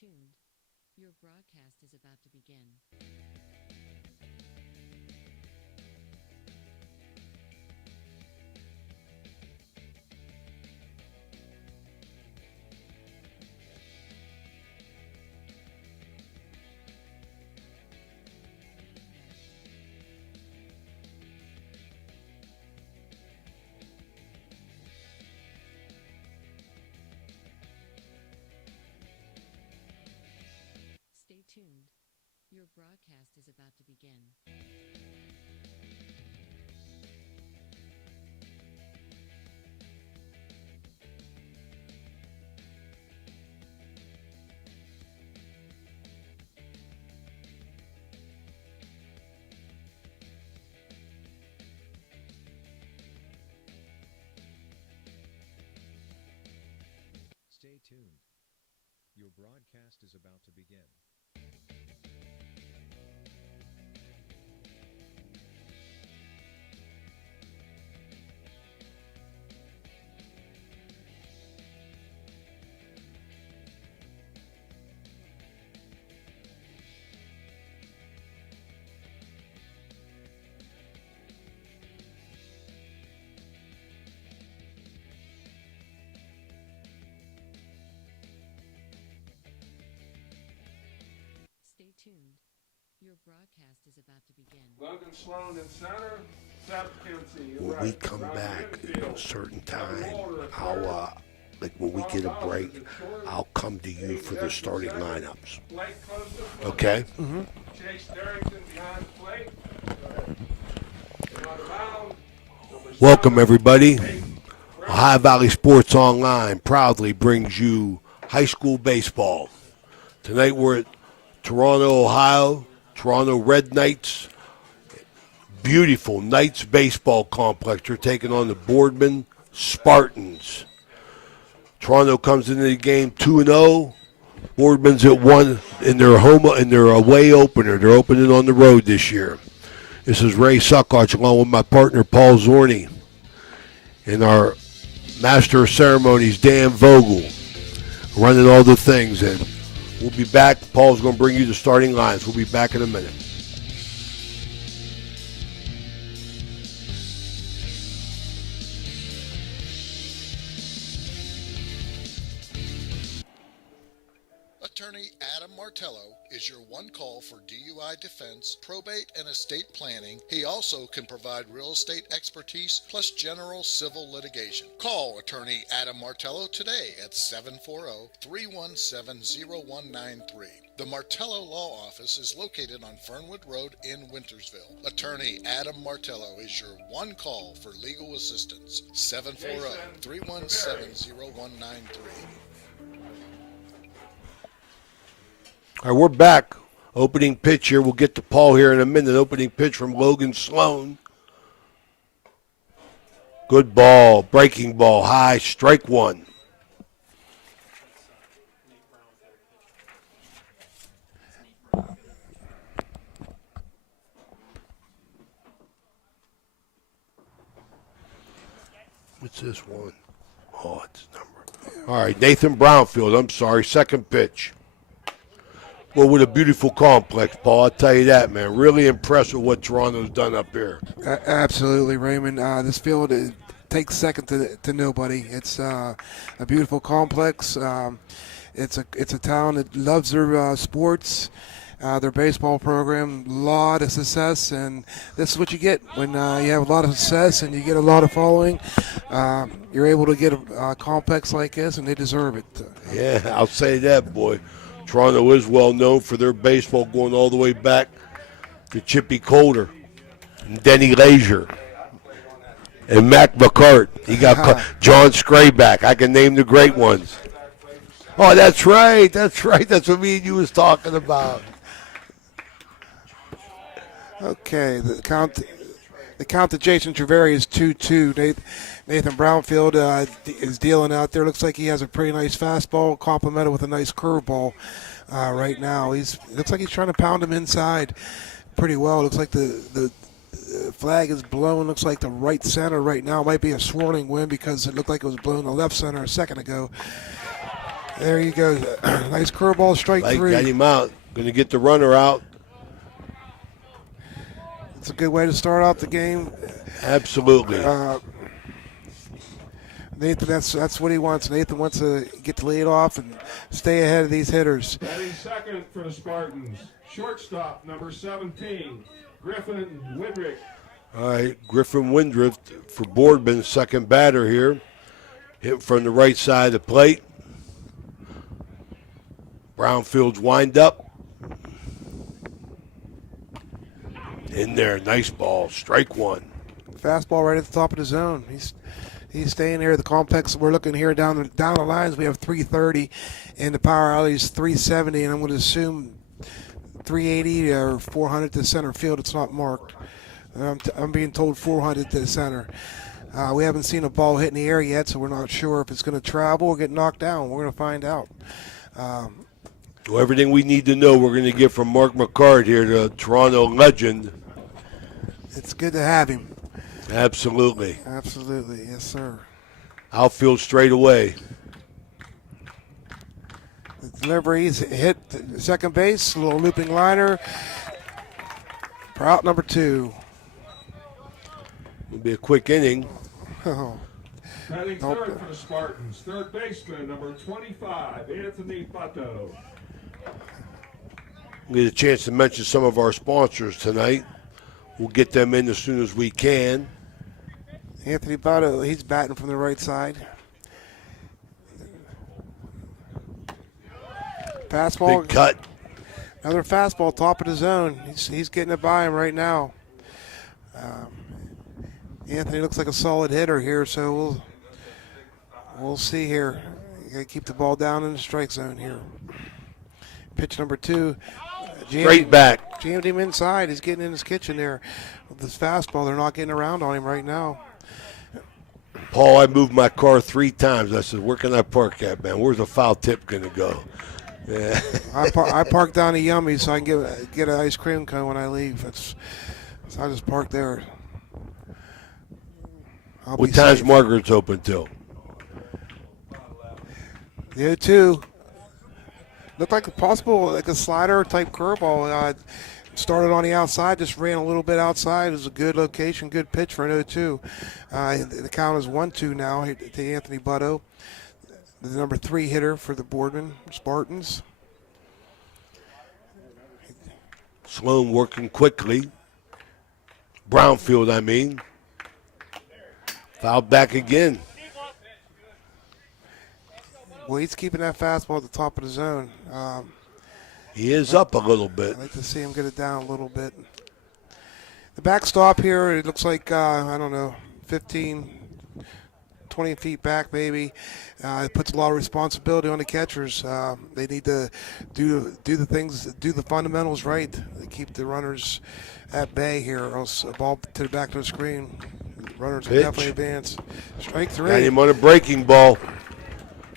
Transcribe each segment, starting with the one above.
tuned. Your broadcast is about to begin. Stay tuned. Your broadcast is about to begin. Stay tuned. Your broadcast is about to begin. Stay tuned. Your broadcast is about to begin. Logan Sloan in center. Seth Kinsey in When right. we come Around the back at infield. a certain Kevin time, Walter at I'll third. like when we get a Tom break, Collins at short. I'll come to you for the Jackson starting second. lineups. Blake close to the Okay? Chase Darrington behind the plate. And on the mound, number Welcome 7, everybody. Nate Ohio Valley Sports Online proudly brings you high school baseball. Tonight we're at Toronto, Ohio, Toronto Red Knights. Beautiful Knights baseball complex. They're taking on the Boardman Spartans. Toronto comes into the game 2-0. Boardman's at 1 in their away opener. They're opening on the road this year. This is Ray Suckoch along with my partner Paul Zorney and our master of ceremonies Dan Vogel running all the things. And we'll be back. Paul's going to bring you the starting lines. We'll be back in a minute. Attorney Adam Martello is your one call for DUI defense, probate, and estate planning. He also can provide real estate expertise plus general civil litigation. Call Attorney Adam Martello today at 740-317-0193. The Martello Law Office is located on Fernwood Road in Wintersville. Attorney Adam Martello is your one call for legal assistance. 740-317-0193. All right, we're back. Opening pitch here. We'll get to Paul here in a minute. Opening pitch from Logan Sloan. Good ball. Breaking ball. High. Strike one. What's this one? Oh, it's number. All right, Nathan Brownfield. I'm sorry. Second pitch. Well, with a beautiful complex, Paul. I'll tell you that, man. Really impressed with what Toronto's done up here. Absolutely, Raymond. This field takes second to nobody. It's a beautiful complex. It's a town that loves their sports, their baseball program. A lot of success, and this is what you get when you have a lot of success and you get a lot of following. You're able to get a complex like this, and they deserve it. Yeah, I'll say that, boy. Toronto is well known for their baseball going all the way back to Chippy Coulter and Denny Leisure and Mac McCart. He got John Scrayback. I can name the great ones. Oh, that's right. That's right. That's what me and you was talking about. Okay, the count to Jason Treveri is 2-2. Nathan Brownfield is dealing out there. Looks like he has a pretty nice fastball, complemented with a nice curveball right now. Looks like he's trying to pound him inside pretty well. Looks like the flag is blown. Looks like the right center right now might be a swirling wind because it looked like it was blown the left center a second ago. There you go. Nice curveball, strike Light three. got him out. Going to get the runner out. It's a good way to start off the game. Absolutely. Nathan, that's what he wants. Nathan wants to get the lead off and stay ahead of these hitters. Batting second for the Spartans, shortstop number 17, Griffin Widrick. All right, Griffin Windrift for Boardman, second batter here. Hit from the right side of the plate. Brownfield's wind up. In there, nice ball, strike one. Fastball right at the top of the zone. He's staying here. The complex, we're looking here down the lines. We have 330, and the power alley is 370, and I'm going to assume 380 or 400 to center field. It's not marked. I'm being told 400 to the center. We haven't seen a ball hit in the air yet, so we're not sure if it's going to travel or get knocked down. We're going to find out. Well, everything we need to know we're going to get from Mark McCart here, the Toronto legend. It's good to have him. Absolutely. Absolutely, yes, sir. Outfield straight away. The delivery's hit second base, a little looping liner. For out number 2. It'll be a quick inning. Oh. Batting third for the Spartans, third baseman number 25, Anthony Butto. We'll get a chance to mention some of our sponsors tonight. We'll get them in as soon as we can. Anthony Butto, he's batting from the right side. Fastball. Big cut. Another fastball, top of the zone. He's getting it by him right now. Anthony looks like a solid hitter here, so we'll see here. You got to keep the ball down in the strike zone here. Pitch number 2. Straight back. Jammed him inside. He's getting in his kitchen there. With this fastball, they're not getting around on him right now. Paul, I moved my car 3 times. I said, where can I park at, man? Where's the foul tip going to go? Yeah. I park down at Yummy so I can get an ice cream cone when I leave. So I just park there. What time's Margaret's open till? The 0-2 looked like a possible, like a slider type curveball. Started on the outside, just ran a little bit outside. It was a good location, good pitch for an 0-2. The count is 1-2 now to Anthony Butto, the number 3 hitter for the Boardman Spartans. Sloan working quickly. Brownfield, I mean. Fouled back again. Well, he's keeping that fastball at the top of the zone. He is up a little bit. I'd like to see him get it down a little bit. The backstop here, it looks like, 15, 20 feet back maybe. It puts a lot of responsibility on the catchers. They need to do the things, do the fundamentals right. They keep the runners at bay here, or else a ball to the back of the screen. Runners will definitely advance. Strike 3. Got him on a breaking ball.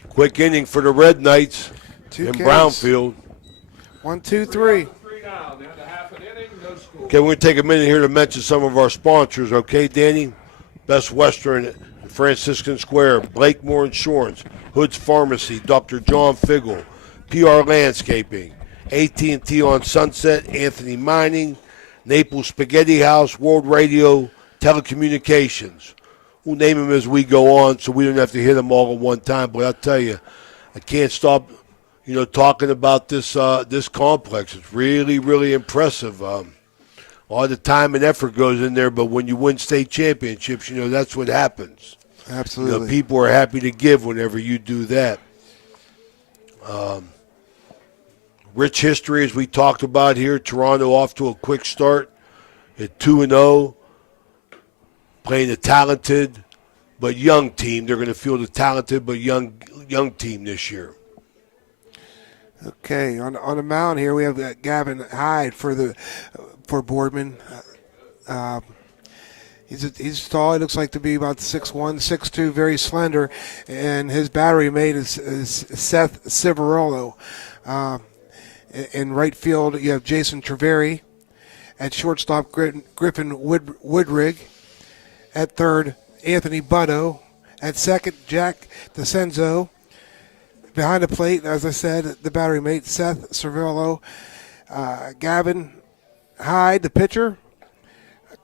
Quick inning for the Red Knights in Brownfield. 1, 2, 3. Okay, we're going to take a minute here to mention some of our sponsors, okay, Danny? Best Western, Franciscan Square, Blakemore Insurance, Hood's Pharmacy, Dr. John Figgle, PR Landscaping, AT&T on Sunset, Anthony Mining, Naples Spaghetti House, World Radio, Telecommunications. We'll name them as we go on so we don't have to hit them all at one time, but I'll tell you, I can't stop talking about this this complex. It's really, really impressive. All the time and effort goes in there, but when you win state championships, that's what happens. Absolutely. People are happy to give whenever you do that. Rich history, as we talked about here. Toronto off to a quick start at 2-0, playing a talented but young team. They're going to field a talented but young team this year. Okay, on the mound here we have Gavin Hyde for Boardman. He's tall. He looks like to be about 6'1", 6'2", very slender, and his battery mate is Seth Civarello. In right field, you have Jason Treveri. At shortstop, Griffin Woodrig. At third, Anthony Butto. At second, Jack DeCenzo. behind the plate, as I said, the battery mate, Seth Cervello, Gavin Hyde, the pitcher,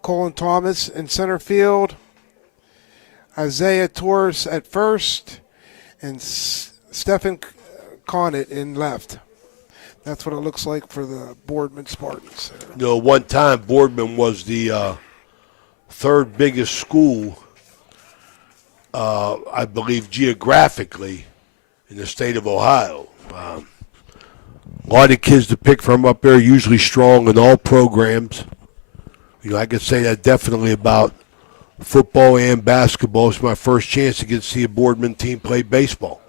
Colin Thomas in center field, Isaiah Torres at first, and Stephen Conant in left. That's what it looks like for the Boardman Spartans. You know, one time Boardman was the third biggest school, I believe, geographically in the state of Ohio. A lot of kids to pick from up there, usually strong in all programs. You know, I could say that definitely about football and basketball. It's my first chance to get to see a Boardman team play baseball.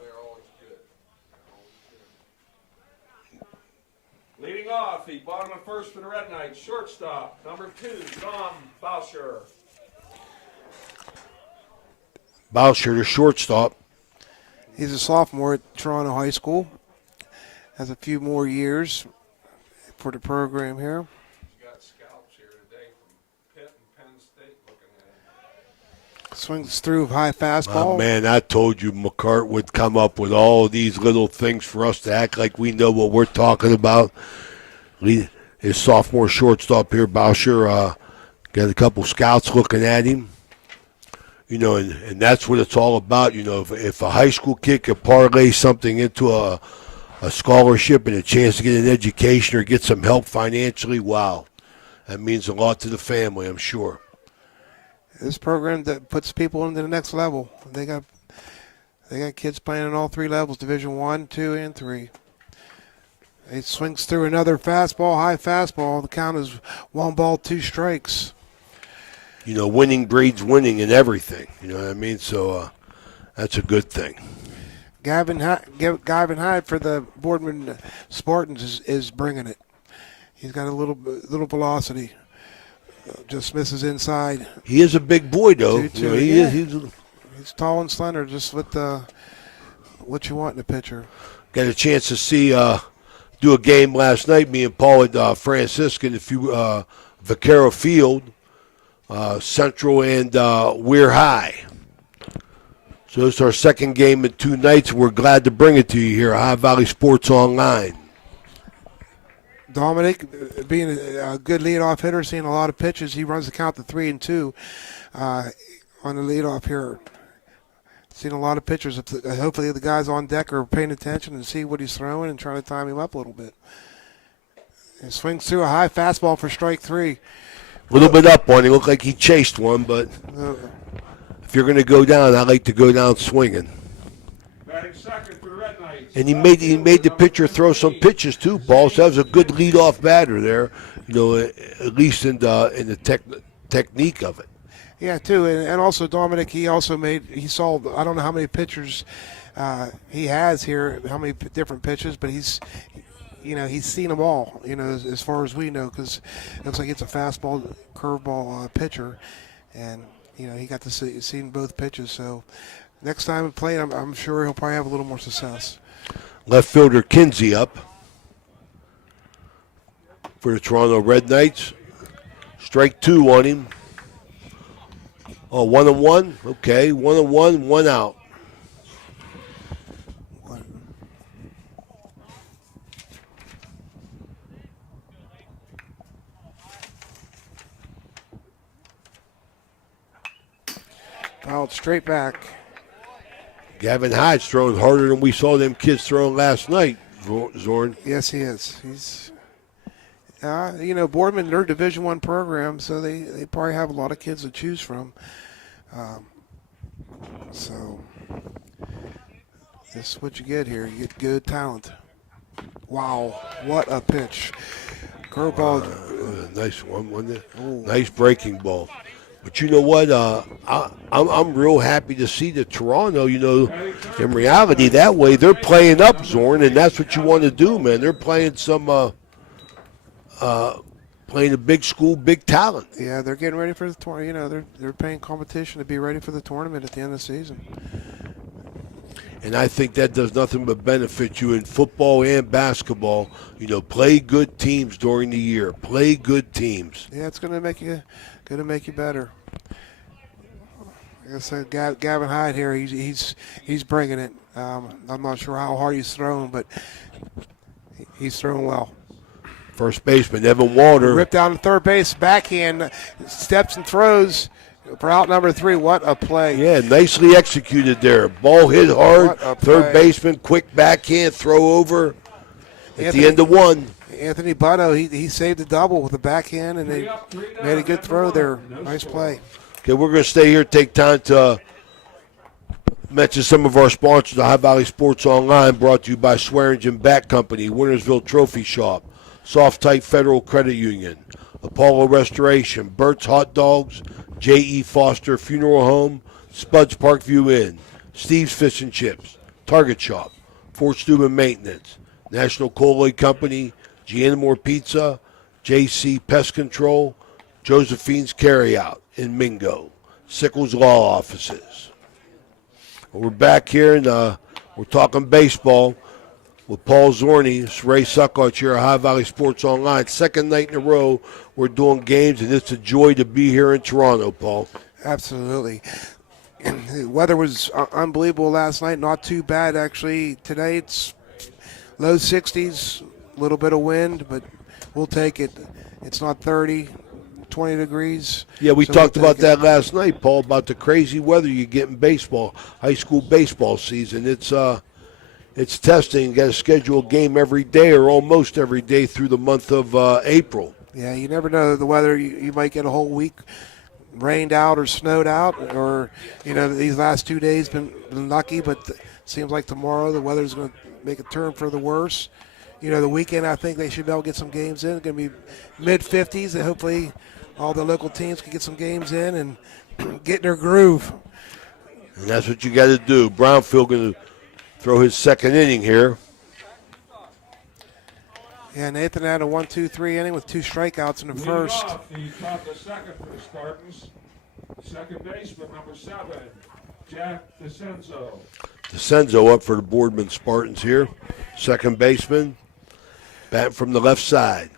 Leading off, the bottom of first for the Red Knights, shortstop, number 2, Tom Bauscher. Bauscher, the shortstop. He's a sophomore at Toronto High School. Has a few more years for the program here. You got scalps here today from Pitt and Penn State looking at it. Swings through high fastball. Oh, man, I told you McCart would come up with all these little things for us to act like we know what we're talking about. His sophomore shortstop here, Bauscher, got a couple scouts looking at him. You know, and that's what it's all about. You know, if a high school kid can parlay something into a scholarship and a chance to get an education or get some help financially, wow. That means a lot to the family, I'm sure. This program that puts people into the next level. They got kids playing on all 3 levels, Division 1, 2, and 3. He swings through another fastball, high fastball. The count is 1 ball, 2 strikes. You know, winning breeds winning in everything. You know what I mean? So that's a good thing. Gavin Hyde for the Boardman Spartans is bringing it. He's got a little velocity. Just misses inside. He is a big boy, though. You know, yeah. He's tall and slender, just with what you want in a pitcher. got a chance to see do a game last night. Me and Paul at Franciscan, Vaquero Field, Central and Weir High. So it's our second game in 2 nights. We're glad to bring it to you here at High Valley Sports Online. Dominic, being a good leadoff hitter, seeing a lot of pitches. He runs the count to 3-2 on the leadoff here. Seen a lot of pitchers. Hopefully the guys on deck are paying attention and see what he's throwing and trying to time him up a little bit. And swings through a high fastball for strike 3. A little bit up on him. Looked like he chased one, but if you're going to go down, I like to go down swinging. Batting second for the Red Knights. And he made the pitcher throw some pitches too, Paul. So that was a good leadoff batter there. You know, at least in the technique of it. Yeah, too, and also Dominic. He saw. I don't know how many pitchers he has here, how many different pitches, but he's seen them all. You know, as far as we know, because it looks like it's a fastball, curveball pitcher, and he got to see both pitches. So next time he played, I'm sure he'll probably have a little more success. Left fielder Kinsey up for the Toronto Red Knights. Strike 2 on him. Oh, 1-1? Okay, 1-1, 1 out. Fouled straight back. Gavin Hyde's throwing harder than we saw them kids throwing last night, Zorn. Yes, he is. He's, Boardman, they're a Division I program, so they probably have a lot of kids to choose from. So this is what you get here. You get good talent. Wow, what a pitch. Curveball. Nice one, wasn't it? Ooh. Nice breaking ball. But you know what? I'm real happy to see that Toronto, in reality, that way they're playing up, Zorn, and that's what you want to do, man. They're playing playing a big school, big talent. Yeah, they're getting ready for the tournament. They're playing competition to be ready for the tournament at the end of the season. And I think that does nothing but benefit you in football and basketball. Play good teams during the year. Play good teams. Yeah, it's going to make you better. Like I said, Gavin Hyde here, he's bringing it. I'm not sure how hard he's throwing, but he's throwing well. First baseman Evan Walter. Ripped down to third base, backhand, steps and throws for out number 3. What a play. Yeah, nicely executed there. Ball hit hard. What a Third play. baseman, quick backhand, throw over. At the end of one. Anthony Butto, he saved a double with a backhand, and they made a good throw there. Nice play. Okay, we're going to stay here, take time to mention some of our sponsors. The High Valley Sports Online, brought to you by Swearingen Bat Company, Wintersville Trophy Shop, Soft Tight Federal Credit Union, Apollo Restoration, Burt's Hot Dogs, J.E. Foster Funeral Home, Spuds Parkview Inn, Steve's Fish and Chips, Target Shop, Fort Steuben Maintenance, National Coal Company, Gianamore Pizza, J.C. Pest Control, Josephine's Carryout in Mingo, Sickles Law Offices. We're back here, and we're talking baseball with Paul Zorney, Ray Suckots here at High Valley Sports Online. Second night in a row we're doing games, and it's a joy to be here in Toronto, Paul. Absolutely. The weather was unbelievable last night. Not too bad, actually. Today it's low 60s, a little bit of wind, but we'll take it. It's not 30, 20 degrees. Yeah, we so talked we'll about take that last night, Paul, about the crazy weather you get in baseball, high school baseball season. It's testing. You got to schedule a game every day or almost every day through the month of April. Yeah, you never know the weather. You might get a whole week rained out or snowed out, or these last 2 days been lucky, but it seems like tomorrow the weather's going to make a turn for the worse. The weekend I think they should be able to get some games in. It's going to be mid-50s, and hopefully all the local teams can get some games in and get in their groove. And that's what you got to do. Brownfield going to throw his second inning here. Yeah, Nathan had a 1-2-3 inning with 2 strikeouts in the first. He caught the second for the Spartans. Second baseman, number 7, Jack DeCenzo. DeCenzo up for the Boardman Spartans here. Second baseman, batting from the left side.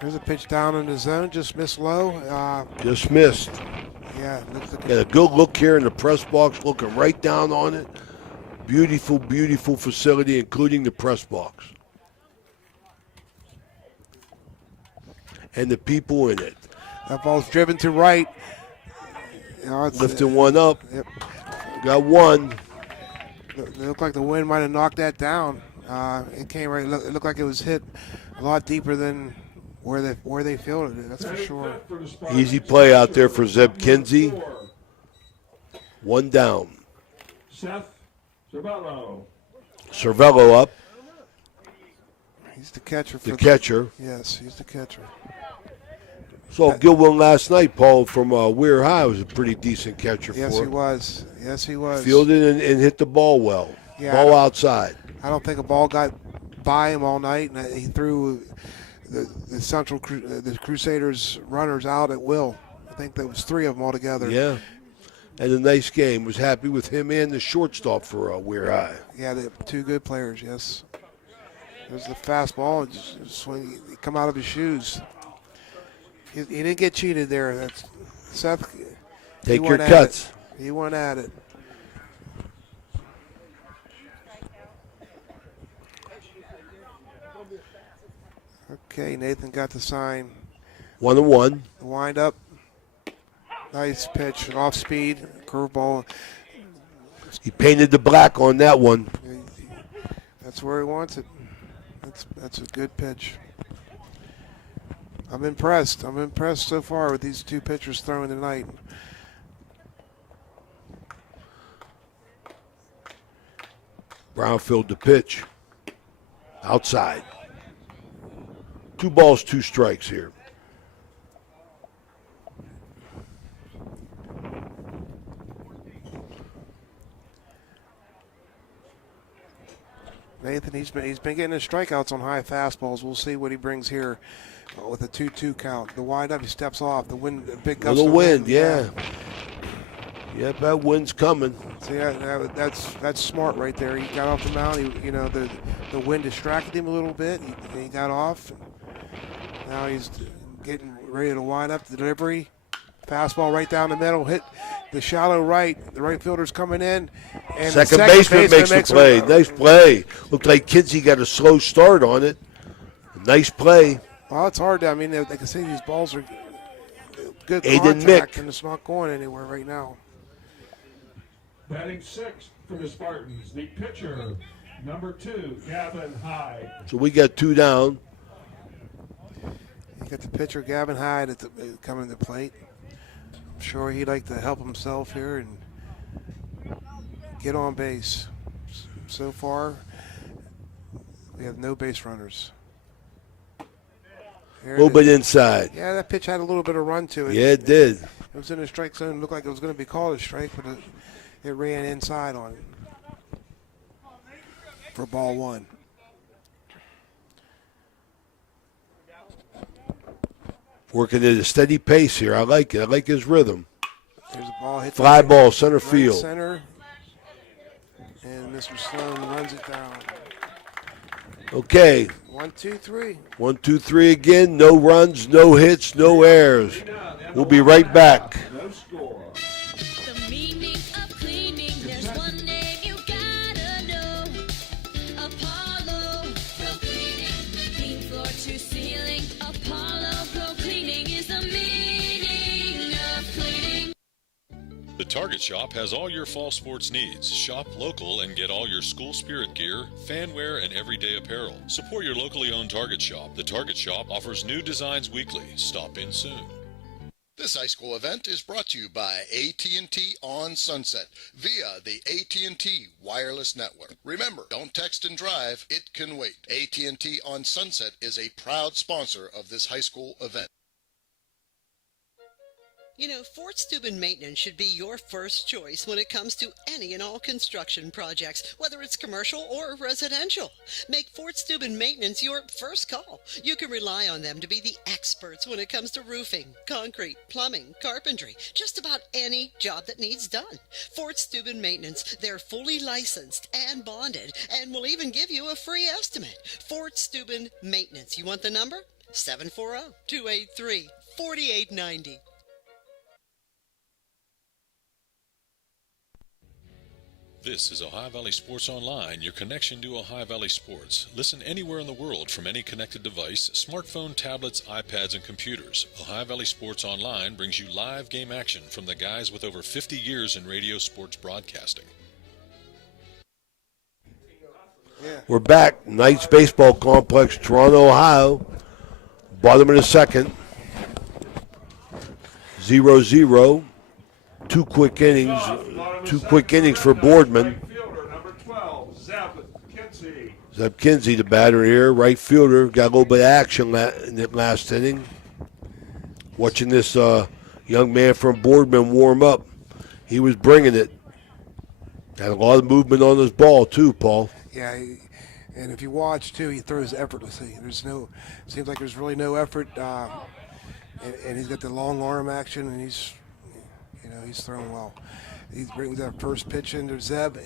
There's a pitch down in the zone, just missed low. Just missed. Yeah, looks like Got a good look here in the press box, looking right down on it. Beautiful, beautiful facility, including the press box. And the people in it. that ball's driven to right. Lifting one up. Yep. Got one. It looked like the wind might have knocked that down. It came right. It looked like it was hit a lot deeper than where they fielded it. That's for sure. Easy play out there for Zeb Kinsey. One down. Seth Cervello. Cervello up. He's the catcher. The catcher. Yes, he's the catcher. Saw Gilwell last night, Paul, from Weir High. Was a pretty decent catcher for him. Yes, he was. Yes, he was. Fielded and hit the ball well. Yeah, ball outside. I don't think a ball got by him all night, and he threw the Crusaders runners out at will. I think there was 3 of them altogether. Yeah. And a nice game. Was happy with him and the shortstop for Weir High. Yeah, they 2 good players, yes. There's the fastball, just swing, come out of his shoes. He didn't get cheated there. That's Seth. Take your cuts. He went at it. Okay, Nathan got the sign. 1-1. The wind up. Nice pitch, off speed, curveball. He painted the black on that one. That's where he wants it. That's a good pitch. I'm impressed. I'm impressed so far with these 2 pitchers throwing tonight. Brownfield to pitch. Outside. 2 balls, 2 strikes here. Nathan, he's been getting his strikeouts on high fastballs. We'll see what he brings here with a 2-2 count. The wind up, he steps off. The wind, big gust Little of wind, yeah. Yep, that wind's coming. So yeah, that's smart right there. He got off the mound. The wind distracted him a little bit. He got off. Now he's getting ready to wind up the delivery. Fastball right down the middle, hit the shallow right. The right fielder's coming in. And Second the baseman makes the play. a- Nice play. Looked like Kinsey got a slow start on it. Nice play. Well, it's hard. I mean, they can see these balls are good Aiden contact, Mick. and it's not going anywhere right now. Batting sixth for the Spartans, the pitcher, number 2, Gavin Hyde. So we got 2 down. You got the pitcher, Gavin Hyde, coming to the plate. I'm sure he'd like to help himself here and get on base. So far, we have no base runners. A little bit inside. Yeah, that pitch had a little bit of run to it. Yeah, it did. It was in the strike zone. It looked like it was going to be called a strike, but it ran inside on it for ball 1. Working at a steady pace here. I like it. I like his rhythm. There's a ball hit. Fly ball, center right field. Center. And Mr. Sloan runs it down. Okay. 1, 2, 3. 1, 2, 3 again. No runs, no hits, no errors. We'll be right back. No score. The meaning of cleaning, there's one name you gotta know. Apollo Pro Cleaning. Clean floor to ceiling. Apollo Pro Cleaning is the meaning of cleaning. The Target Shop has all your fall sports needs. Shop local and get all your school spirit gear, fan wear, and everyday apparel. Support your locally owned Target Shop. The Target Shop offers new designs weekly. Stop in soon. This high school event is brought to you by AT&T on Sunset via the AT&T wireless network. Remember, don't text and drive, it can wait. AT&T on Sunset is a proud sponsor of this high school event. You know, Fort Steuben Maintenance should be your first choice when it comes to any and all construction projects, whether it's commercial or residential. Make Fort Steuben Maintenance your first call. You can rely on them to be the experts when it comes to roofing, concrete, plumbing, carpentry, just about any job that needs done. Fort Steuben Maintenance, they're fully licensed and bonded and will even give you a free estimate. Fort Steuben Maintenance. You want the number? 740-283-4890. This is Ohio Valley Sports Online, your connection to Ohio Valley sports. Listen anywhere in the world from any connected device, smartphone, tablets, iPads, and computers. Ohio Valley Sports Online brings you live game action from the guys with over 50 years in radio sports broadcasting. We're back. Knights Baseball Complex, Toronto, Ohio. Bottom of the second. 0-0. 2 quick innings. 2 quick innings for Boardman. Right fielder, number 12, Zeb Kinsey. Zeb Kinsey, the batter here. Right fielder. Got a little bit of action in that last inning. Watching this young man from Boardman warm up. He was bringing it. Had a lot of movement on his ball, too, Paul. Yeah, and if you watch, too, he throws effortlessly. Seems like there's really no effort. And he's got the long arm action, and he's throwing well. He brings that first pitch into Zeb,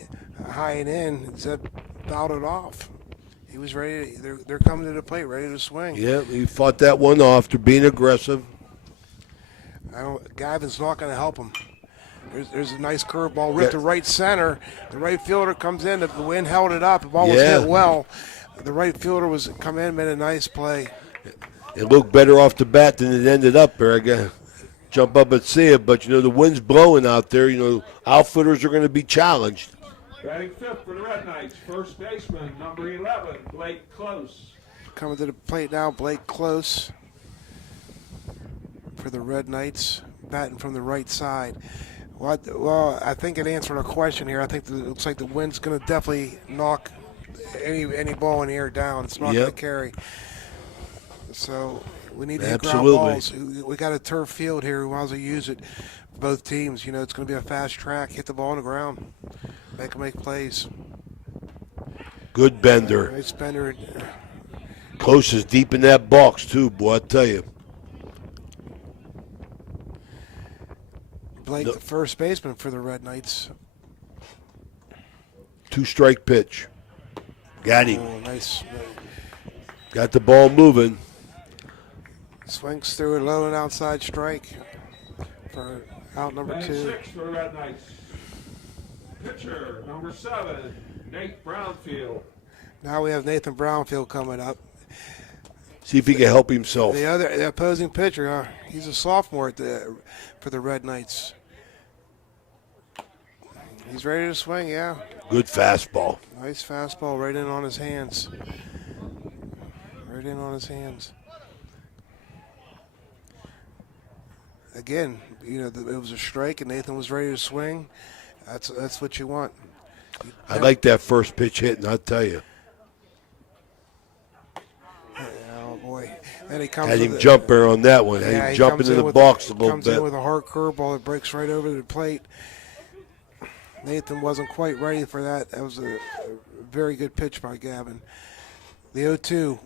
high and in. Zeb fouled it off. He was ready. They're coming to the plate, ready to swing. Yeah, he fought that one off. They're being aggressive. Gavin's not going to help him. There's a nice curveball ripped to right center. The right fielder comes in. The wind held it up. The ball was hit well. The right fielder made a nice play. It looked better off the bat than it ended up there. I got jump up and see it, but the wind's blowing out there. Outfitters are going to be challenged. Batting fifth for the Red Knights, first baseman, number 11, Blake Close. Coming to the plate now, Blake Close for the Red Knights, batting from the right side. Well, I think it answered a question here. I think it looks like the wind's going to definitely knock any ball in the air down. It's not going to carry. So we need to hit ground balls. We got a turf field here. We might as well use it for both teams. It's going to be a fast track. Hit the ball on the ground. Make plays. Good bender. Nice bender. Close is deep in that box, too, boy, I tell you. Blake, the first baseman for the Red Knights. 2-strike pitch. Got him. Oh, nice. Got the ball moving. Swings through a low and outside strike for out number Batting 2. 6 for the Red Knights. Pitcher, number 7, Nate Brownfield. Now we have Nathan Brownfield coming up. See if he can help himself. The opposing pitcher, he's a sophomore for the Red Knights. He's ready to swing, yeah. Good fastball. Nice fastball right in on his hands. Right in on his hands. Again, it was a strike and Nathan was ready to swing. That's what you want. I like that first pitch hitting, I'll tell you. Oh, boy. And he comes Had with him jump there on that one. Had Yeah, him he jumping comes in the with box a little comes bit. in with a hard curveball that breaks right over the plate. Nathan wasn't quite ready for that. That was a very good pitch by Gavin. The 0-2.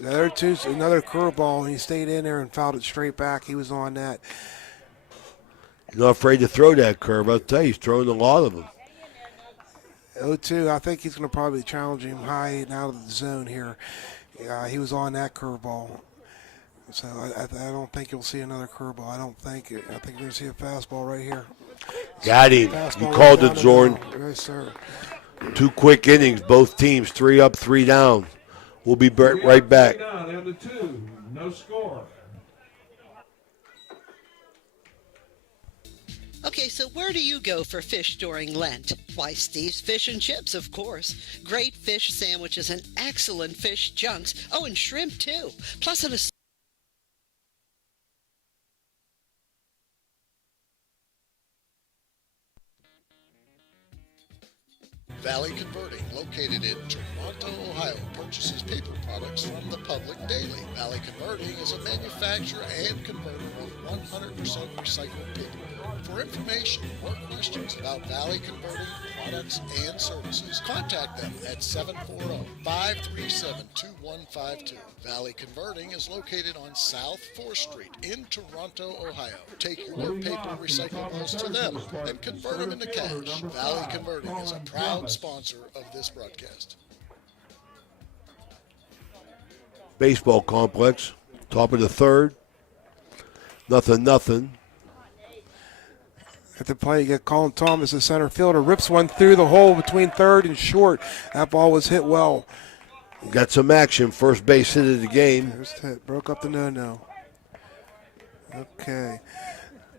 The other 2's another curveball, and he stayed in there and fouled it straight back. He was on that. He's not afraid to throw that curve. I'll tell you, he's thrown a lot of them. 0-2, I think he's going to probably challenge him high and out of the zone here. He was on that curveball. So I don't think you'll see another curveball. I think you're going to see a fastball right here. Got him. Fastball You right called down it, the Zorn. middle. Yes, sir. 2 quick innings, both teams, 3 up, 3 down. We'll be right back. Down to 2, no score. Okay, so where do you go for fish during Lent? Why, Steve's Fish and Chips, of course. Great fish sandwiches and excellent fish junks. Oh, and shrimp, too. Plus an Valley Converting, located in Toronto, Ohio, purchases paper products from the public daily. Valley Converting is a manufacturer and converter of 100% recycled paper. For information or questions about Valley Converting products and services, contact them at 740-537-2152. Valley Converting is located on South 4th Street in Toronto, Ohio. Take your paper recyclables to them and convert them into cash. Valley Converting is a proud sponsor of this broadcast. Baseball complex, top of the 3rd. 0-0. At the plate, you got Colin Thomas, the center fielder, rips one through the hole between 3rd and short. That ball was hit well. Got some action. First base hit of the game. First hit, broke up the no-no. Okay.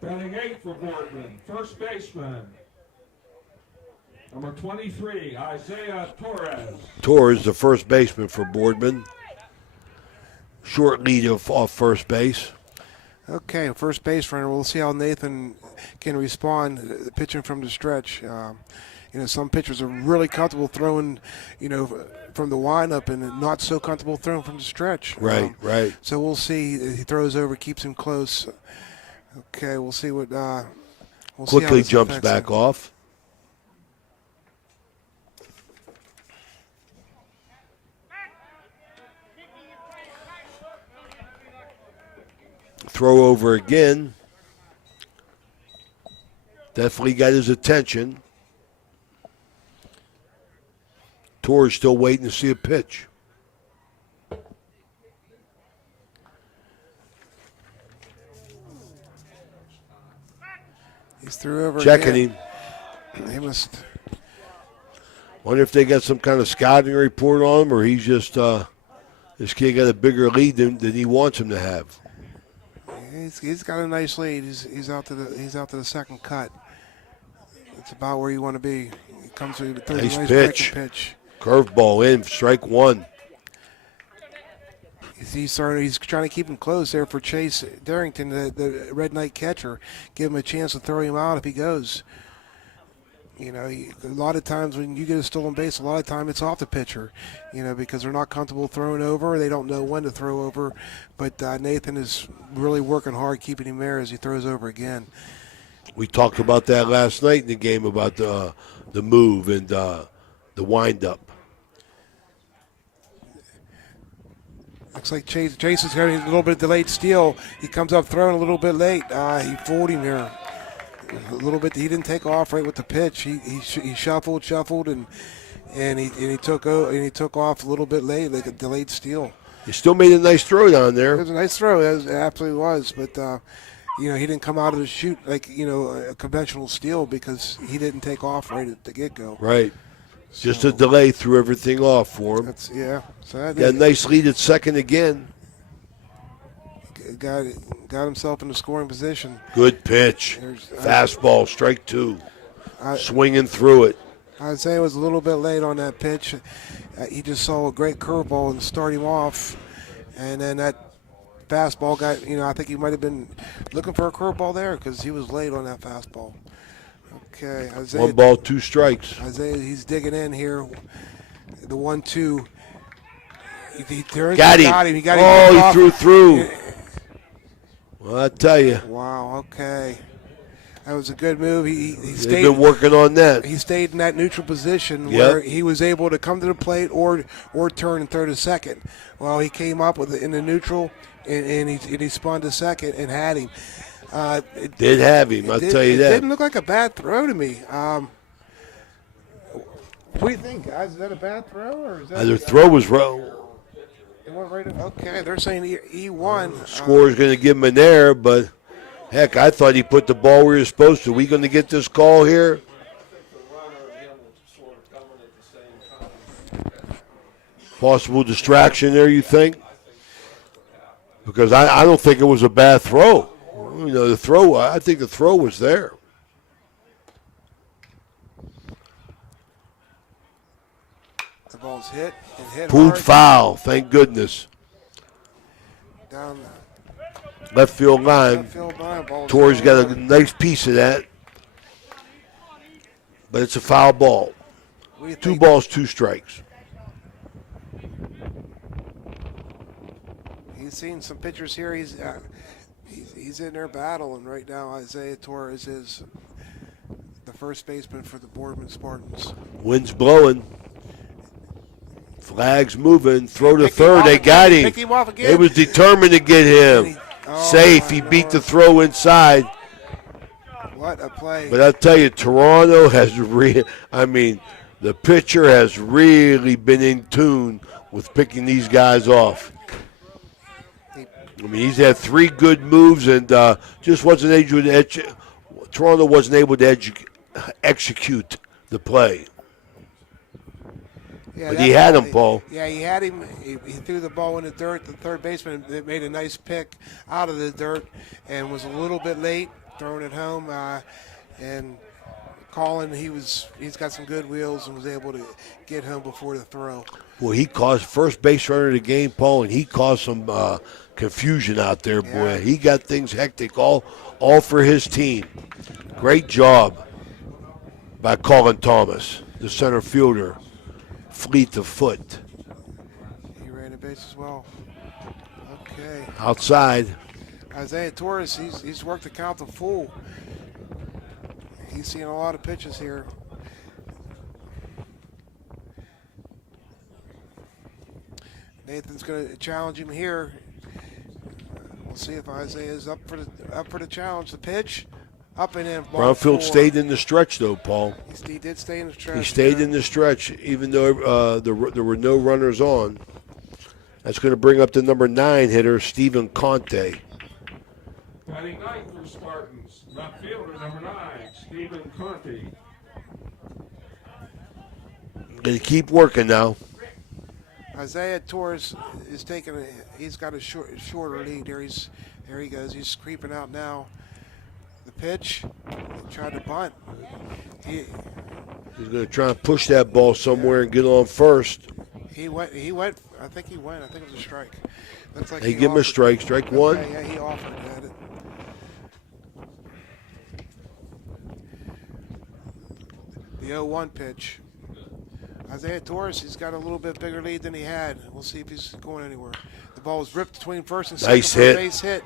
Batting 8 for Boardman, first baseman. Number 23, Isaiah Torres. Torres, the first baseman for Boardman. Short lead off first base. Okay, first base runner. We'll see how Nathan can respond pitching from the stretch. Some pitchers are really comfortable throwing, from the windup and not so comfortable throwing from the stretch. Right. So we'll see. He throws over, keeps him close. Okay, we'll see what. We'll see how Quickly this jumps affects back him. off. Throw over again. Definitely got his attention. Torres still waiting to see a pitch. He's threw over. Checking again. him. He must. Wonder if they got some kind of scouting report on him, or he's just this kid got a bigger lead than he wants him to have. He's got a nice lead. He's out to the second cut. It's about where you want to be. He comes to the Nice nice pitch. breaking pitch. Curveball in, strike 1. He's trying to keep him close there for Chase Darrington, the Red Knight catcher. Give him a chance to throw him out if he goes. A lot of times when you get a stolen base, a lot of time it's off the pitcher, because they're not comfortable throwing over. They don't know when to throw over. But Nathan is really working hard keeping him there as he throws over again. We talked about that last night in the game about the move and the windup. Looks like Chase is having a little bit delayed steal. He comes up throwing a little bit late. He fooled him there a little bit. He didn't take off right with the pitch. He shuffled, and he took off a little bit late, like a delayed steal. He still made a nice throw down It there. was a nice throw. It absolutely was. But, he didn't come out of the chute like, a conventional steal because he didn't take off right at the get-go. Right. Just a So, delay threw everything off for him. So that Got a nice lead at second again. got himself in the scoring position. Good pitch. Fastball, strike two. Swinging through it. Isaiah was a little bit late on that pitch. He just saw a great curveball and start him off. And then that fastball got, I think he might have been looking for a curveball there because he was late on that fastball. Okay, Isaiah. 1 ball, 2 strikes. Isaiah, he's digging in here. The 1-2. He turns. Got him. Got him. He got him. He threw through. Well, I tell you. Wow. Okay. That was a good move. He stayed. They've been working on that. He stayed in that neutral position where he was able to come to the plate or turn and throw to second. Well, he came up with it in the neutral and he spun to second and had him. Did have him, I'll tell you that. It didn't look like a bad throw to me. What do you think, guys? Is that a bad throw or is that? Their throw was wrong. It went right. Okay, they're saying he won. Score's going to give him an error, but heck, I thought he put the ball where he was supposed to. We going to get this call here? Possible distraction there, you think? Because I don't think it was a bad throw. The throw, I think the throw was there. The ball's hit and hit Pulled hard. foul, thank goodness. Down Left field line. left field line. Ball's Torres down. got a nice piece of that. But it's a foul ball. What do you 2 think? balls, 2 strikes. He's seen some pitchers here. He's in there battling right now. Isaiah Torres is the first baseman for the Boardman Spartans. Wind's blowing. Flags moving. Throw to Picked him third. off They again. got him. Picked him off again. They was determined to get him. Safe. He beat the throw inside. What a play. But I'll tell you, Toronto has the pitcher has really been in tune with picking these guys off. He's had 3 good moves and just wasn't able to Toronto wasn't able to execute the play. Yeah, But he had him, Paul. Yeah, he had him. He threw the ball in the dirt. The third baseman made a nice pick out of the dirt and was a little bit late throwing it home. And Colin, he's got some good wheels and was able to get home before the throw. Well, he caused first base runner of the game, Paul, and he caused some confusion out there, boy. Yeah. He got things hectic, all for his team. Great job by Colin Thomas, the center fielder, fleet of foot. He ran the base as well. Okay. Outside. Isaiah Torres, he's worked the count to full. He's seen a lot of pitches here. Nathan's going to challenge him here. We'll see if Isaiah is up for the challenge. The pitch, up and in. Ball Brownfield 4. stayed in the stretch, though, Paul. He did stay in the stretch. He stayed in the stretch, even though there were no runners on. That's going to bring up the number 9 hitter, Stephen Conte. Batting ninth for Spartans, left fielder number 9, Stephen Conte. Going to keep working now. Isaiah Torres is he's got a shorter lead. There he goes. He's creeping out now. The pitch, he tried to bunt. He's going to try and push that ball somewhere and get on first. He went. I think he went. I think it was a strike. Looks like They give him a strike. Strike one. Yeah, he offered at it. The 0-1 pitch. Isaiah Torres, he's got a little bit bigger lead than he had. We'll see if he's going anywhere. The ball was ripped between first and second. Nice for a hit. Base hit.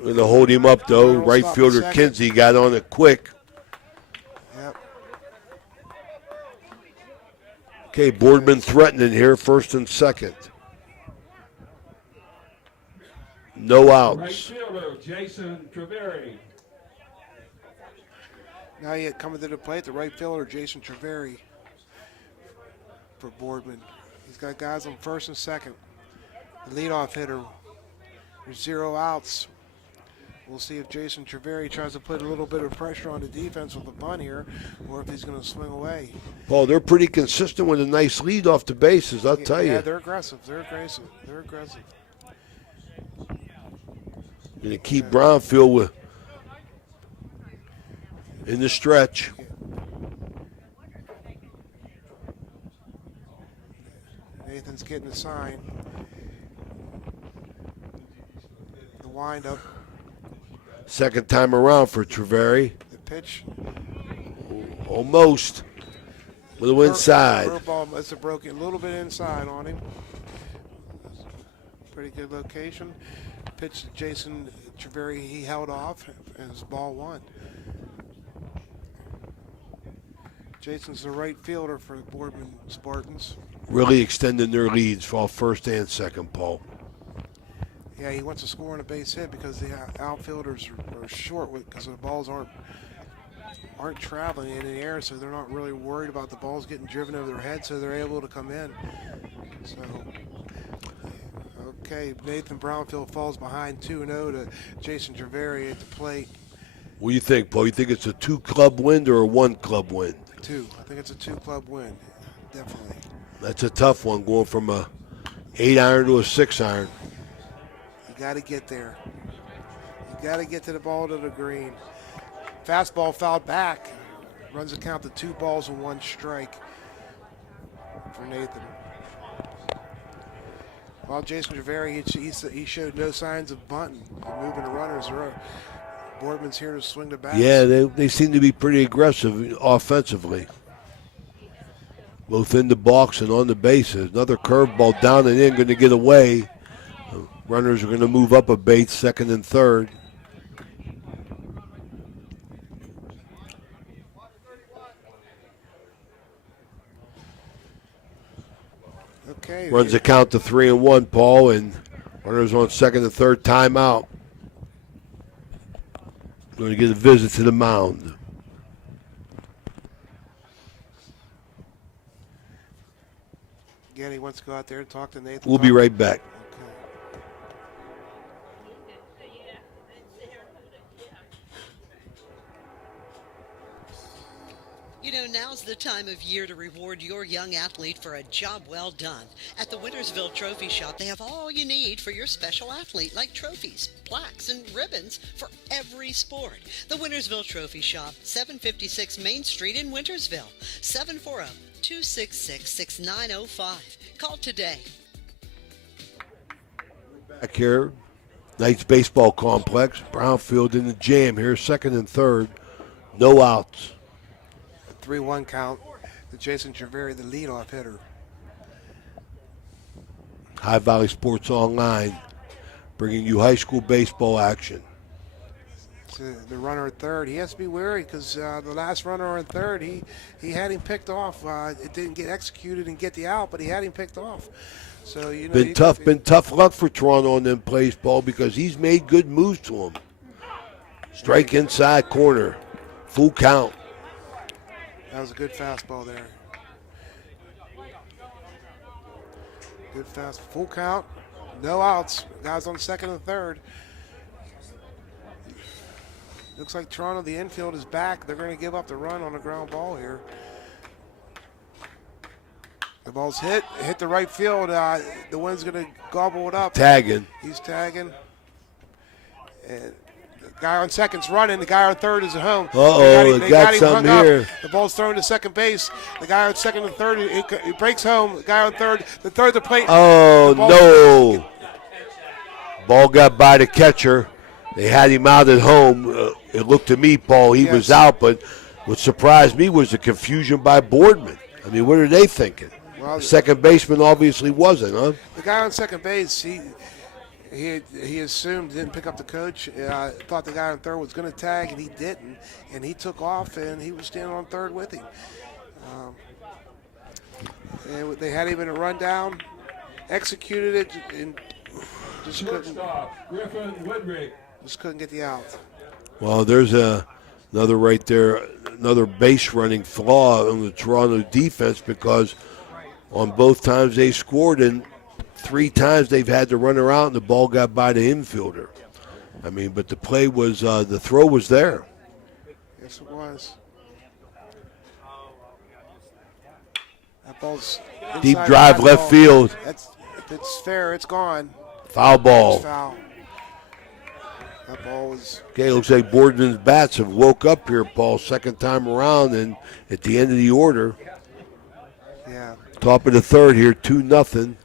Going to hold him up, though. Well, Right stop fielder a second. Kinsey got on it quick. Yep. Okay, Boardman threatening here, first and second. No Right outs. fielder, Jason Treveri. Now you coming to the plate, the right fielder, Jason Treveri for Boardman. He's got guys on first and second. the leadoff hitter. There's 0 outs. We'll see if Jason Treveri tries to put a little bit of pressure on the defense with a bunt here, or if he's going to swing away. Paul, they're pretty consistent with a nice lead off the bases, I'll tell you. Yeah, they're aggressive. They're aggressive. They're aggressive. Going to keep Brownfield in the stretch. Nathan's getting the sign. The windup. Second time around for Treveri. The pitch. Almost. A little inside. Curveball must have broken a little bit inside on him. Pretty good location. Pitch to Jason Treveri, he held off, and it's ball 1. Jason's the right fielder for the Boardman Spartans. Really extending their leads for all first and second, Paul. Yeah, he wants to score on a base hit because the outfielders are short because the balls aren't traveling in the air, so they're not really worried about the balls getting driven over their head, so they're able to come in. So, okay, Nathan Brownfield falls behind 2-0 to Jason Treveri at the plate. What do you think, Paul? You think it's a 2-club win or a 1-club win? 2. I think it's a 2-club win, definitely. That's a tough one, going from a 8-iron to a 6-iron. You got to get there. You got to get to the ball to the green. Fastball fouled back. Runs the count to 2 balls and 1 strike for Nathan. While Jason Treveri, he showed no signs of bunting and moving the runners. Boardman's here to swing the bat. Yeah, they seem to be pretty aggressive offensively. Both in the box and on the bases. Another curveball down and in, going to get away. Runners are going to move up a base, second and third. Okay. Runs the count to 3-1, Paul, and runners on second and third, timeout. Going to get a visit to the mound. Again, he wants to go out there and talk to Nathan. We'll be right back. You know, now's the time of year to reward your young athlete for a job well done. At the Wintersville Trophy Shop, they have all you need for your special athlete, like trophies, plaques, and ribbons for every sport. The Wintersville Trophy Shop, 756 Main Street in Wintersville, 740-266-6905. Call today. Back here, Knights Baseball Complex. Brownfield in the jam here, second and third. No outs. 3-1 count to Jason Treveri, the leadoff hitter. High Valley Sports Online, bringing you high school baseball action. The runner at third, he has to be wary because the last runner on third, he had him picked off. It didn't get executed and get the out, but he had him picked off. So you know, Been tough luck for Toronto on them plays, Paul, because he's made good moves to him. Strike inside corner, full count. That was a good fastball there. Good fast, full count, no outs. Guys on second and third. Looks like Toronto, the infield is back. They're going to give up the run on a ground ball here. The ball's hit the right field. The wind's going to gobble it up. Tagging. He's tagging. And the guy on second's running. The guy on third is at home. Uh-oh, they got something here. The ball's thrown to second base. The guy on second and third, he breaks home. The guy on third, the third, the plate. Oh, no. Ball got by the catcher. They had him out at home. It looked to me, Paul, he was out, but what surprised me was the confusion by Boardman. I mean, what are they thinking? Well, the second baseman obviously wasn't, huh? The guy on second base, he assumed, didn't pick up the coach, thought the guy on third was going to tag, and he didn't, and he took off, and he was standing on third with him. And they had him in a rundown, executed it, and just couldn't get the out. Well, there's another right there, another base running flaw on the Toronto defense, because on both times they scored in 3 times they've had to run her out, and the ball got by the infielder. I mean, but the play was, the throw was there. Yes, it was. That ball's Deep inside drive the left ball. field. It's fair. It's gone. Foul ball. It's foul. That ball was. Okay, looks like Boardman's bats have woke up here, Paul, second time around, and at the end of the order. Yeah. Top of the third here, 2-0.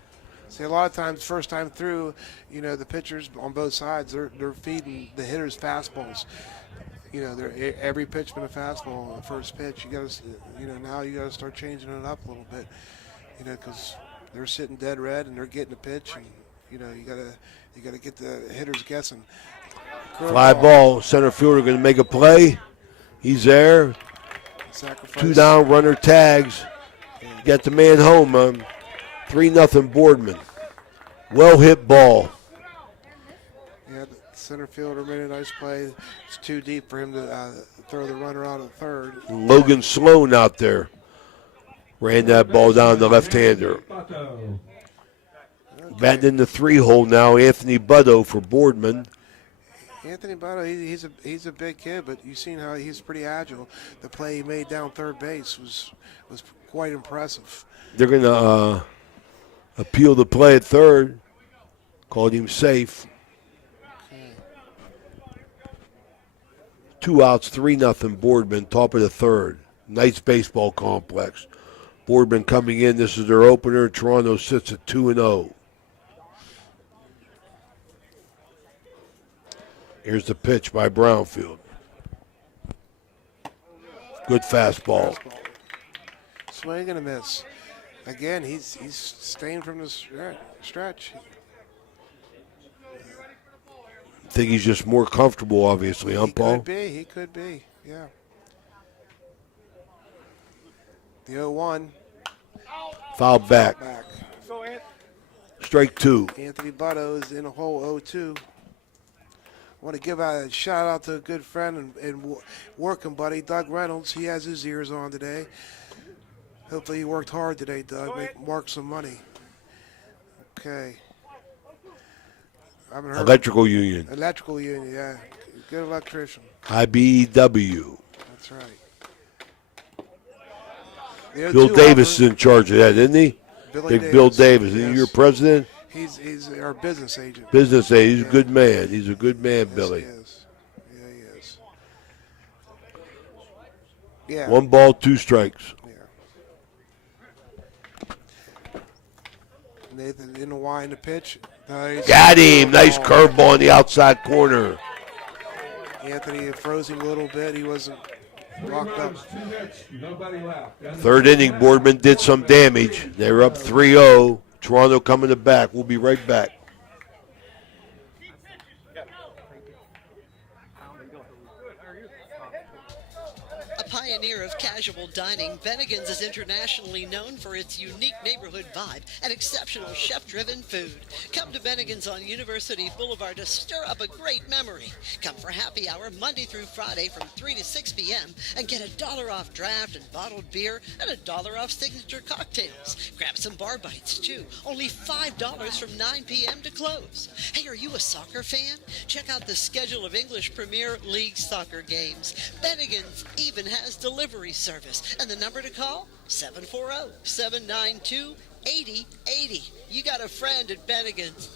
See, a lot of times, first time through, the pitchers on both sides, they're feeding the hitters fastballs. Every pitch been a fastball on the first pitch. You got to, now you got to start changing it up a little bit, because they're sitting dead red and they're getting a pitch, and you got to get the hitters guessing. Fly ball, center fielder going to make a play. He's there. Sacrifice. 2 down, runner tags. Got the man home. 3-0 Boardman. Well hit ball. Yeah, the center fielder made a nice play. It's too deep for him to throw the runner out at third. Logan Sloan out there ran that ball down the left-hander. Batting in the 3-hole now, Anthony Butto for Boardman. Anthony Butto, he's a big kid, but you've seen how he's pretty agile. The play he made down third base was quite impressive. They're going to appeal the play at third. Called him safe. 2 outs, 3-0 Boardman, top of the third. Knights baseball complex. Boardman coming in. This is their opener. Toronto sits at 2-0. Here's the pitch by Brownfield. Good fastball. Swing and a miss. Again, he's staying from the stretch. I think he's just more comfortable, obviously, huh, Paul? He could be, yeah. The 0-1. Foul back. Strike 2. Anthony Butto is in a hole 0-2. I want to give a shout out to a good friend and working buddy, Doug Reynolds. He has his ears on today. Hopefully he worked hard today, Doug. Mark some money. Okay. I haven't heard Electrical Union. Electrical Union, yeah. Good electrician. IBEW. That's right. Bill Davis is in charge of that, isn't he? Bill Davis. Yes. Isn't he your president? He's our business agent. Business agent. He's a good man. He's a good man, Yes, Billy. He is. Yeah, he is. Yeah. 1 ball, 2 strikes. Nathan in the wind the pitch. Nice. Got him. Nice curveball in the outside corner. Anthony froze him a little bit. He wasn't locked up. Third inning, Boardman did some damage. They're up 3-0. Toronto coming to back. We'll be right back. A pioneer of casual dining, Bennigan's is internationally known for its unique neighborhood vibe and exceptional chef-driven food. Come to Bennigan's on University Boulevard to stir up a great memory. Come for happy hour Monday through Friday from 3 to 6 p.m. and get $1 off draft and bottled beer and $1 off signature cocktails. Grab some bar bites too. Only $5 from 9 p.m. to close. Hey, are you a soccer fan? Check out the schedule of English Premier League soccer games. Bennigan's even has delivery service. And the number to call? 740-792-8080. You got a friend at Bennigan's.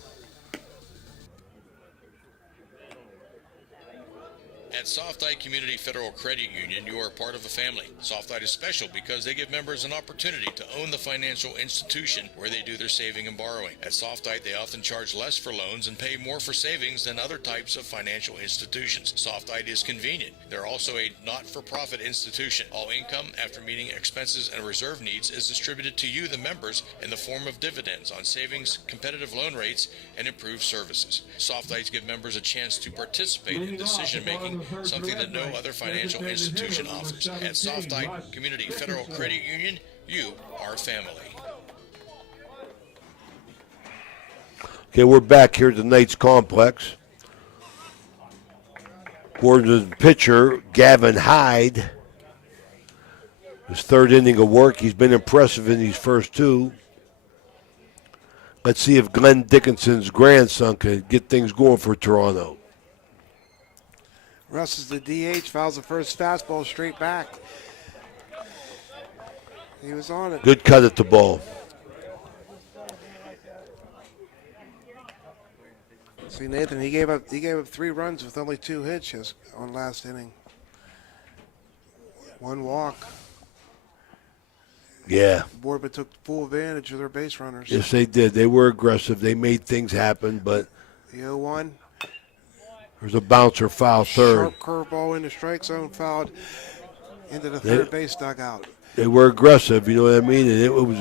At Softite Community Federal Credit Union, you are part of a family. Softite is special because they give members an opportunity to own the financial institution where they do their saving and borrowing. At Softite, they often charge less for loans and pay more for savings than other types of financial institutions. Softite is convenient. They're also a not-for-profit institution. All income, after meeting expenses and reserve needs, is distributed to you, the members, in the form of dividends on savings, competitive loan rates, and improved services. Softites give members a chance to participate in decision-making, something that no other financial institution offers. At Softite Community Federal Credit Union, you are family. Okay, we're back here at the Knights Complex. Boardman's pitcher, Gavin Hyde. His third inning of work. He's been impressive in these first two. Let's see if Glenn Dickinson's grandson could get things going for Toronto. Russ is the DH, fouls the first fastball straight back. He was on it. Good cut at the ball. See, Nathan, he gave up 3 runs with only 2 hits on last inning. 1 walk. Yeah. Boardman took full advantage of their base runners. Yes, they did. They were aggressive. They made things happen, but The 0-1. there's a bouncer foul third. Sharp curveball in the strike zone, fouled into the third base dugout. They were aggressive, you know what I mean? And it was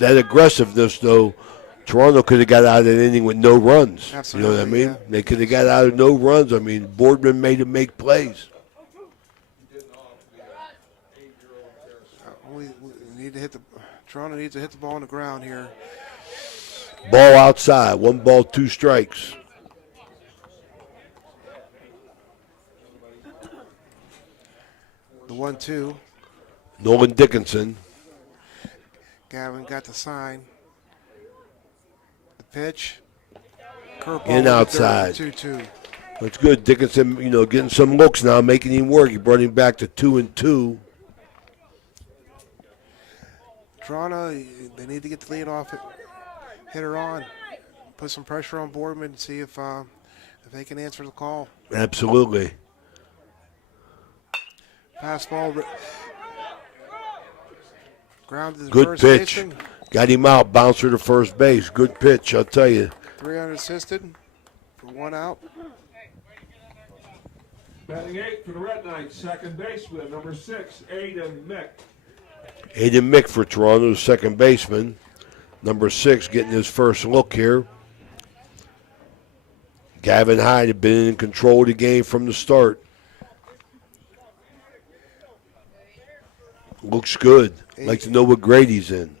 that aggressiveness, though. Toronto could have got out of that inning with no runs. Absolutely, You know what I mean? yeah. They could have got out of no runs. I mean, Boardman made them make plays. We need to hit the. Toronto needs to hit the ball on the ground here. Ball outside. 1 ball, 2 strikes. The 1-2. Nolan Dickinson. Gavin got the sign. The pitch. Curveball In outside. 2-2. That's good. Dickinson, getting some looks now, making him work. He brought him back to 2-2. Toronto, they need to get the lead off hitter on. Put some pressure on Boardman and see if they can answer the call. Absolutely. Fastball. Grounded to Good first pitch. baseman. Got him out. Bouncer to first base. Good pitch, I'll tell you. 3 unassisted for 1 out. Batting 8 for the Red Knights, second baseman, number 6, Aiden Mick. Aiden Mick for Toronto's second baseman. Number 6 getting his first look here. Gavin Hyde had been in control of the game from the start. Looks good. Like to know what grade he's in.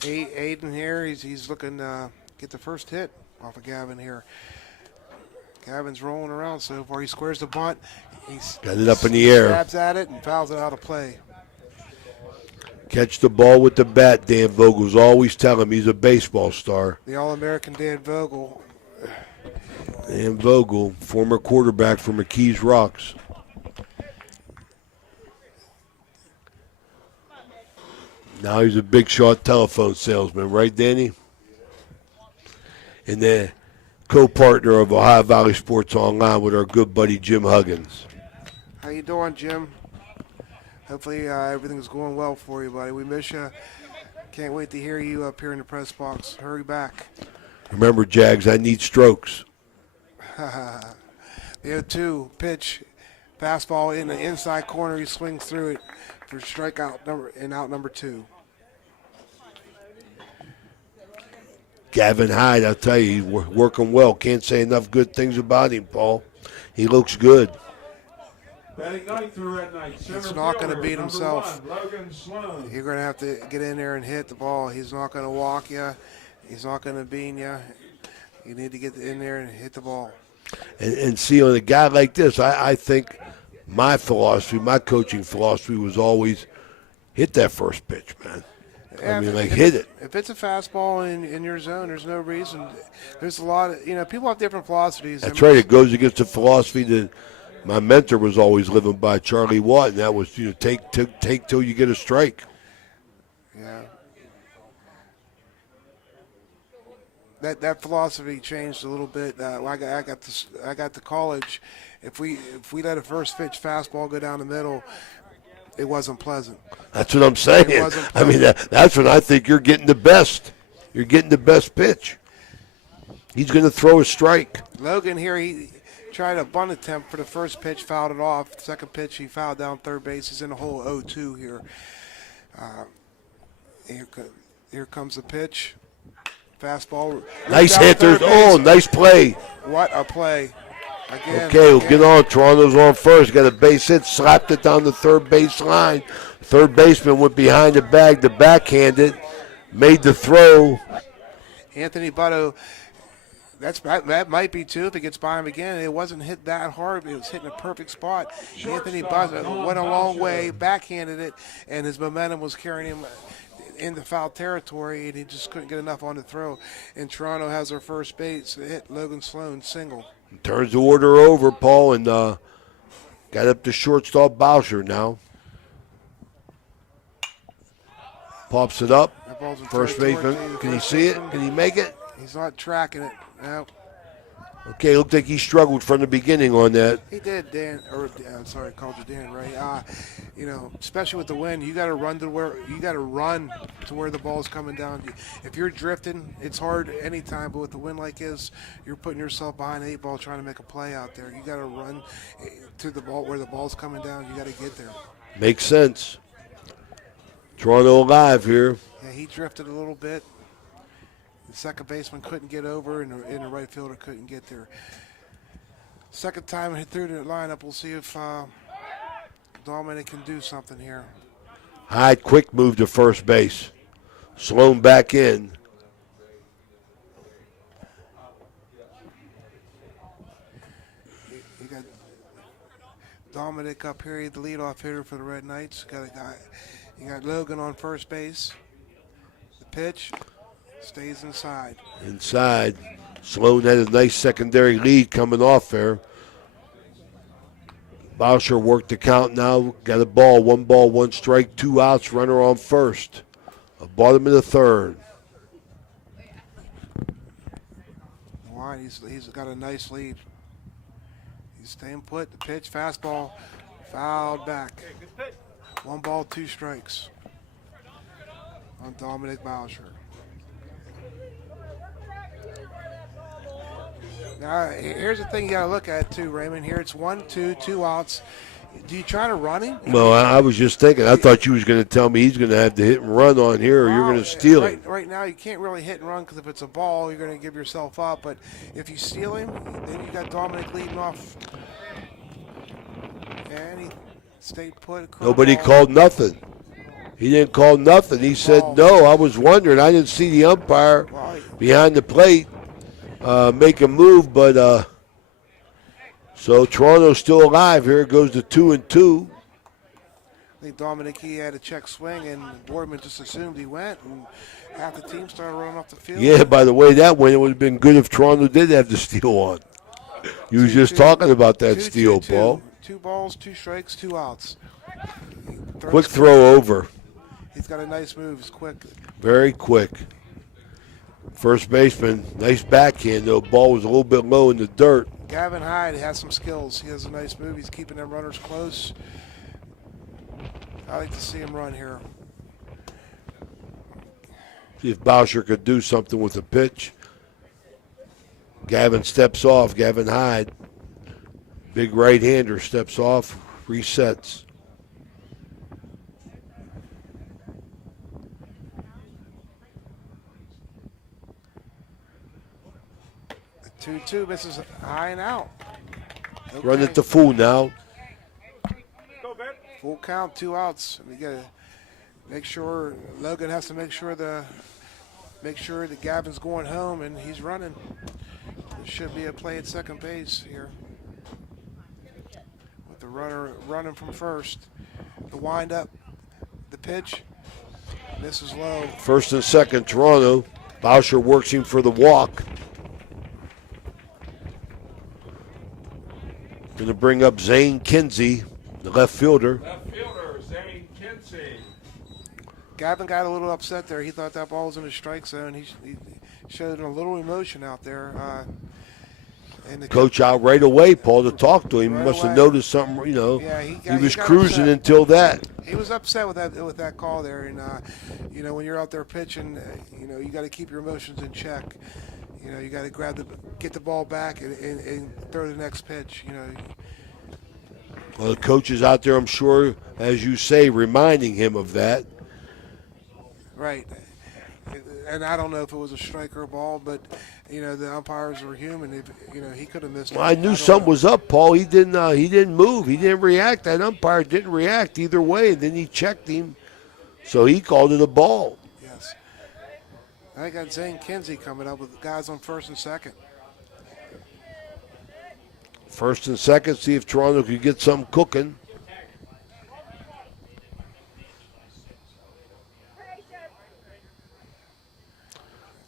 Aiden here, he's looking to get the first hit off of Gavin here. Gavin's rolling around so far. He squares the bunt. He's Got it up in the air. Stabs at it and fouls it out of play. Catch the ball with the bat, Dan Vogel's always tell him he's a baseball star. The All-American Dan Vogel. Dan Vogel, former quarterback for McKees Rocks. Now he's a big shot telephone salesman, right, Danny? And the co-partner of Ohio Valley Sports Online with our good buddy Jim Huggins. How you doing, Jim? Hopefully everything's going well for you, buddy. We miss you. Can't wait to hear you up here in the press box. Hurry back. Remember, Jags, I need strokes. The 0-2 pitch. Fastball in the inside corner. He swings through it for strikeout out number 2. Gavin Hyde, I'll tell you, he's working well. Can't say enough good things about him, Paul. He looks good. Batting 9th for the Red Knights, center He's not going to fielder, beat number himself. 1, Logan Sloan. You're going to have to get in there and hit the ball. He's not going to walk you. He's not going to bean you. You need to get in there and hit the ball. And see, on a guy like this, I think my philosophy, my coaching philosophy was always hit that first pitch, man. Yeah, I mean, if hit it. If it's a fastball in your zone, there's no reason. There's a lot of, people have different philosophies. That's right. It goes against the philosophy that my mentor was always living by, Charlie Watt, and that was, take till you get a strike. Yeah. That philosophy changed a little bit. I got to college. If we let a first pitch fastball go down the middle, it wasn't pleasant. That's what I'm saying. I mean, that's when I think you're getting the best. You're getting the best pitch. He's going to throw a strike. Logan here, he tried a bunt attempt for the first pitch, fouled it off. Second pitch, he fouled down third base. He's in the hole 0-2 here. Here comes the pitch. Fastball. Nice hit. Nice play. What a play. Again. Okay, we'll get on. Toronto's on first. Got a base hit. Slapped it down the third base line. Third baseman went behind the bag to backhand it. Made the throw. Anthony Butto, that might be two if it gets by him again. It wasn't hit that hard. It was hitting a perfect spot. Anthony Butto went a long way, backhanded it, and his momentum was carrying him in the foul territory, and he just couldn't get enough on the throw. And Toronto has their first base hit, Logan Sloan single. Turns the order over, Paul, and got up to shortstop Bowser now. Pops it up. That ball's in First third baseman. towards Can he first see it? baseman. Can he make it? He's not tracking it. No, Okay, looked like he struggled from the beginning on that. he did, Dan. Or I'm sorry, I called you Dan, right? Especially with the wind, you got to run to where the ball's coming down. If you're drifting, it's hard anytime. But with the wind like this, you're putting yourself behind the 8 ball trying to make a play out there. You got to run to the ball where the ball's coming down. You got to get there. Makes sense. Toronto alive here. Yeah, he drifted a little bit. The second baseman couldn't get over, and the right fielder couldn't get there. Second time he threw the lineup. We'll see if Dominic can do something here. Hyde quick move to first base. Sloan back in. You got Dominic up here, the leadoff hitter for the Red Knights. You got Logan on first base. The pitch stays inside. Inside. Sloan had a nice secondary lead coming off there. Bowser worked the count now. Got a ball, 1 strike, 2 outs, runner on first. Bottom of the third. Why? He's got a nice lead. He's staying put. The pitch, fastball, fouled back. 1 ball, 2 strikes on Dominic Bowser. Now, here's the thing you got to look at, too, Raymond. Here it's 1-2 outs. Do you try to run him? Well, I was just thinking. I thought you was going to tell me he's going to have to hit and run on here, or you're going to steal him. Right now, you can't really hit and run because if it's a ball, you're going to give yourself up. But if you steal him, then you got Dominic leading off. And he stayed put. Nobody called nothing. He didn't call nothing. He said no. I was wondering. I didn't see the umpire behind the plate make a move, but so Toronto's still alive here. It goes to 2-2. I think Dominic, he had a check swing, and Boardman just assumed he went, and half the team started running off the field. Yeah, by the way that went, it would have been good if Toronto did have the steal on. You was just talking about that steal, Paul. 2 balls, 2 strikes, 2 outs. Quick throw over. He's got a nice move. He's quick. Very quick. First baseman, nice backhand, though. Ball was a little bit low in the dirt. Gavin Hyde has some skills. He has a nice move. He's keeping them runners close. I like to see him run here. See if Bowser could do something with the pitch. Gavin steps off. Gavin Hyde. Big right-hander steps off, resets. 2-2 misses high and out. Okay. Run it to full now. Full count, 2 outs. We got to make sure Logan has to make sure that Gavin's going home and he's running. There should be a play at second base here with the runner running from first. The windup, the pitch, misses low. First and second, Toronto. Bowser works him for the walk. Going to bring up Zane Kinsey, the left fielder. Left fielder, Zane Kinsey. Gavin got a little upset there. He thought that ball was in the strike zone. He showed a little emotion out there. And the Coach out right away, Paul, to talk to him. Right He must have away. noticed something, you know. Yeah, he was got cruising upset. until that. He was upset with that call there, and when you're out there pitching, you got to keep your emotions in check. You got to get the ball back and throw the next pitch. Well, the coach is out there, I'm sure, as you say, reminding him of that. Right. And I don't know if it was a strike or a ball, but the umpires are human. If he could have missed. Well, I knew something was up, Paul. He didn't move. He didn't react. That umpire didn't react either way. And then he checked him, so he called it a ball. Yes. I got Zane Kinsey coming up with guys on first and second. First and second, see if Toronto could get something cooking.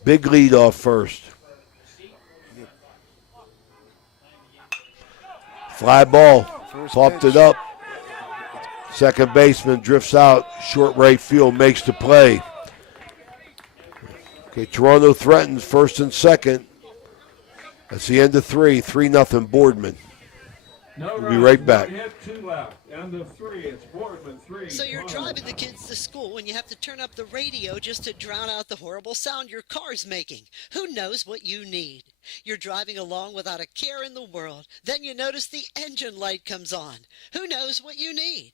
Big lead off first. Fly ball. First Popped pitch. it up. Second baseman drifts out. Short right field makes the play. Okay, Toronto threatens first and second. That's the end of 3. 3-0 Boardman. No We'll be runs, right back. one hit, 2 left. End of 3. It's Boardman 3. So you're Toronto. driving the kids to school and you have to turn up the radio just to drown out the horrible sound your car's making. Who knows what you need? You're driving along without a care in the world. Then you notice the engine light comes on. Who knows what you need?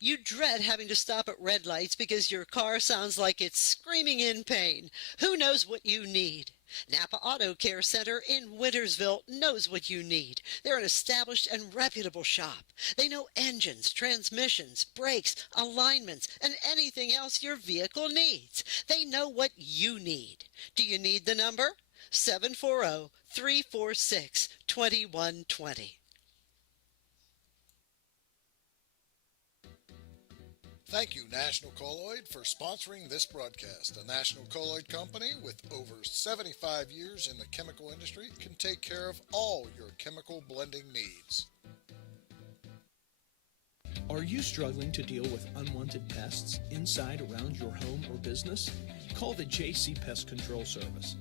You dread having to stop at red lights because your car sounds like it's screaming in pain. Who knows what you need? Napa Auto Care Center in Wintersville knows what you need. They're an established and reputable shop. They know engines, transmissions, brakes, alignments, and anything else your vehicle needs. They know what you need. Do you need the number? 740-346-2120. Thank you, National Colloid, for sponsoring this broadcast. The National Colloid Company, with over 75 years in the chemical industry, can take care of all your chemical blending needs. Are you struggling to deal with unwanted pests inside, around your home or business? Call the JC Pest Control Service.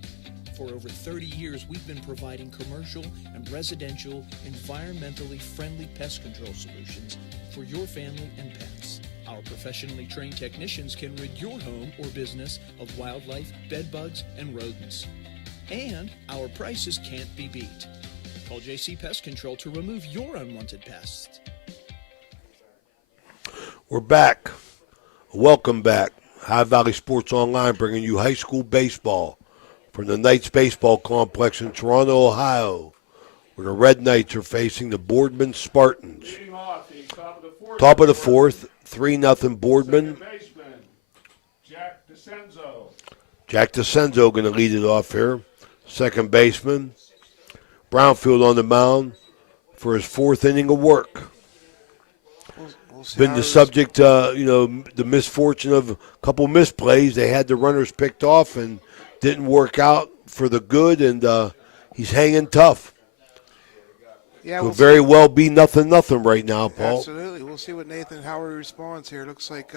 For over 30 years, we've been providing commercial and residential, environmentally friendly pest control solutions for your family and pets. Our professionally trained technicians can rid your home or business of wildlife, bedbugs, and rodents. And our prices can't be beat. Call JC Pest Control to remove your unwanted pests. We're back. Welcome back. High Valley Sports Online bringing you high school baseball from the Knights Baseball Complex in Toronto, Ohio, where the Red Knights are facing the Boardman Spartans. Leading off, the Top of the fourth, 3-0 Boardman. Second baseman, Jack DeCenzo. Jack DeCenzo going to lead it off here. Second baseman. Brownfield on the mound for his 4th inning of work. We'll see Been how the this- subject, the misfortune of a couple misplays. They had the runners picked off and didn't work out for the good, and he's hanging tough. Yeah, Could we'll very see. well be 0-0 right now, Paul. Absolutely. We'll see what Nathan Howard responds here. Looks like,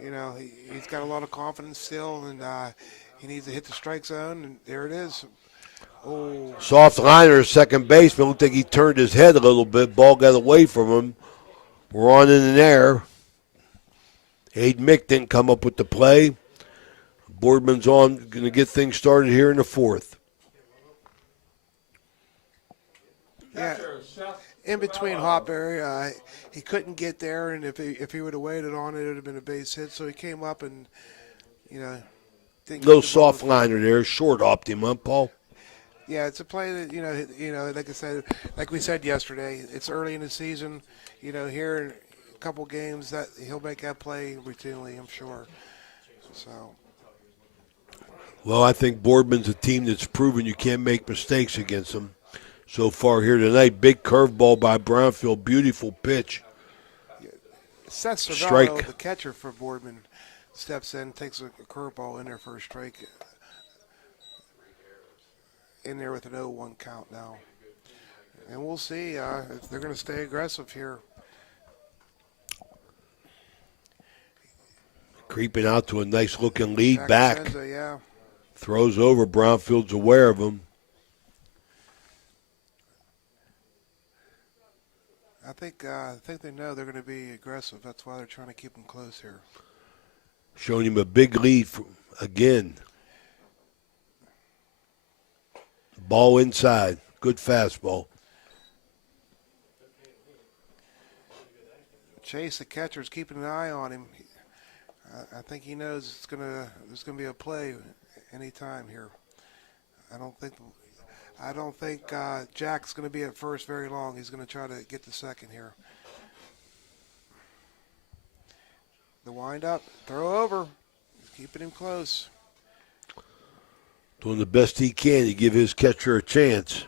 he's got a lot of confidence still, and he needs to hit the strike zone, and there it is. Oh, Soft liner, second baseman. Looked like he turned his head a little bit. Ball got away from him. We're on in the air. Aid Mick didn't come up with the play. Boardman's on, going to get things started here in the 4th. yeah. In between Hopberry, he couldn't get there, and if he would have waited on it, it would have been a base hit. So he came up and, didn't Little get the ball. soft liner there, short opt him up, Paul. Yeah, it's a play that like I said, like we said yesterday, it's early in the season. Here in a couple games that he'll make that play routinely, I'm sure. So. Well, I think Boardman's a team that's proven you can't make mistakes against them so far here tonight. Big curveball by Brownfield, beautiful pitch. Seth Serrano, Strike. the catcher for Boardman, steps in, takes a curveball in there for a strike. In there with an 0-1 count now. And we'll see if they're going to stay aggressive here. Creeping out to a nice-looking lead Jack back. Senza, yeah. Throws over. Brownfield's aware of him. I think they know they're going to be aggressive. That's why they're trying to keep them close here. Showing him a big lead again. Ball inside. Good fastball. Chase, the catcher, is keeping an eye on him. I think he knows there's gonna be a play anytime here. I don't think Jack's gonna be at first very long. He's gonna try to get to second here. The windup, throw over. He's keeping him close. Doing the best he can to give his catcher a chance.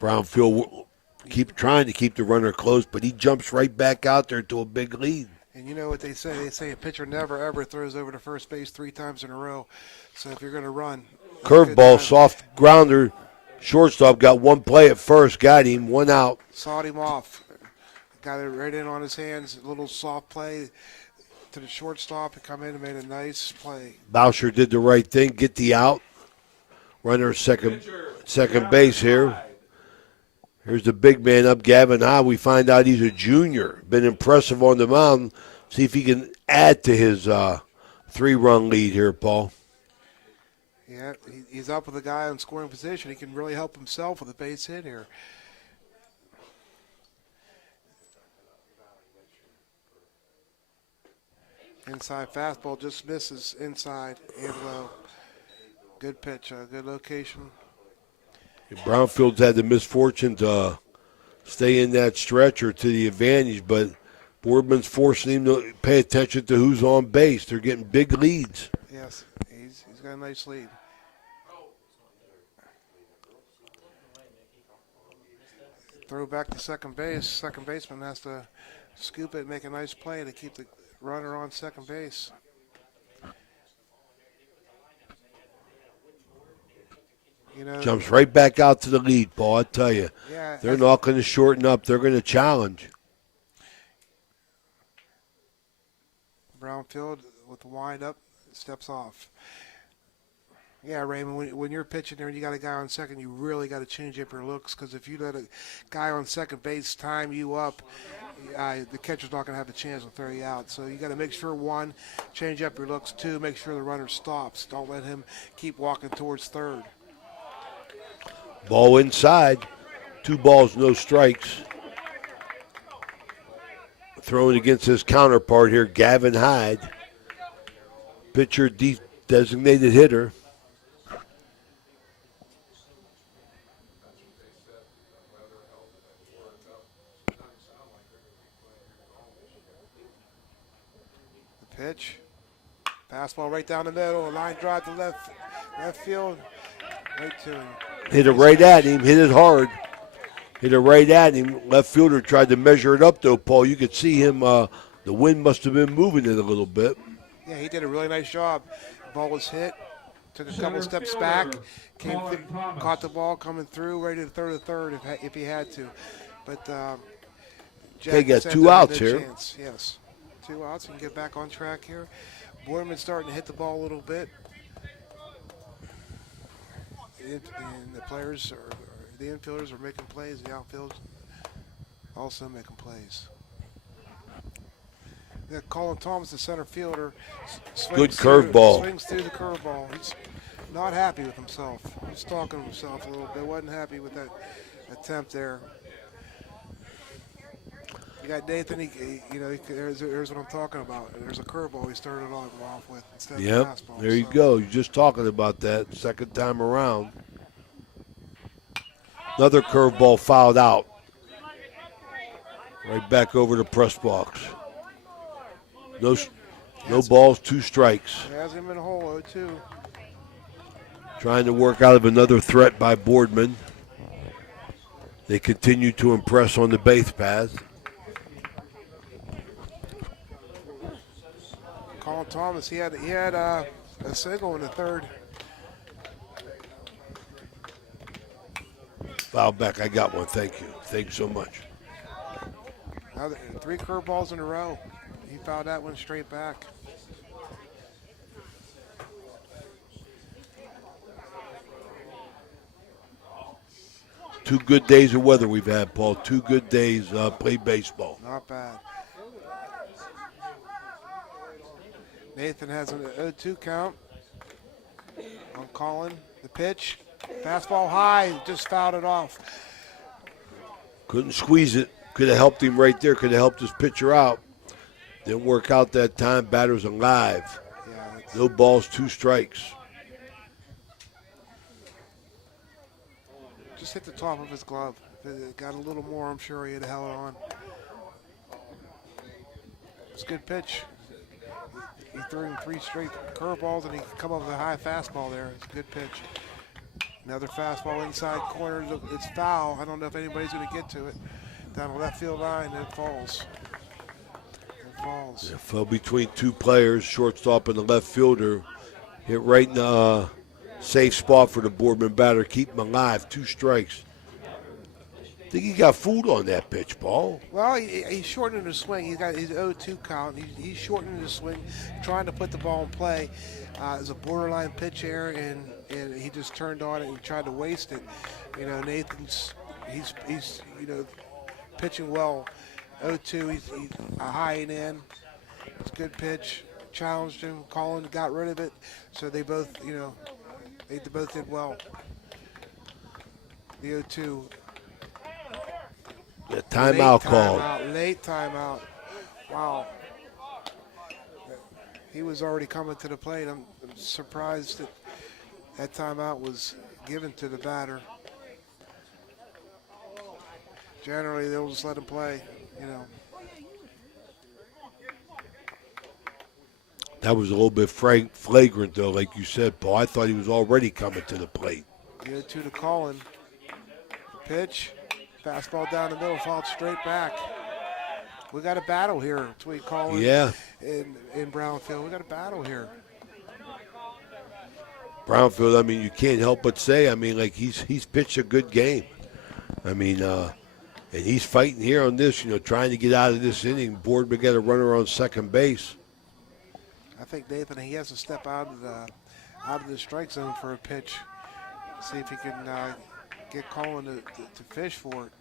Brownfield will keep trying to keep the runner close, but he jumps right back out there to a big lead. And you know what they say? They say a pitcher never, ever throws over to first base 3 times in a row. So if you're going to run, Curveball, soft grounder. Shortstop got one play at first, got him, one out. Sawed him off. Got it right in on his hands. A little soft play to the shortstop. He come in and made a nice play. Boucher did the right thing, get the out. Runner second base here. Here's the big man up, Gavin High. We find out he's a junior. Been impressive on the mound. See if he can add to his 3-run lead here, Paul. Yeah, he's up with a guy in scoring position. He can really help himself with a base hit here. Inside fastball just misses inside and low. Good pitch, good location. Brownfield's had the misfortune to stay in that stretch or to the advantage, but Boardman's forcing him to pay attention to who's on base. They're getting big leads. Yes, he's got a nice lead. Throw back to second base. Second baseman has to scoop it and make a nice play to keep the runner on second base. You know, jumps right back out to the lead, Paul, I tell you. Yeah, they're not going to shorten up. They're going to challenge. Brownfield with the wind-up, steps off. Yeah, Raymond, when you're pitching there and you got a guy on second, you really got to change up your looks, because if you let a guy on second base time you up, the catcher's not going to have a chance to throw you out. So you got to make sure, one, change up your looks. Two, make sure the runner stops. Don't let him keep walking towards third. Ball inside. 2 balls, no strikes. Throwing against his counterpart here, Gavin Hyde. Pitcher, designated hitter. The pitch. Fastball right down the middle. A line drive to left field. Right to him. Hit it right at him. Hit it hard. Hit it right at him. Left fielder tried to measure it up, though, Paul. You could see him. The wind must have been moving it a little bit. Yeah, he did a really nice job. Ball was hit. Took a couple steps back. Caught the ball coming through, ready to throw to third if he had to. But They got 2 outs here. Chance. Yes, 2 outs and get back on track here. Boardman starting to hit the ball a little bit. And the players, or the infielders, are making plays. The outfield also making plays. Yeah, Colin Thomas, the center fielder, good curveball. Swings through the curveball. He's not happy with himself. He's talking to himself a little bit. Wasn't happy with that attempt there. You got Nathan. Here's what I'm talking about. There's a curveball he started off with instead of the fastball. There you go. You're just talking about that second time around. Another curveball fouled out. Right back over the press box. No balls, 2 strikes. He has him in a hole, 0-2. Trying to work out of another threat by Boardman. They continue to impress on the base path. Colin Thomas, he had a single in the third. Foul back, I got one. Thank you. Thank you so much. Now 3 curveballs in a row. He fouled that one straight back. Two good days of weather we've had, Paul. 2 good days play baseball. Not bad. Nathan has an 0-2 count on Colin. The pitch, fastball high, just fouled it off. Couldn't squeeze it. Could have helped him right there. Could have helped his pitcher out. Didn't work out that time. Batter's alive. Yeah, no balls, 2 strikes. Just hit the top of his glove. If it got a little more, I'm sure he'd have held it on. It's a good pitch. He threw him 3 straight curveballs, and he could come up with a high fastball there. It's a good pitch. Another fastball inside corner. It's foul. I don't know if anybody's going to get to it. Down the left field line, and it falls. It falls. It fell between 2 players, shortstop and the left fielder. Hit right in the Safe spot for the Boardman batter. Keep him alive. 2 strikes. I think he got food on that pitch, Paul. Well, he's shortening his swing. He's got his 0-2 count. He's shortening his swing, trying to put the ball in play. It's a borderline pitch error, and he just turned on it and tried to waste it. You know, Nathan's he's pitching well. 0-2. He's a high and in. It's a good pitch. Challenged him. Colin got rid of it. So they both, they both did well. The 0-2. The timeout called. Late timeout. Wow. He was already coming to the plate. I'm surprised that timeout was given to the batter. Generally, they'll just let him play, That was a little bit flagrant, though, like you said, Paul. I thought he was already coming to the plate. 0-2 to Colin. Pitch. Fastball down the middle, fouled straight back. We got a battle here between Colin and Brownfield. We got a battle here. Brownfield, I mean, you can't help but say, I mean, like he's pitched a good game. I mean, and he's fighting here on this, trying to get out of this inning. Boardman got a runner on second base. I think Nathan, he has to step out of the strike zone for a pitch. See if he can get Colin to fish for it.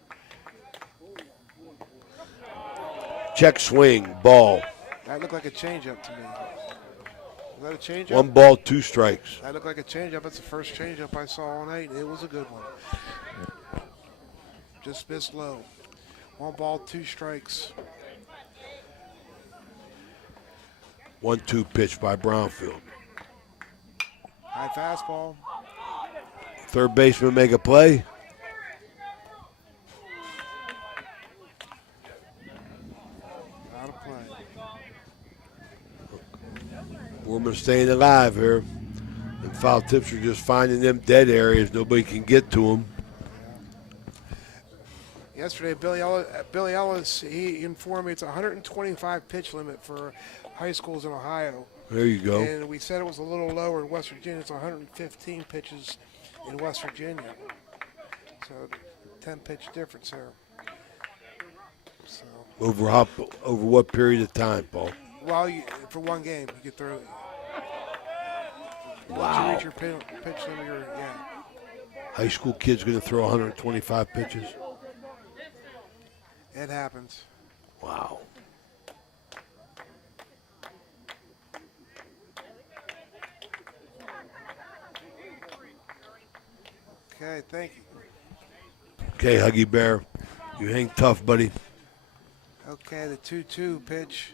Check swing, ball. That looked like a changeup to me. Was that a changeup? 1 ball, 2 strikes. That looked like a changeup. That's the first changeup I saw all night. It was a good one. Just missed low. 1 ball, 2 strikes. 1-2 pitch by Brownfield. High fastball. Third baseman make a play. Out of play. Boardman staying alive here. And foul tips are just finding them dead areas. Nobody can get to them. Yesterday, Billy Ellis, he informed me it's a 125 pitch limit for high schools in Ohio. There you go. And we said it was a little lower in West Virginia. It's 115 pitches in West Virginia. So 10 pitch difference there. So, Over what period of time, Paul? well, for one game, you get through. Wow. To reach your pitch limit, High school kid's going to throw 125 pitches. it happens. Wow. Okay, thank you. Okay, Huggy Bear. You hang tough, buddy. Okay, the 2-2 pitch.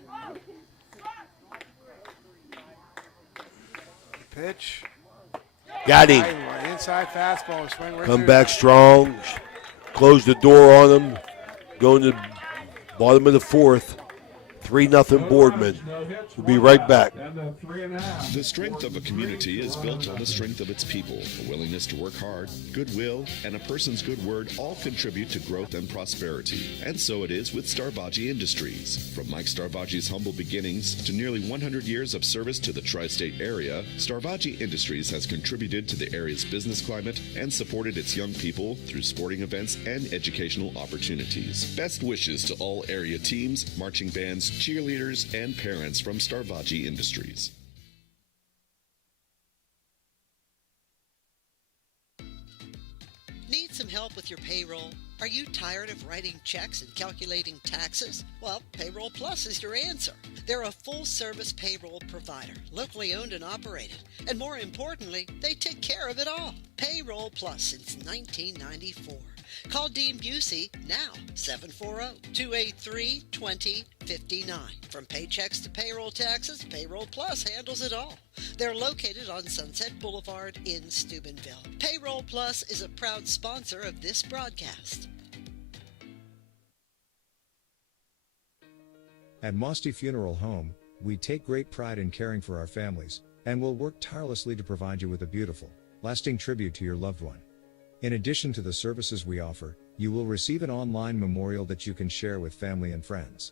Pitch. Got him. Inside fastball. Swing right Come through. back strong. Close the door on him. Going to bottom of the 4th. 3-0 Boardman. We'll be right back. The strength of a community is built on the strength of its people. A willingness to work hard, goodwill, and a person's good word all contribute to growth and prosperity. And so it is with Starvaji Industries. From Mike Starvaji's humble beginnings to nearly 100 years of service to the tri-state area, Starvaji Industries has contributed to the area's business climate and supported its young people through sporting events and educational opportunities. Best wishes to all area teams, marching bands, cheerleaders, and parents from Starvaji Industries. Need some help with your payroll? Are you tired of writing checks and calculating taxes? Well, Payroll Plus is your answer. They're a full-service payroll provider, locally owned and operated. And more importantly, they take care of it all. Payroll Plus since 1994. Call Dean Busey now, 740-283-2059. From paychecks to payroll taxes, Payroll Plus handles it all. They're located on Sunset Boulevard in Steubenville. Payroll Plus is a proud sponsor of this broadcast. At Mosty Funeral Home, we take great pride in caring for our families, and will work tirelessly to provide you with a beautiful, lasting tribute to your loved one. In addition to the services we offer, you will receive an online memorial that you can share with family and friends.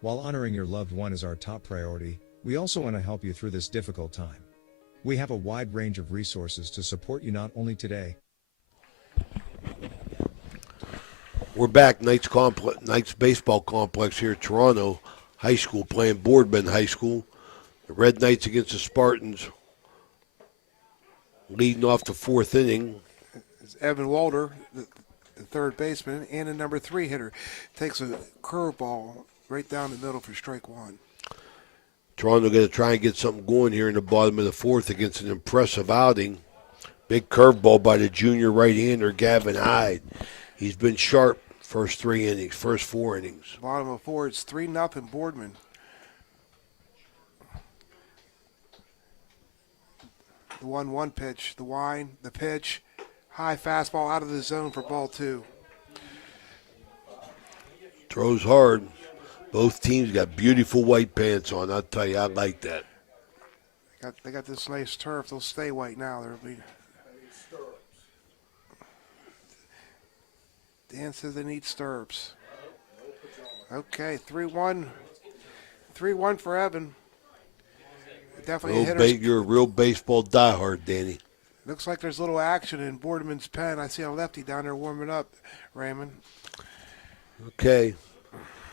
While honoring your loved one is our top priority, we also want to help you through this difficult time. We have a wide range of resources to support you not only today. We're back, Knights Baseball Complex here at Toronto High School, playing Boardman High School. The Red Knights against the Spartans, leading off the fourth inning. It's Evan Walter, the third baseman, and a number 3 hitter. Takes a curveball right down the middle for strike one. Toronto going to try and get something going here in the bottom of the fourth against an impressive outing. Big curveball by the junior right-hander, Gavin Hyde. He's been sharp first 4 innings. Bottom of 4, it's 3-0 Boardman. The 1-1 pitch, the wind, the pitch, high fastball out of the zone for ball 2. Throws hard. Both teams got beautiful white pants on. I'll tell you, I like that. They got this nice turf. They'll stay white now. Dan says they need stirrups. Okay, 3-1. 3-1 for Evan. Definitely a hitter. You're a real baseball diehard, Danny. Looks like there's a little action in Boardman's pen. I see a lefty down there warming up, Raymond. Okay.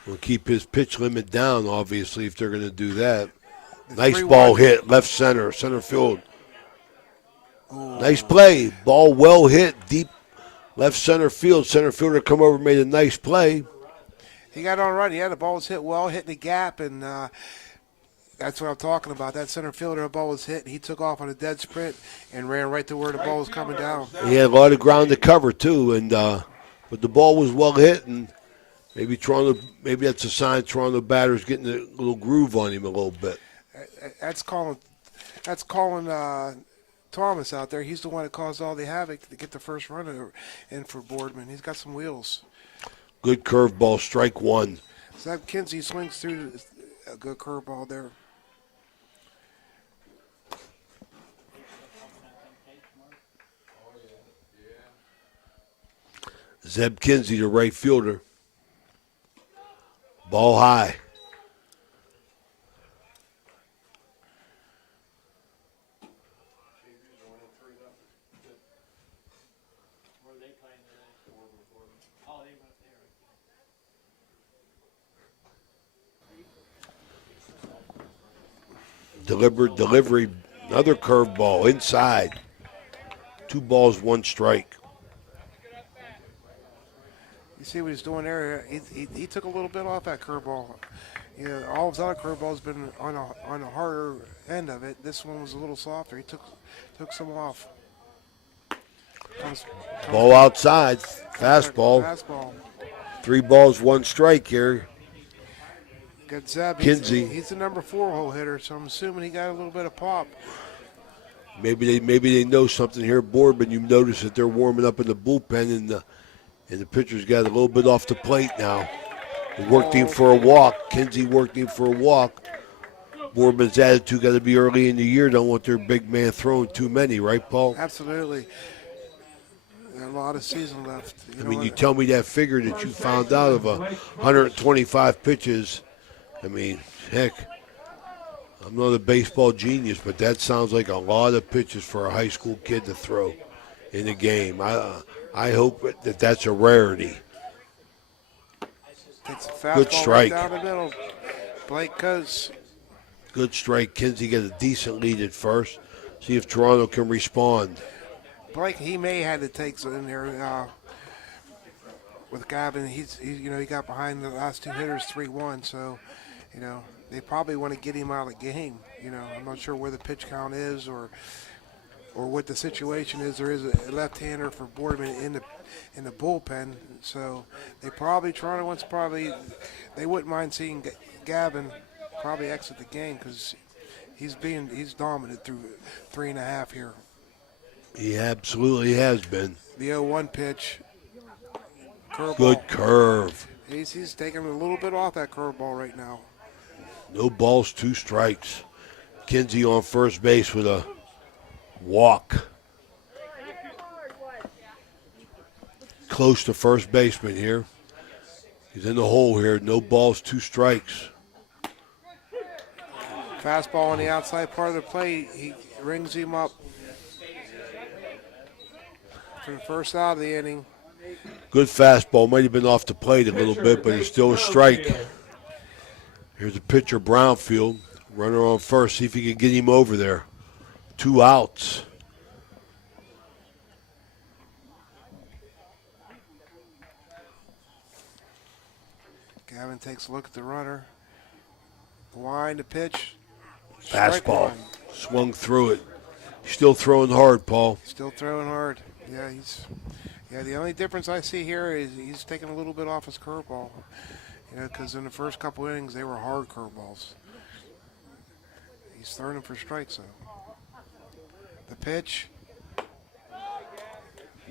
We'll keep his pitch limit down, obviously, if they're going to do that. Nice ball hit, left center field. Ooh. Nice play. Ball well hit, deep left center field. Center fielder come over, made a nice play. He got on right. Yeah, the ball was hit well, hit the gap, and that's what I'm talking about. That center fielder, the ball was hit, and he took off on a dead sprint and ran right to where the ball was coming down. He had a lot of ground to cover, too, and but the ball was well hit, and maybe that's a sign Toronto batter's getting a little groove on him a little bit. That's calling Thomas out there. He's the one that caused all the havoc to get the first run in for Boardman. He's got some wheels. Good curveball, strike one. Zeb Kinsey swings through a good curveball there. Zeb Kinsey, the right fielder. Ball high. Delivery, another curveball inside. 2 balls, 1 strike. You see what he's doing there? He took a little bit off that curveball. You know, all of his other curveballs been on a harder end of it. This one was a little softer. He took some off. Ball outside, fastball. 3 balls, 1 strike here. Got Zeb. Kinsey. He's the number 4 hole hitter, so I'm assuming he got a little bit of pop. Maybe they know something here, Boardman. You notice that they're warming up in the bullpen, and the pitcher's got a little bit off the plate now. He worked him for a walk. Kinsey worked him for a walk. Boardman's attitude got to be early in the year. Don't want their big man throwing too many, right, Paul? Absolutely. A lot of season left. You tell me that figure that you found out of 125 pitches. I mean, heck, I'm not a baseball genius, but that sounds like a lot of pitches for a high school kid to throw in a game. I hope that's a rarity. Good strike. Right down the middle. Blake Coates. Good strike. Kinsey got a decent lead at first. See if Toronto can respond. Blake, he may have to take some in there with Gavin. He got behind the last 2 hitters 3-1, so they probably want to get him out of the game. I'm not sure where the pitch count is or what the situation is. There is a left-hander for Boardman in the bullpen, so they wouldn't mind seeing Gavin probably exit the game because he's dominant through 3.5 here. He absolutely has been. The 0-1 pitch. Curveball. Good curve. He's taking a little bit off that curveball right now. No balls, 2 strikes. Kinsey on first base with a walk. Close to first baseman here. He's in the hole here. No balls, 2 strikes. Fastball on the outside part of the plate. He rings him up for the first out of the inning. Good fastball. Might have been off the plate a little bit, but it's still a strike. Here's the pitcher, Brownfield. Runner on first. See if he can get him over there. 2 outs. Gavin takes a look at the runner. Wind the pitch. Fastball. Swung through it. Still throwing hard, Paul. Still throwing hard. Yeah, the only difference I see here is he's taking a little bit off his curveball. Because in the first couple innings, they were hard curveballs. He's throwing them for strikes, though. The pitch.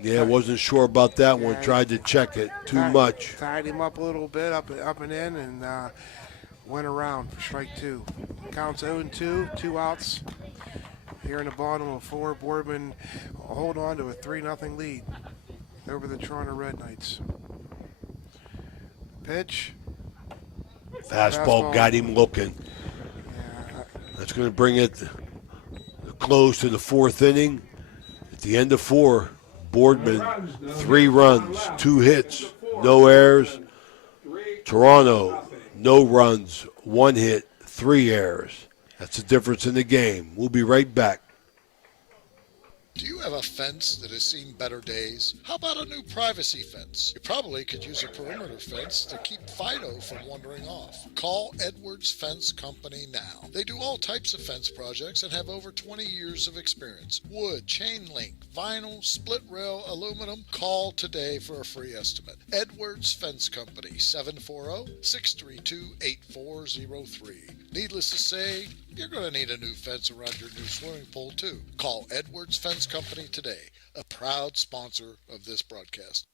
Yeah, wasn't sure about that one. Tried to check it too much. Tied him up a little bit, up and in, and went around for strike 2. Counts 0-2, 2 outs. Here in the bottom of 4, Boardman hold on to a 3-0 lead over the Toronto Red Knights. Pitch. Fastball got him looking. Yeah. That's going to bring it close to the 4th inning. At the end of 4, Boardman, 3 runs, 2 hits, no errors. Toronto, no runs, 1 hit, 3 errors. That's the difference in the game. We'll be right back. Do you have a fence that has seen better days? How about a new privacy fence? You probably could use a perimeter fence to keep Fido from wandering off. Call Edwards Fence Company now. They do all types of fence projects and have over 20 years of experience. Wood, chain link, vinyl, split rail, aluminum. Call today for a free estimate. Edwards Fence Company, 740-632-8403. Needless to say, you're going to need a new fence around your new swimming pool too. Call Edwards Fence Company today, a proud sponsor of this broadcast.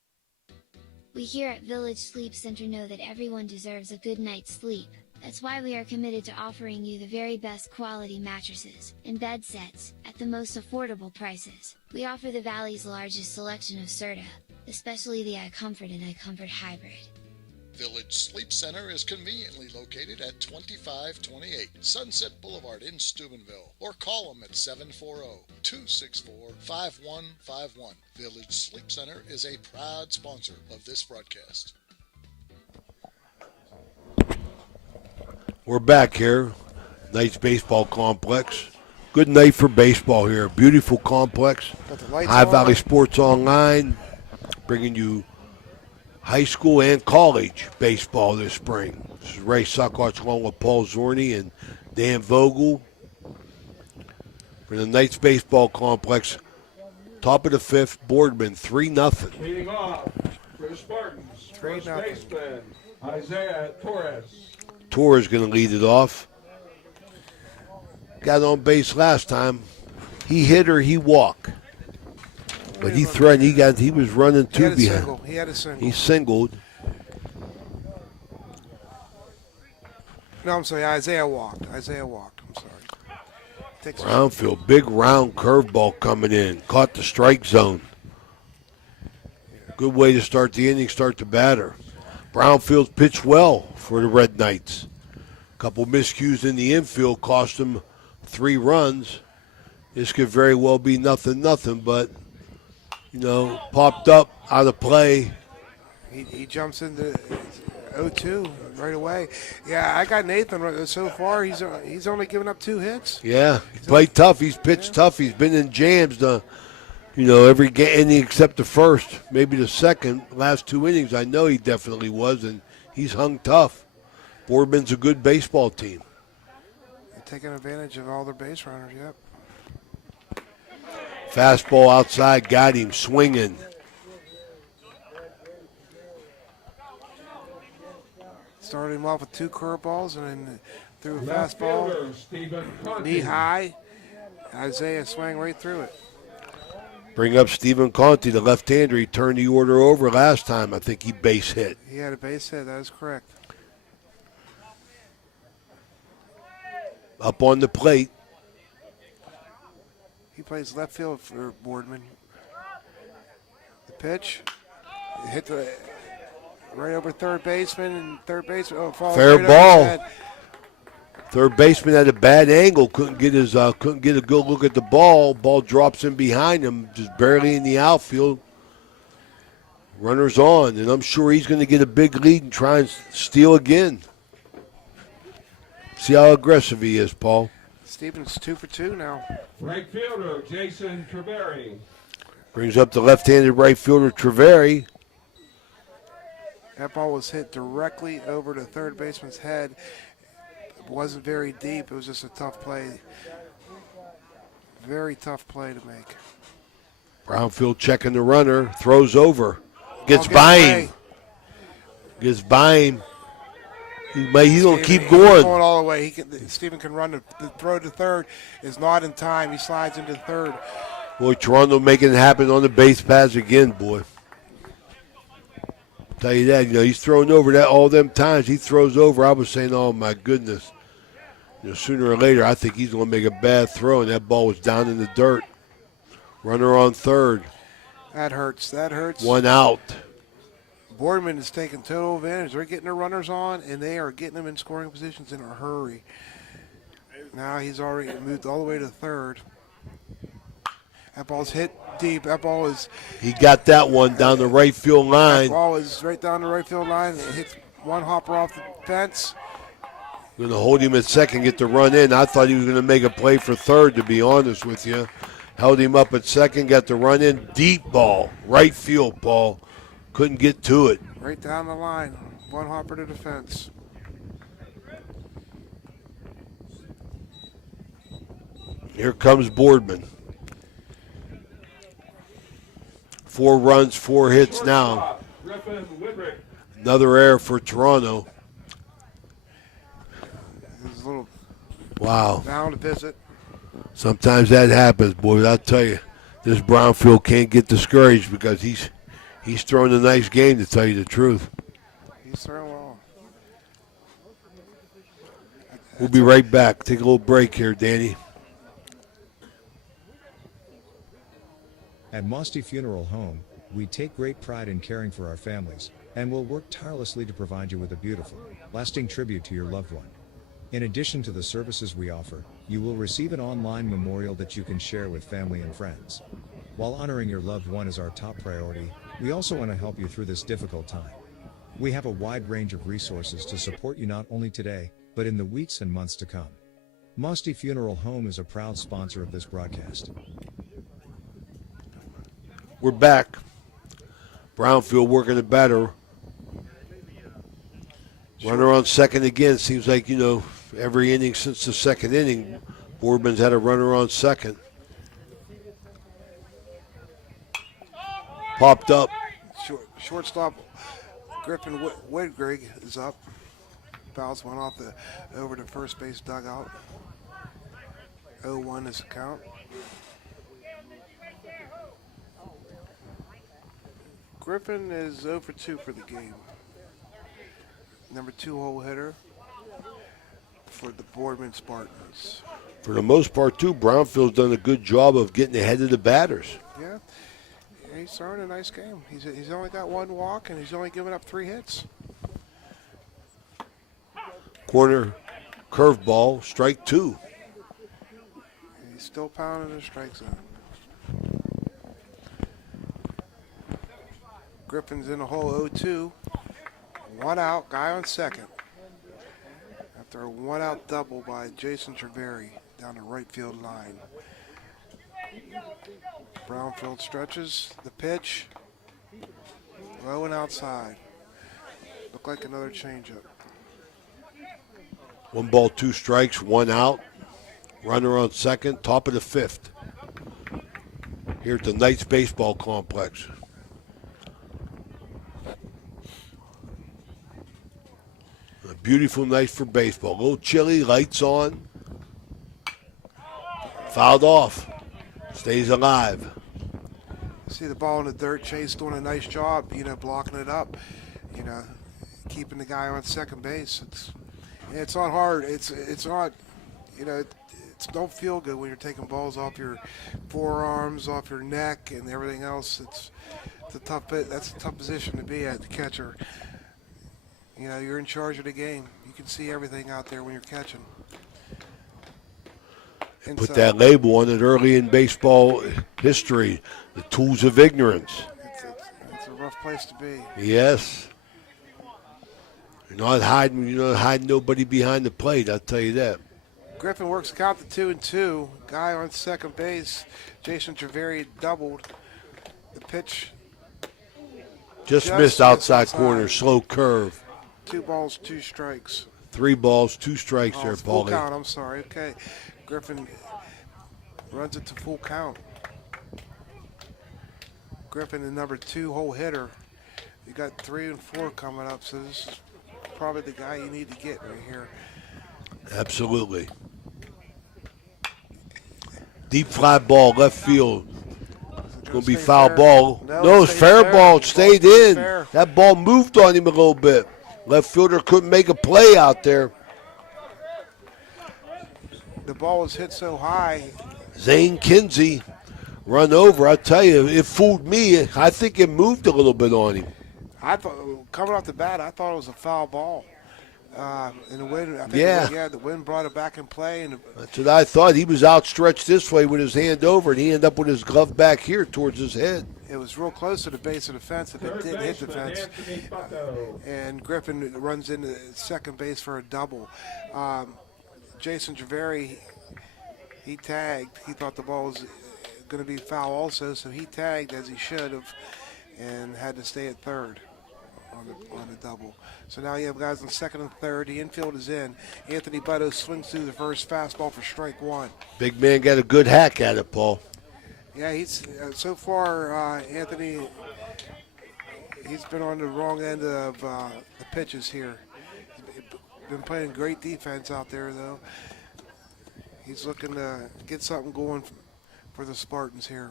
We here at Village Sleep Center know that everyone deserves a good night's sleep. That's why we are committed to offering you the very best quality mattresses and bed sets at the most affordable prices. We offer the Valley's largest selection of Serta, especially the iComfort and iComfort Hybrid. Village Sleep Center is conveniently located at 2528 Sunset Boulevard in Steubenville, or call them at 740-264-5151. Village Sleep Center is a proud sponsor of this broadcast. We're back here, Knights Baseball Complex. Good night for baseball here. Beautiful complex. High Valley Sports Online, bringing you high school and college baseball this spring. This is Ray Suckarts along with Paul Zorny and Dan Vogel. For the Knights Baseball Complex, top of the 5th, Boardman, 3-0. Leading off for the Spartans, first baseman Isaiah Torres. Torres going to lead it off. Got on base last time. He hit or he walked. But he threatened. He was running two behind. He had a single. He singled. No, I'm sorry. Isaiah walked. I'm sorry. Brownfield, big round curveball coming in. Caught the strike zone. Good way to start the inning, start the batter. Brownfield pitched well for the Red Knights. A couple miscues in the infield cost them 3 runs. This could very well be 0-0, but popped up out of play. He jumps into 0-2 right away. Yeah, I got Nathan so far. He's only given up 2 hits. Yeah, he played tough. He's pitched tough. He's been in jams. Every inning except the first, maybe the second. Last 2 innings, I know he definitely was, and he's hung tough. Boardman's a good baseball team. They're taking advantage of all their base runners. Yep. Fastball outside, got him swinging. Started him off with 2 curveballs and then threw a fastball. Knee high. Isaiah swung right through it. Bring up Stephen Conti, the left-hander. He turned the order over last time. I think he base hit. He had a base hit. That is correct. Up on the plate. He plays left field for Boardman. The pitch hit right over third baseman, and third baseman falls fair right ball. over his head. Third baseman had a bad angle, couldn't get a good look at the ball. Ball drops in behind him, just barely in the outfield. Runners on, and I'm sure he's going to get a big lead and try and steal again. See how aggressive he is, Paul. Stevens 2 for 2 now. Right fielder, Jason Treveri. Brings up the left-handed right fielder, Treveri. That ball was hit directly over the third baseman's head. It wasn't very deep. It was just a tough play. Very tough play to make. Brownfield checking the runner, throws over. Gets by him. Gets by him. He's going to keep going. He's going all the way. Steven can run. The throw to third is not in time. He slides into third. Boy, Toronto making it happen on the base paths again, boy. Tell you that, he's thrown over that all them times. He throws over. I was saying, oh, my goodness. Sooner or later, I think he's going to make a bad throw, and that ball was down in the dirt. Runner on third. That hurts. That hurts. One out. Boardman is taking total advantage. They're getting their runners on, and they are getting them in scoring positions in a hurry. Now he's already moved all the way to third. That ball's hit deep. That ball is... He got that one down the right field line. That ball is right down the right field line. It hits one hopper off the fence. Going to hold him at second, get the run in. I thought he was going to make a play for third, to be honest with you. Held him up at second, got the run in. Deep ball. Right field, Paul. Couldn't get to it. Right down the line. One hopper to the fence. Here comes Boardman. 4 runs, 4 hits now. Another error for Toronto. There's a little down to visit. Sometimes that happens, boys. I'll tell you, this Brownfield can't get discouraged because he's throwing a nice game, to tell you the truth. He's throwing well. We'll be right back. Take a little break here, Danny. At Mosty Funeral Home, we take great pride in caring for our families, and will work tirelessly to provide you with a beautiful, lasting tribute to your loved one. In addition to the services we offer, you will receive an online memorial that you can share with family and friends. While honoring your loved one is our top priority, we also want to help you through this difficult time. We have a wide range of resources to support you not only today, but in the weeks and months to come. Mosty Funeral Home is a proud sponsor of this broadcast. We're back. Brownfield working the batter. Runner on second again. Seems like, every inning since the second inning, Boardman's had a runner on second. Popped up. Shortstop Griffin Whitgrig is up. Fouls went off over the first base dugout. 0-1 is the count. Griffin is 0 for 2 for the game. Number 2 hole hitter for the Boardman Spartans. For the most part, too, Brownfield's done a good job of getting ahead of the batters. Yeah, he's throwing a nice game. He's only got 1 walk, and he's only given up 3 hits. Corner curveball, strike 2. He's still pounding the strike zone. Griffin's in a hole 0-2. 1 out, guy on second. After a 1 out double by Jason Treveri down the right field line. Brownfield stretches the pitch. Low and outside. Looked like another changeup. 1 ball, 2 strikes, 1 out. Runner on second, top of the 5th. Here at the Knights Baseball Complex. A beautiful night for baseball. A little chilly, lights on. Fouled off. Stays alive. See the ball in the dirt. Chase doing a nice job, blocking it up. Keeping the guy on second base. It's not hard. It's not, it don't feel good when you're taking balls off your forearms, off your neck, and everything else. It's a tough bit. That's a tough position to be at, the catcher. You're in charge of the game. You can see everything out there when you're catching. Put that label on it early in baseball history. The tools of ignorance. It's a rough place to be. Yes. You're not hiding nobody behind the plate, I'll tell you that. Griffin works count to 2-2. Guy on second base. Jason Treveri doubled. The pitch Just missed outside corner, slow curve. 2 balls, 2 strikes. 3 balls, 2 strikes there, Full Paulie. count, I'm sorry. Okay. Griffin runs it to full count. Griffin, the number 2 hole hitter. You got 3 and 4 coming up, so this is probably the guy you need to get right here. Absolutely. Deep fly ball, left field. It's going to be foul ball. No, it's fair ball. It stayed in. That ball moved on him a little bit. Left fielder couldn't make a play out there. The ball was hit so high. Zane Kinsey run over. I tell you, it fooled me. I think it moved a little bit on him. I thought, coming off the bat, I thought it was a foul ball. And the wind, I think the wind brought it back in play. And that's what I thought. He was outstretched this way with his hand over, and he ended up with his glove back here towards his head. It was real close to the base of the fence. If it didn't hit the fence, and Griffin runs into second base for a double. Jason Treveri, he tagged. He thought the ball was going to be foul also, so he tagged as he should have, and had to stay at third on the double. So now you have guys on second and third. The infield is in. Anthony Butto swings through the first fastball for strike 1. Big man got a good hack at it, Paul. Yeah, he's so far, Anthony, he's been on the wrong end of the pitches here. He's been playing great defense out there, though. He's looking to get something going for the Spartans here.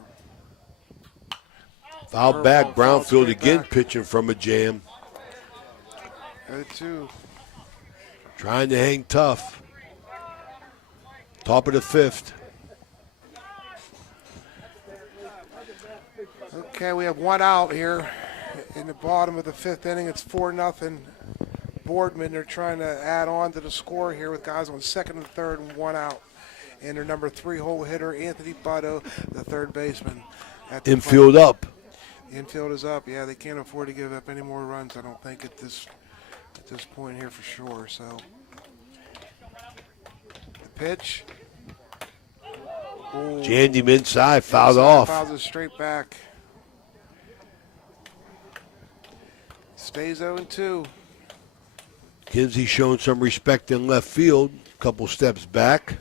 Foul back, Brownfield again pitching from a jam. 0-2. Trying to hang tough. Top of the 5th. Okay, we have 1 out here in the bottom of the 5th inning. It's 4-0. Boardman, they're trying to add on to the score here with guys on second and third and 1 out. And their number 3 hole hitter, Anthony Butto, the third baseman. Infield up. Infield is up. Yeah, they can't afford to give up any more runs, I don't think, at this point here for sure. So the pitch. Ooh. Jammed him inside, fouled off. Fouls it straight back. Stays 0-2. Kinsey showing some respect in left field. Couple steps back.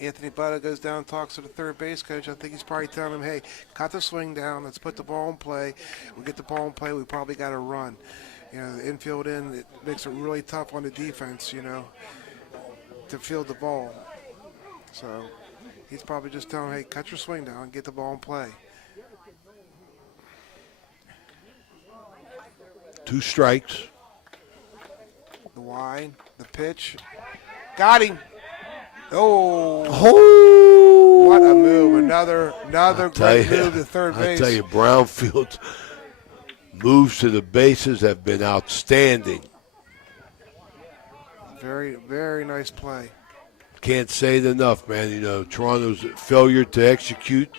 Anthony Butto goes down and talks to the third base coach. I think he's probably telling him, hey, cut the swing down. Let's put the ball in play. We'll get the ball in play. We probably got to run. You know, the infield in, it makes it really tough on the defense, you know, to field the ball. So he's probably just telling him, hey, cut your swing down and get the ball in play. 2 strikes. The wide, the pitch. Got him. Oh, what a move. Another great move to third base. I tell you, Brownfield's moves to the bases have been outstanding. Very, very nice play. Can't say it enough, man. You know, Toronto's failure to execute.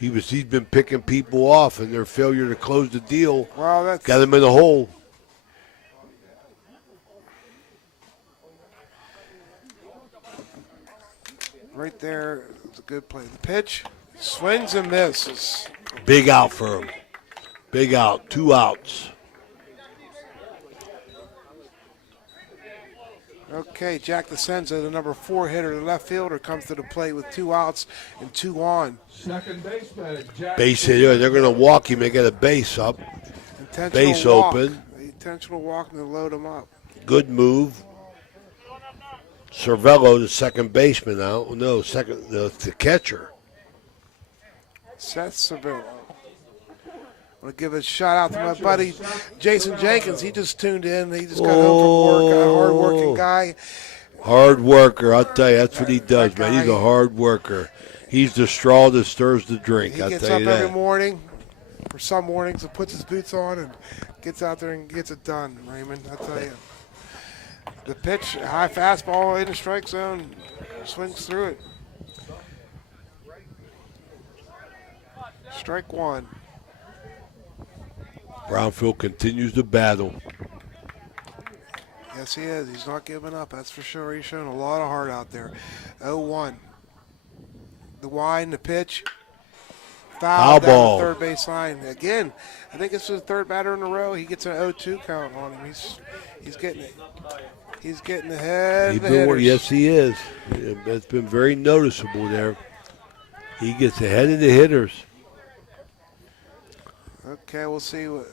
He's been picking people off, and their failure to close the deal got him in a hole. Right there, it's a good play. The pitch, swings and misses. Big out for him. Big out, 2 outs. Okay, Jack DeCenza, the number 4 hitter, the left fielder, comes to the plate with 2 outs and 2 on. Second baseman, Jack. Base hitter, they're going to walk him and get a base up. Base open. Intentional walk and load him up. Good move. Cervello, the second baseman now. No, the catcher. Seth Cervello. I want to give a shout out to my buddy Jason Jenkins. He just tuned in. He just got home from work. A hard-working guy. Hard worker, I'll tell you. That's what he does, man. He's a hard worker. He's the straw that stirs the drink, I'll tell you that. He gets up every morning, or some mornings, and puts his boots on and gets out there and gets it done, Raymond. I'll tell you. The pitch, high fastball in the strike zone, swings through it. Strike one. Brownfield continues to battle. Yes, he is. He's not giving up, that's for sure. He's showing a lot of heart out there. 0-1. The wind, the pitch. Foul down ball. the third base line. Again, I think this is the third batter in a row. He gets an 0-2 count on him. He's getting it. He's getting ahead of the hitters. Yes, he is. That's been very noticeable there. He gets ahead of the hitters. Okay, we'll see what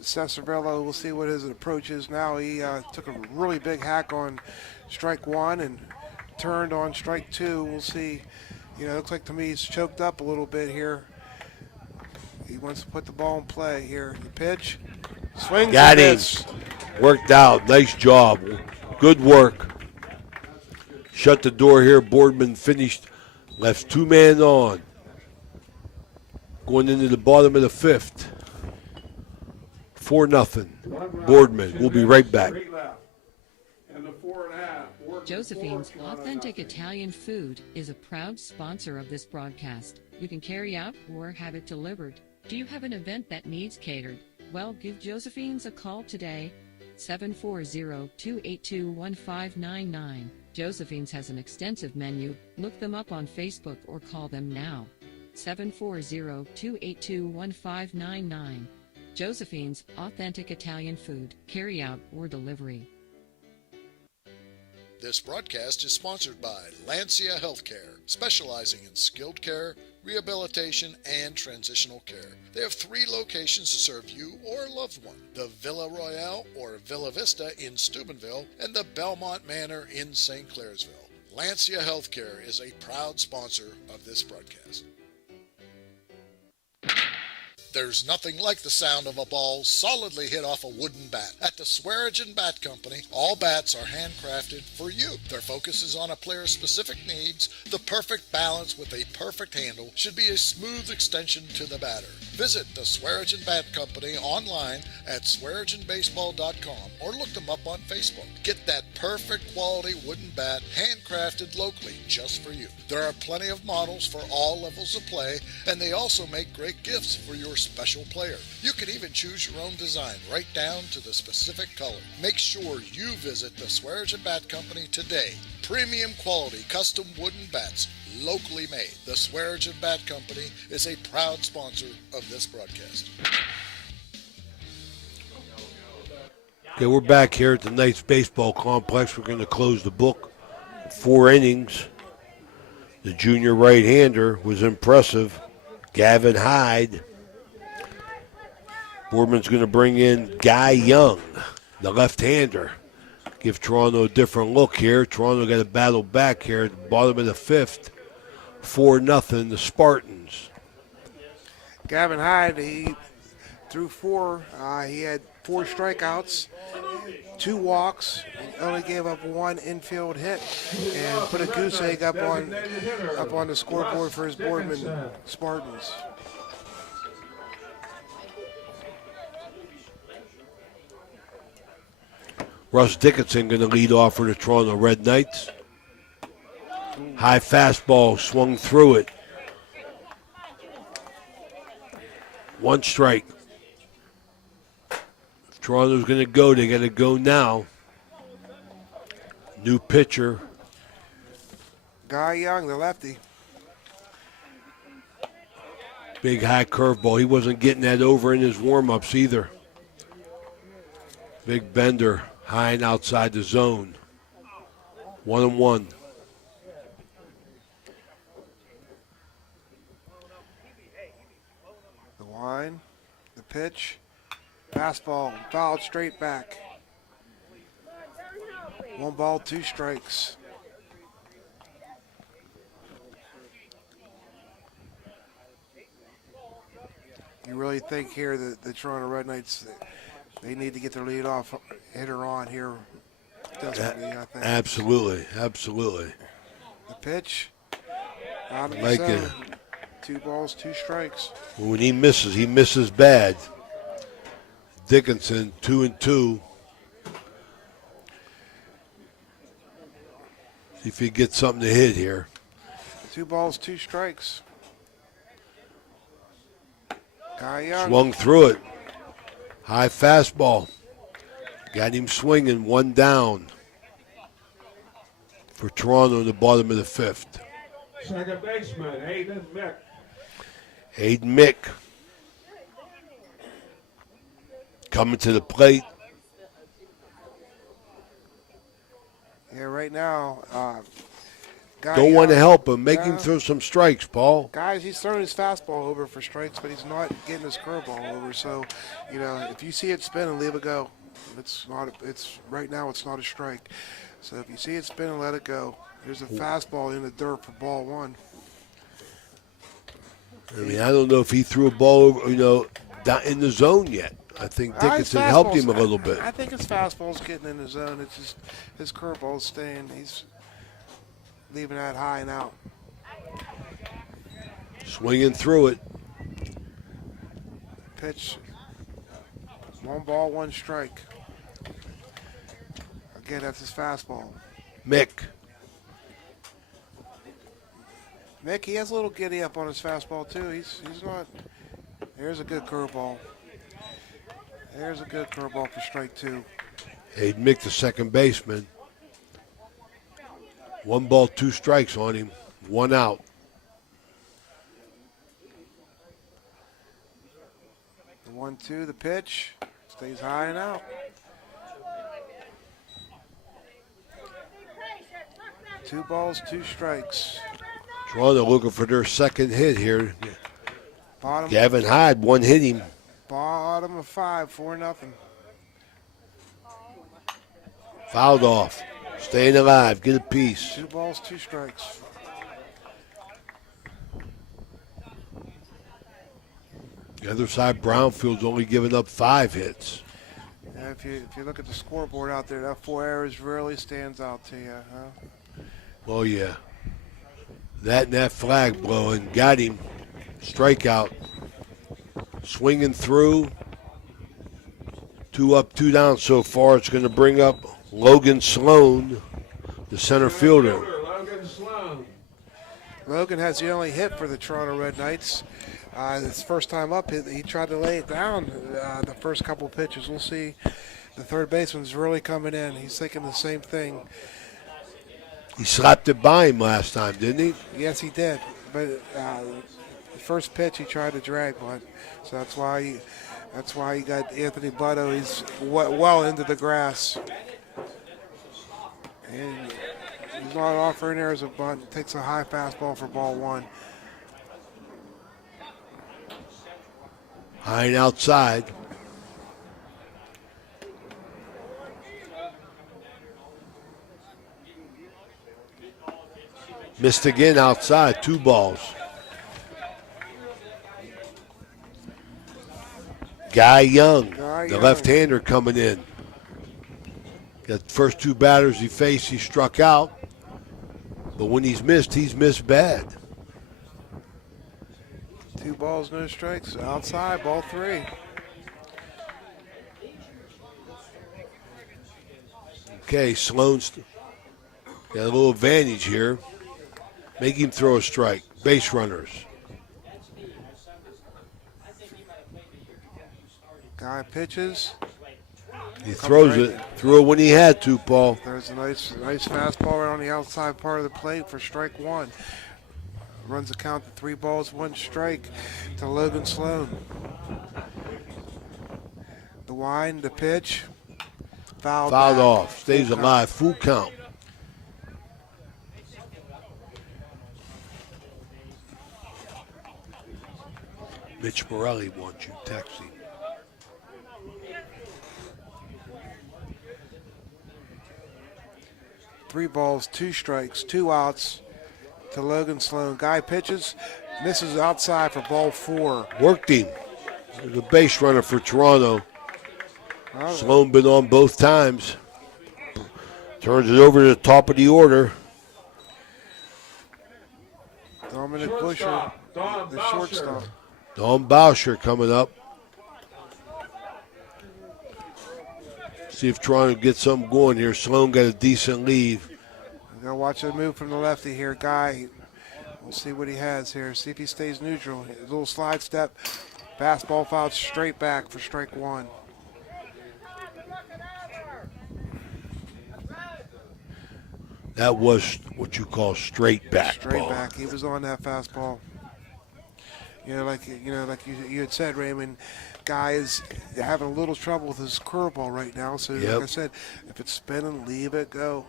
Cesarello, we'll see what his approach is now. He took a really big hack on strike one and turned on strike two. We'll see. It looks like to me he's choked up a little bit here. He wants to put the ball in play here. The pitch. Swings. Got him. Worked out. Nice job. Good work. Shut the door here. Boardman finished. Left 2 men on. Going into the bottom of the 5th. 4-0. Boardman. We'll be right back. Josephine's Authentic Italian Food is a proud sponsor of this broadcast. You can carry out or have it delivered. Do you have an event that needs catered? Well, give Josephine's a call today. 740-282-1599. Josephine's has an extensive menu. Look them up on Facebook or call them now. 740-282-1599. Josephine's Authentic Italian Food, carry out or delivery. This broadcast is sponsored by Lancia Healthcare, specializing in skilled care, rehabilitation, and transitional care. They have 3 locations to serve you or a loved one: the Villa Royale or Villa Vista in Steubenville and the Belmont Manor in St. Clairsville. Lancia Healthcare is a proud sponsor of this broadcast. There's nothing like the sound of a ball solidly hit off a wooden bat. At the Swearingen Bat Company, all bats are handcrafted for you. Their focus is on a player's specific needs. The perfect balance with a perfect handle should be a smooth extension to the batter. Visit the Swearingen Bat Company online at swearingenbaseball.com or look them up on Facebook. Get that perfect quality wooden bat handcrafted locally just for you. There are plenty of models for all levels of play, and they also make great gifts for your special player. You can even choose your own design right down to the specific color. Make sure you visit the Swearingen Bat Company today. Premium quality custom wooden bats, locally made. The Swearingen Bat Company is a proud sponsor of this broadcast. Okay, we're back here at the Knights Baseball Complex. We're going to close the book. 4 innings. The junior right-hander was impressive. Gavin Hyde. Boardman's going to bring in Guy Young, the left-hander. Give Toronto a different look here. Toronto got to battle back here at the bottom of the 5th. 4-0, the Spartans. Gavin Hyde, he threw 4. He had 4 strikeouts, 2 walks. He only gave up 1 infield hit and put a goose egg up on the scoreboard for his Boardman Spartans. Russ Dickinson going to lead off for the Toronto Red Knights. High fastball swung through it. 1 strike. If Toronto's going to go, they got to go now. New pitcher. Guy Young, the lefty. Big high curveball. He wasn't getting that over in his warm-ups either. Big bender. High and outside the zone. 1-1. The line, the pitch, fastball, fouled straight back. 1 ball, 2 strikes. You really think here that the Toronto Red Knights, they need to get their leadoff hitter on here desperately, I think. Absolutely, absolutely. The pitch, out of the Like zone. it. 2 balls, 2 strikes. When he misses bad. Dickinson, 2-2. See if he gets something to hit here. 2 balls, 2 strikes. Guy Young. Swung through it. High fastball. Got him swinging, 1 down for Toronto in the bottom of the 5th. Second baseman, Aiden Mick. Aiden Mick coming to the plate. Yeah, right now, Guy Don't want to Young- help him. Make him Yeah. throw some strikes, Paul. Guys, he's throwing his fastball over for strikes, but he's not getting his curveball over. So, if you see it spin, leave it go. It's not. It's right now. It's not a strike. So if you see it spin, let it go. There's a fastball in the dirt for ball 1. I mean, I don't know if he threw a ball over, down in the zone yet. I think Dickinson helped him a little bit. I think his fastball's getting in the zone. It's just his curveball's staying. He's leaving that high and out. Swinging through it. Pitch. 1 ball, 1 strike. Again, that's his fastball. Mick. Mick, he has a little giddy up on his fastball too. He's not. There's a good curveball. There's a good curveball for strike 2. Aiden Mick, the second baseman. 1 ball, 2 strikes on him. 1 out. The 1-2, the pitch stays high and out. Two balls, 2 strikes. Toronto looking for their second hit here. Bottom. Gavin Hyde, 1 hit him. Bottom of 5, 4-0. Fouled off. Staying alive. Get a piece. 2 balls, 2 strikes. The other side, Brownfield's only given up 5 hits. Yeah, if you look at the scoreboard out there, that 4 errors really stands out to you, huh? Oh, yeah. That and that flag blowing. Got him. Strikeout. Swinging through. 2 up, 2 down so far. It's going to bring up Logan Sloan, the center fielder. Logan Sloan. Logan has the only hit for the Toronto Red Knights. His first time up, he tried to lay it down the first couple pitches. We'll see. The third baseman's really coming in. He's thinking the same thing. He slapped it by him last time, didn't he? Yes, he did. But the first pitch, he tried to drag one. So that's why you got Anthony Butto. He's well into the grass. And he's not offering there as a bunt. Takes a high fastball for ball 1. High and outside. Missed again outside. 2 balls. Guy Young, the left-hander coming in. Got the first 2 batters he faced, he struck out. But when he's missed bad. 2 balls, no strikes. Outside, ball 3. Okay, Sloan's got a little advantage here. Make him throw a strike. Base runners. Guy pitches. He throws it. Threw it when he had to, Paul. There's a nice fastball right on the outside part of the plate for strike 1. Runs the count to 3 balls, 1 strike to Logan Sloan. The wind, the pitch. Fouled back. Off. Stays Full alive. count. Full count. Mitch Morelli wants you. Text him. Three balls, 2 strikes, 2 outs to Logan Sloan. Guy pitches, misses outside for ball 4. Worked him. There's a base runner for Toronto. Sloan been on both times. Turns it over to the top of the order. Dominic Busher, the shortstop. Don Boucher coming up. See if Toronto gets something going here. Sloan got a decent lead. We're going to watch a move from the lefty here. Guy, we'll see what he has here. See if he stays neutral. A little slide step. Fastball fouled straight back for strike one. That was what you call straight back. Straight ball. back. He was on that fastball. Like you had said, Raymond, Guy is having a little trouble with his curveball right now. So like I said, if it's spinning, leave it go.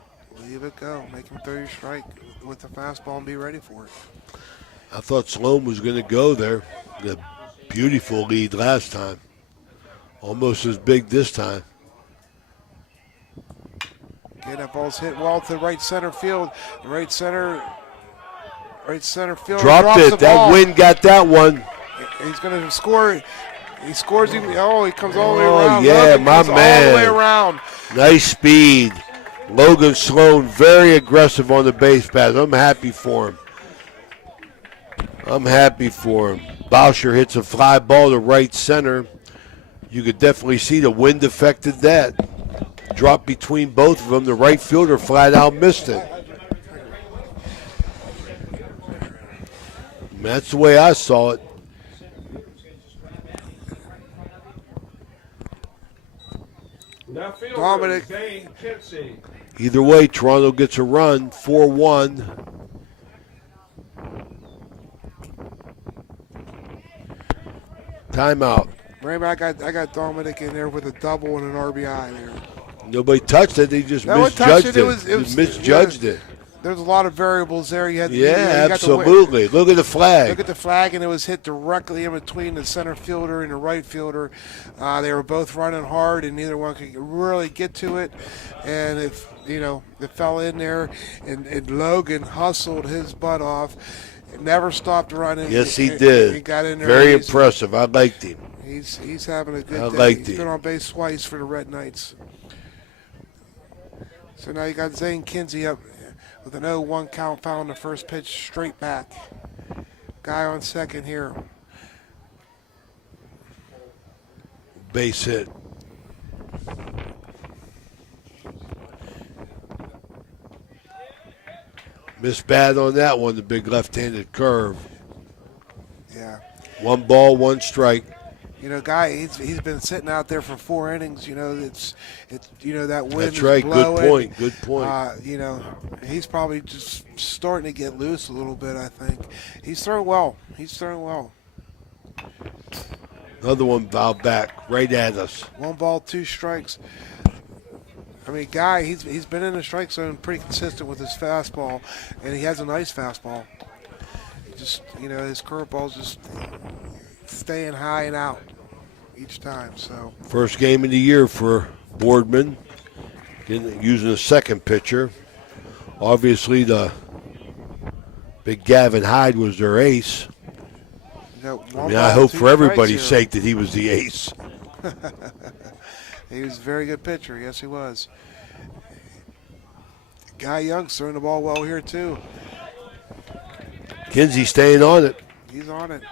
Leave it go. Make him throw your strike with the fastball and be ready for it. I thought Sloan was going to go there. A beautiful lead last time. Almost as big this time. Okay, that ball's hit well to right center field. The right center field Dropped it. That wind got that one. He's going to score. He scores. He comes all the way around. Yeah, Logan my comes man. all the way around. Nice speed. Logan Sloan, very aggressive on the base paths. I'm happy for him. Boucher hits a fly ball to right center. You could definitely see the wind affected that. Dropped between both of them. The right fielder flat out missed it. That's the way I saw it. Left fielder, Dominic. Zane Kinsey. Either way, Toronto gets a run, 4-1. Timeout. Raymond, I got Dominic in there with a double and an RBI there. Nobody touched it. They just No one misjudged touched it. It was Misjudged it. There's a lot of variables there. You had Absolutely. Look at the flag. Look at the flag, and it was hit directly in between the center fielder and the right fielder. They were both running hard, and neither one could really get to it. And it fell in there, and Logan hustled his butt off. Never stopped running. Yes, he did. He got in there. Very impressive. I liked him. He's having a good day. Liked He's him. been on base twice for the Red Knights. So now you got Zane Kinsey up with an 0-1 count, fouling the first pitch straight back. Guy on second here. Base hit. Missed bad on that one, the big left-handed curve. Yeah. 1 ball, 1 strike. Guy, he's been sitting out there for 4 innings. It's that wind. That's right. Is blowing. Good point. He's probably just starting to get loose a little bit. I think he's throwing well. Another one fouled back right at us. 1 ball, 2 strikes. I mean, Guy, he's been in the strike zone pretty consistent with his fastball, and he has a nice fastball. Just his curveball's just staying high and out each time. So First game of the year for Boardman, using a second pitcher. Obviously, the big Gavin Hyde was their ace. I hope for everybody's sake that he was the ace. He was a very good pitcher. Yes, he was. Guy Young's throwing the ball well here too. Kinsey staying on it. He's on it.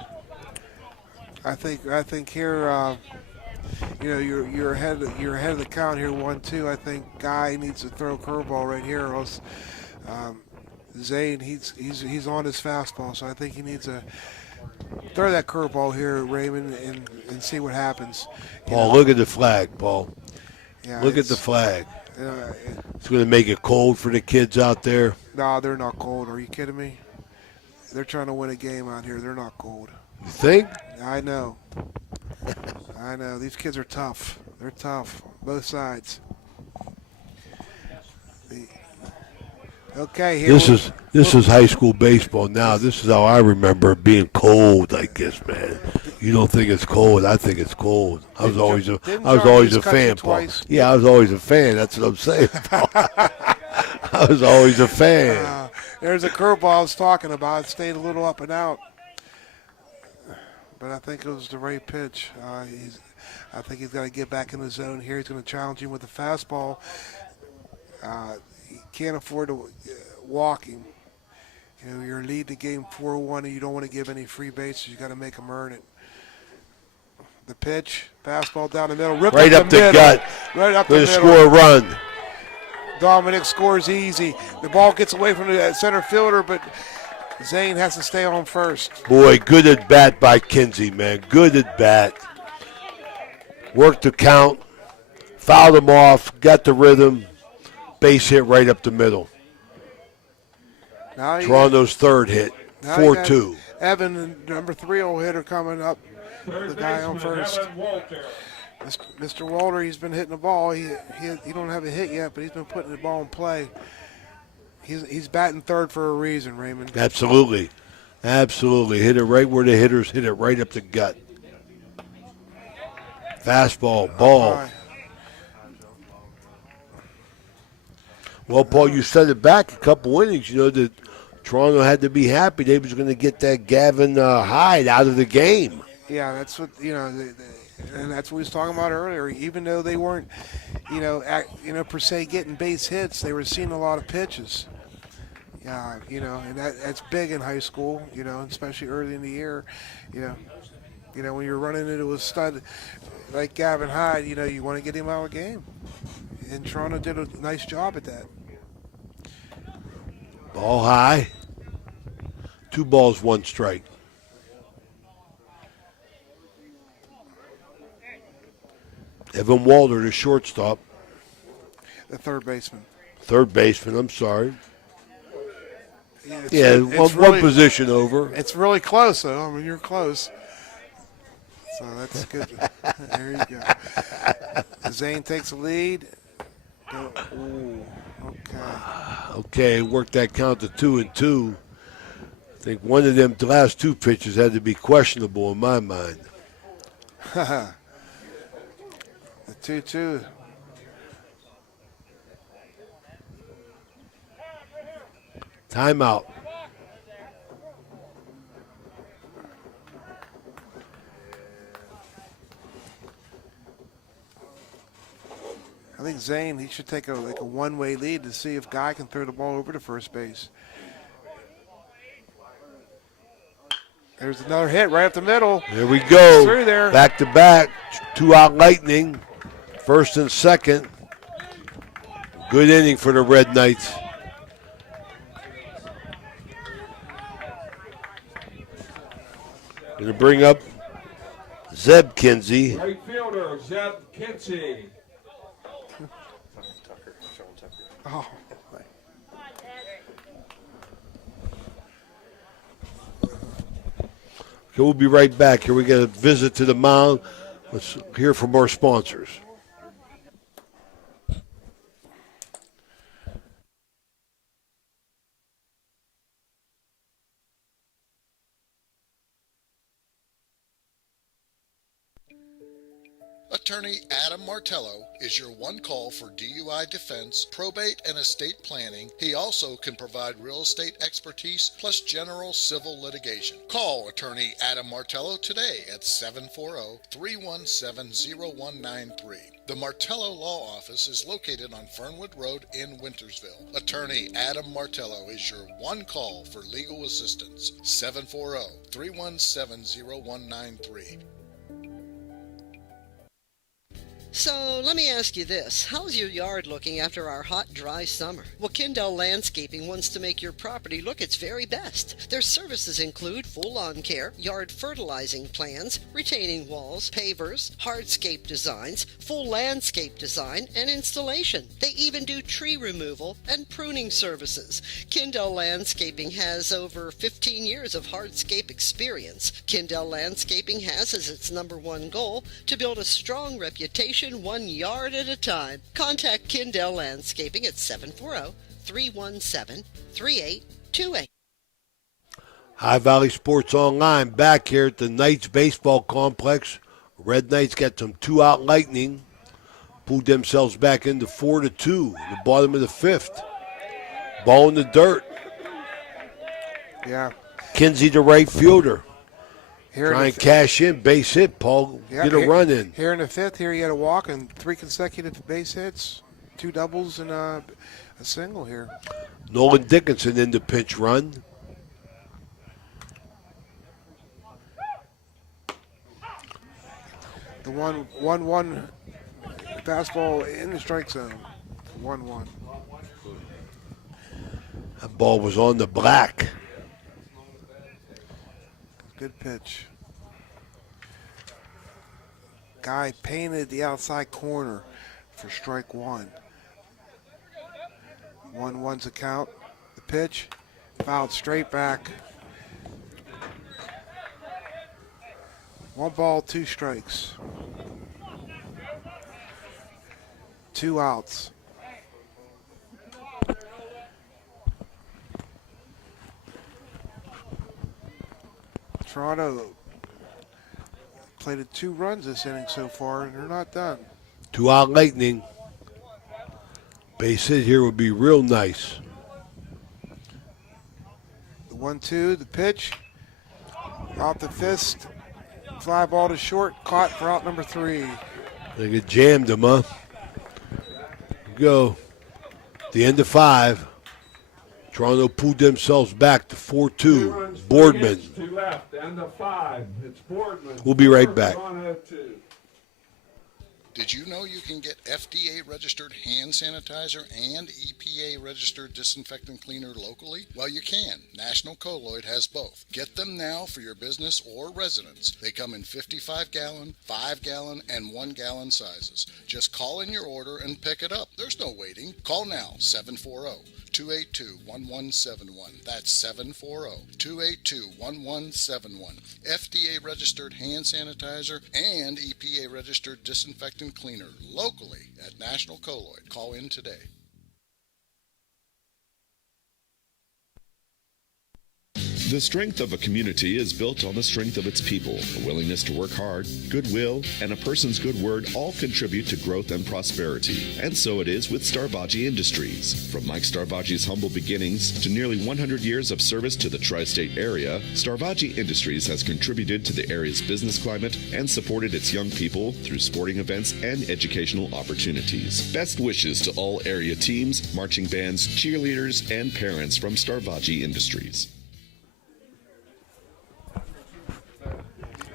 I think here, you're ahead of the count here, 1-2. I think Guy needs to throw a curveball right here, or else Zane he's on his fastball, so I think he needs to throw that curveball here, Raymond, and see what happens. Paul, look at the flag, Paul. Yeah, look at the flag. It's going to make it cold for the kids out there. No, they're not cold. Are you kidding me? They're trying to win a game out here. They're not cold. You think? I know. I know. These kids are tough. They're tough. Both sides. Okay. This is high school baseball now. This is how I remember it being cold, I guess, man. You don't think it's cold. I think it's cold. I was always a fan, Paul. Yeah, I was always a fan. That's what I'm saying, Paul. I was always a fan. There's a curveball I was talking about. It stayed a little up and out. But I think it was the right pitch. I think he's got to get back in the zone here. He's going to challenge him with the fastball. He can't afford to walk him. You're leading the game 4-1, and you don't want to give any free bases. You got to make them earn it. The pitch, fastball down the middle, right up the gut. Right up the middle. Score a run. Dominic scores easy. The ball gets away from the center fielder, but Zane has to stay on first. Boy, good at bat by Kinsey, man. Good at bat. Worked the count, fouled him off, got the rhythm, base hit right up the middle. Toronto's third hit, 4-2. Evan, number 3 hitter, coming up. Third The guy on baseman, first. Evan Walter. Mr. Walter, he's been hitting the ball. He don't have a hit yet, but he's been putting the ball in play. He's batting third for a reason, Raymond. Absolutely. Absolutely. Hit it right where the hitters hit it, right up the gut. Fastball, ball. Well, Paul, you said it back a couple innings, that Toronto had to be happy they was going to get that Gavin Hyde out of the game. Yeah, that's what, and that's what we was talking about earlier. Even though they weren't, per se getting base hits, they were seeing a lot of pitches. Yeah, and that's big in high school, especially early in the year. When you're running into a stud like Gavin Hyde, you want to get him out of the game. And Toronto did a nice job at that. Ball high. 2 balls, 1 strike. Evan Walter, the shortstop. The third baseman. Third baseman, I'm sorry. It's one position over. It's really close, though. I mean, you're close. So that's good. There you go. Zane takes the lead. Ooh, okay. Okay, worked that count to 2-2. I think one of them, the last 2 pitches had to be questionable in my mind. The 2-2. Timeout. I think Zane, he should take a one-way lead to see if Guy can throw the ball over to first base. There's another hit right up the middle. There we go. Through there. Back to back. 2-out Lightning. First and second. Good inning for the Red Knights. Going to bring up Zeb Kinsey. Right fielder, Zeb Kinsey. Oh. Okay, we'll be right back. Here we get a visit to the mound. Let's hear from our sponsors. Attorney Adam Martello is your one call for DUI defense, probate, and estate planning. He also can provide real estate expertise plus general civil litigation. Call Attorney Adam Martello today at 740-317-0193. The Martello Law Office is located on Fernwood Road in Wintersville. Attorney Adam Martello is your one call for legal assistance. 740-317-0193. So let me ask you this. How's your yard looking after our hot, dry summer? Well, Kindell Landscaping wants to make your property look its very best. Their services include full lawn care, yard fertilizing plans, retaining walls, pavers, hardscape designs, full landscape design, and installation. They even do tree removal and pruning services. Kindell Landscaping has over 15 years of hardscape experience. Kindell Landscaping has as its #1 goal to build a strong reputation 1 yard at a time. Contact Kindell Landscaping at 740-317-3828. High Valley Sports Online back here at the Knights Baseball Complex. Red Knights got some 2-out Lightning. Pulled themselves back into 4-2, the bottom of the 5th. Ball in the dirt. Yeah. Kinsey, the right fielder. Here Try and cash in, base hit, Paul. Get a run in. Here in the 5th, here he had a walk and 3 consecutive base hits, 2 doubles and a single here. Nolan Dickinson in the pinch run. The 1-1 fastball in the strike zone. 1-1. That ball was on the black. Good pitch. Guy painted the outside corner for strike one. 1-1's a count. The pitch, fouled straight back. 1 ball, 2 strikes. 2 outs. Toronto plated 2 runs this inning so far, and they're not done. 2 out Lightning. Base hit here would be real nice. The 1-2, the pitch, off the fist, fly ball to short, caught for out number 3. They get jammed him, huh? Go. The end of 5. Toronto pulled themselves back to 4-2. Boardman. 2 left, end of 5. It's Boardman. We'll be right back. Toronto 2. Did you know you can get FDA registered hand sanitizer and EPA registered disinfectant cleaner locally? Well, you can. National Colloid has both. Get them now for your business or residence. They come in 55-gallon, 5-gallon, and 1-gallon sizes. Just call in your order and pick it up. There's no waiting. Call now, 740-282-1171. That's 740-282-1171. FDA registered hand sanitizer and EPA registered disinfectant cleaner locally at National Colloid. Call in today. The strength of a community is built on the strength of its people. A willingness to work hard, goodwill, and a person's good word all contribute to growth and prosperity. And so it is with Starvaji Industries. From Mike Starvaji's humble beginnings to nearly 100 years of service to the tri-state area, Starvaji Industries has contributed to the area's business climate and supported its young people through sporting events and educational opportunities. Best wishes to all area teams, marching bands, cheerleaders, and parents from Starvaji Industries.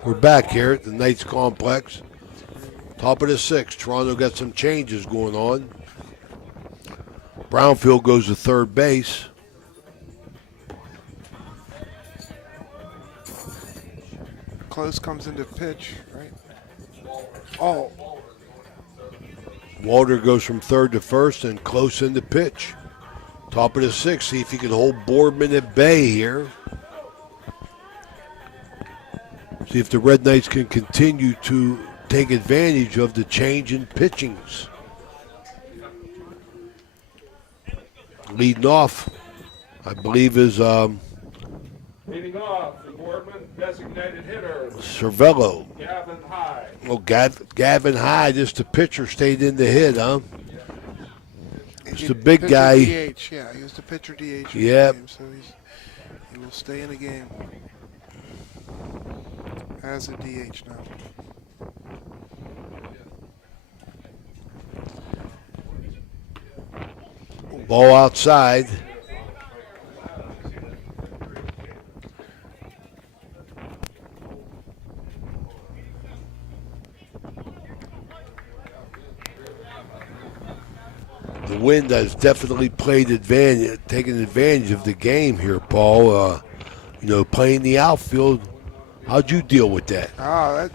We're back here at the Knights Complex. Top of the 6th. Toronto got some changes going on. Brownfield goes to third base. Close comes into pitch, right? Oh. Walter goes from third to first and Close into pitch. Top of the 6th. See if he can hold Boardman at bay here. See if the Red Knights can continue to take advantage of the change in pitchings. Leading off, I believe, is Leading off, the Boardman designated hitter, Cervello. Gavin High. Oh, Gavin High, just the pitcher stayed in the hit, huh? It's the big guy. DH, yeah, he was the pitcher DH. Yep. So he will stay in the game. As a DH now. Ball outside. The wind has definitely played advantage, taken advantage of the game here, Paul. Playing the outfield. How'd you deal with that?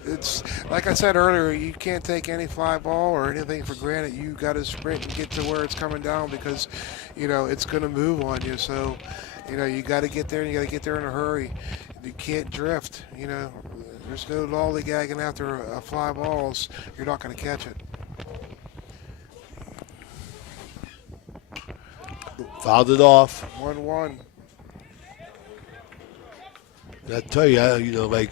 It's like I said earlier, you can't take any fly ball or anything for granted. You got to sprint and get to where it's coming down because, it's going to move on you. So, you got to get there and you got to get there in a hurry. You can't drift. There's no lollygagging after a fly balls. You're not going to catch it. Fouled it off. 1-1. I tell you, like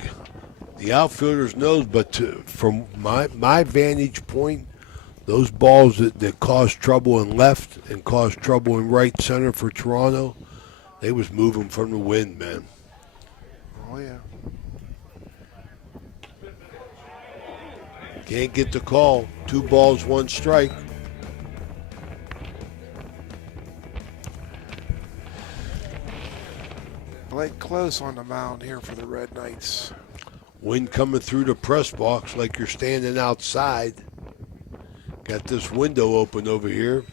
the outfielders knows, but from my vantage point, those balls that caused trouble in left and caused trouble in right center for Toronto, they was moving from the wind, man. Oh, yeah. Can't get the call. 2 balls, 1 strike. Blake Close on the mound here for the Red Knights. Wind coming through the press box like you're standing outside. Got this window open over here.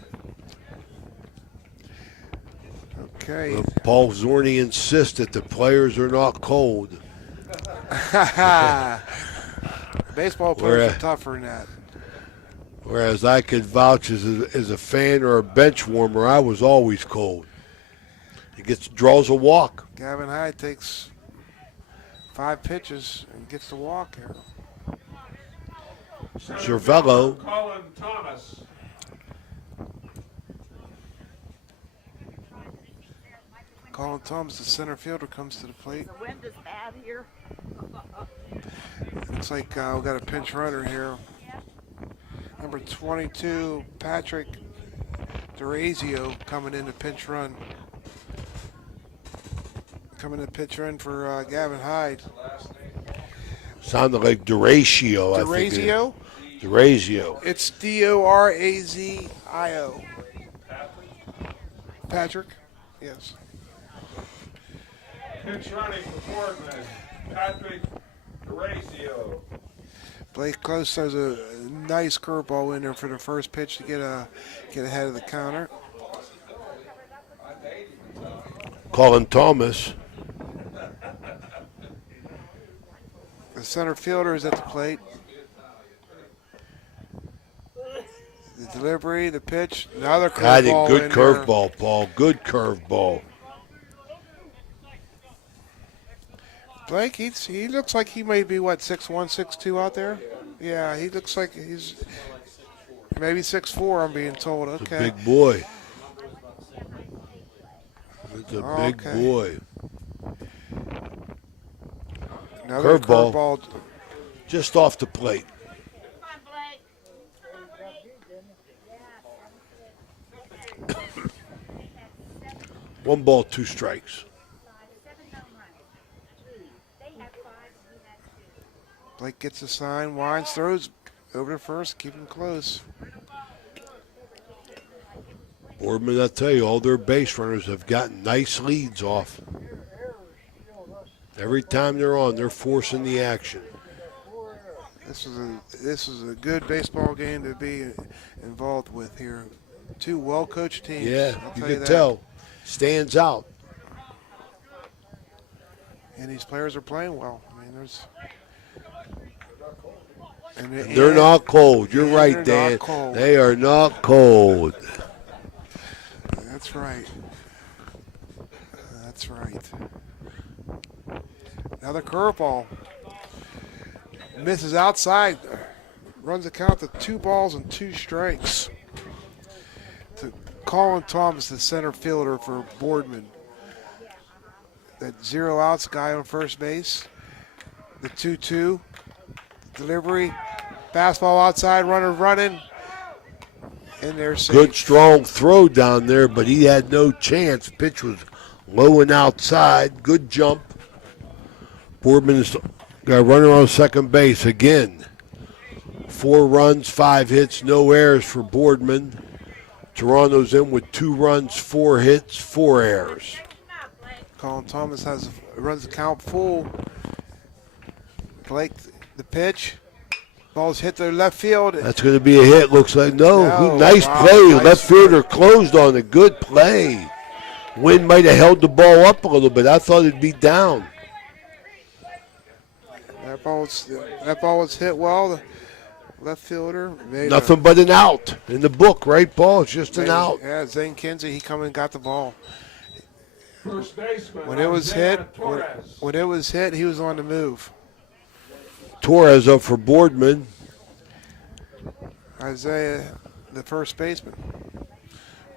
Okay. Paul Zorni insists that the players are not cold. Baseball players are tougher than that. Whereas I could vouch as a fan or a bench warmer, I was always cold. He draws a walk. Gavin Hyde takes 5 pitches and gets the walk here. Cervello. Colin Thomas. Colin Thomas, the center fielder, comes to the plate. The wind is bad here. Looks like we got a pinch runner here. Number 22, Patrick DeRazio, coming in to pinch run. Coming in to pitch run for Gavin Hyde. Sounded like Duratio, I think. DeRazio? DeRazio. It's D-O-R-A-Z-I-O. Patrick? Yes. Pitch running for Boardman, Patrick Horatio. Blake Close throws a nice curveball in there for the first pitch to get ahead of the counter. Colin Thomas. The center fielder is at the plate. The delivery, the pitch, another curveball. Good curveball, Paul. Good curveball. Blake, he looks like he may be, 6'1", 6'2" out there? Yeah, he looks like he's maybe 6'4", I'm being told. Okay. It's a big boy. It's a big boy. Another curveball. Just off the plate. One ball, 2 strikes. Blake gets a sign, winds, throws over to first, keep him close. Boardman, I tell you, all their base runners have gotten nice leads off. Every time they're on, they're forcing the action. This is a good baseball game to be involved with here. 2 well-coached teams. Yeah, you can tell. Stands out. And these players are playing well. I mean, They're not cold. You're right, Dan. They are not cold. That's right. That's right. Another curveball. Misses outside. Runs the count to 2 balls and 2 strikes. To Colin Thomas, the center fielder for Boardman. That 0 outs guy on first base. The 2-2. Delivery. Fastball outside. Runner running. And there's good strong throw down there, but he had no chance. Pitch was low and outside. Good jump. Boardman's got a runner on second base again. 4 runs, 5 hits, no errors for Boardman. Toronto's in with 2 runs, 4 hits, 4 errors. Colin Thomas runs the count full. Blake, the pitch. Ball's hit the left field. That's going to be a hit, looks like. No. Nice play. Nice left fielder closed on a good play. Wind might have held the ball up a little bit. I thought it'd be down. That ball was hit well. The left fielder made nothing but an out in the book, right, Paul? It's just an out. Yeah, Zane Kinsey, he come and got the ball. First baseman. When it was hit, he was on the move. Torres up for Boardman. Isaiah, the first baseman.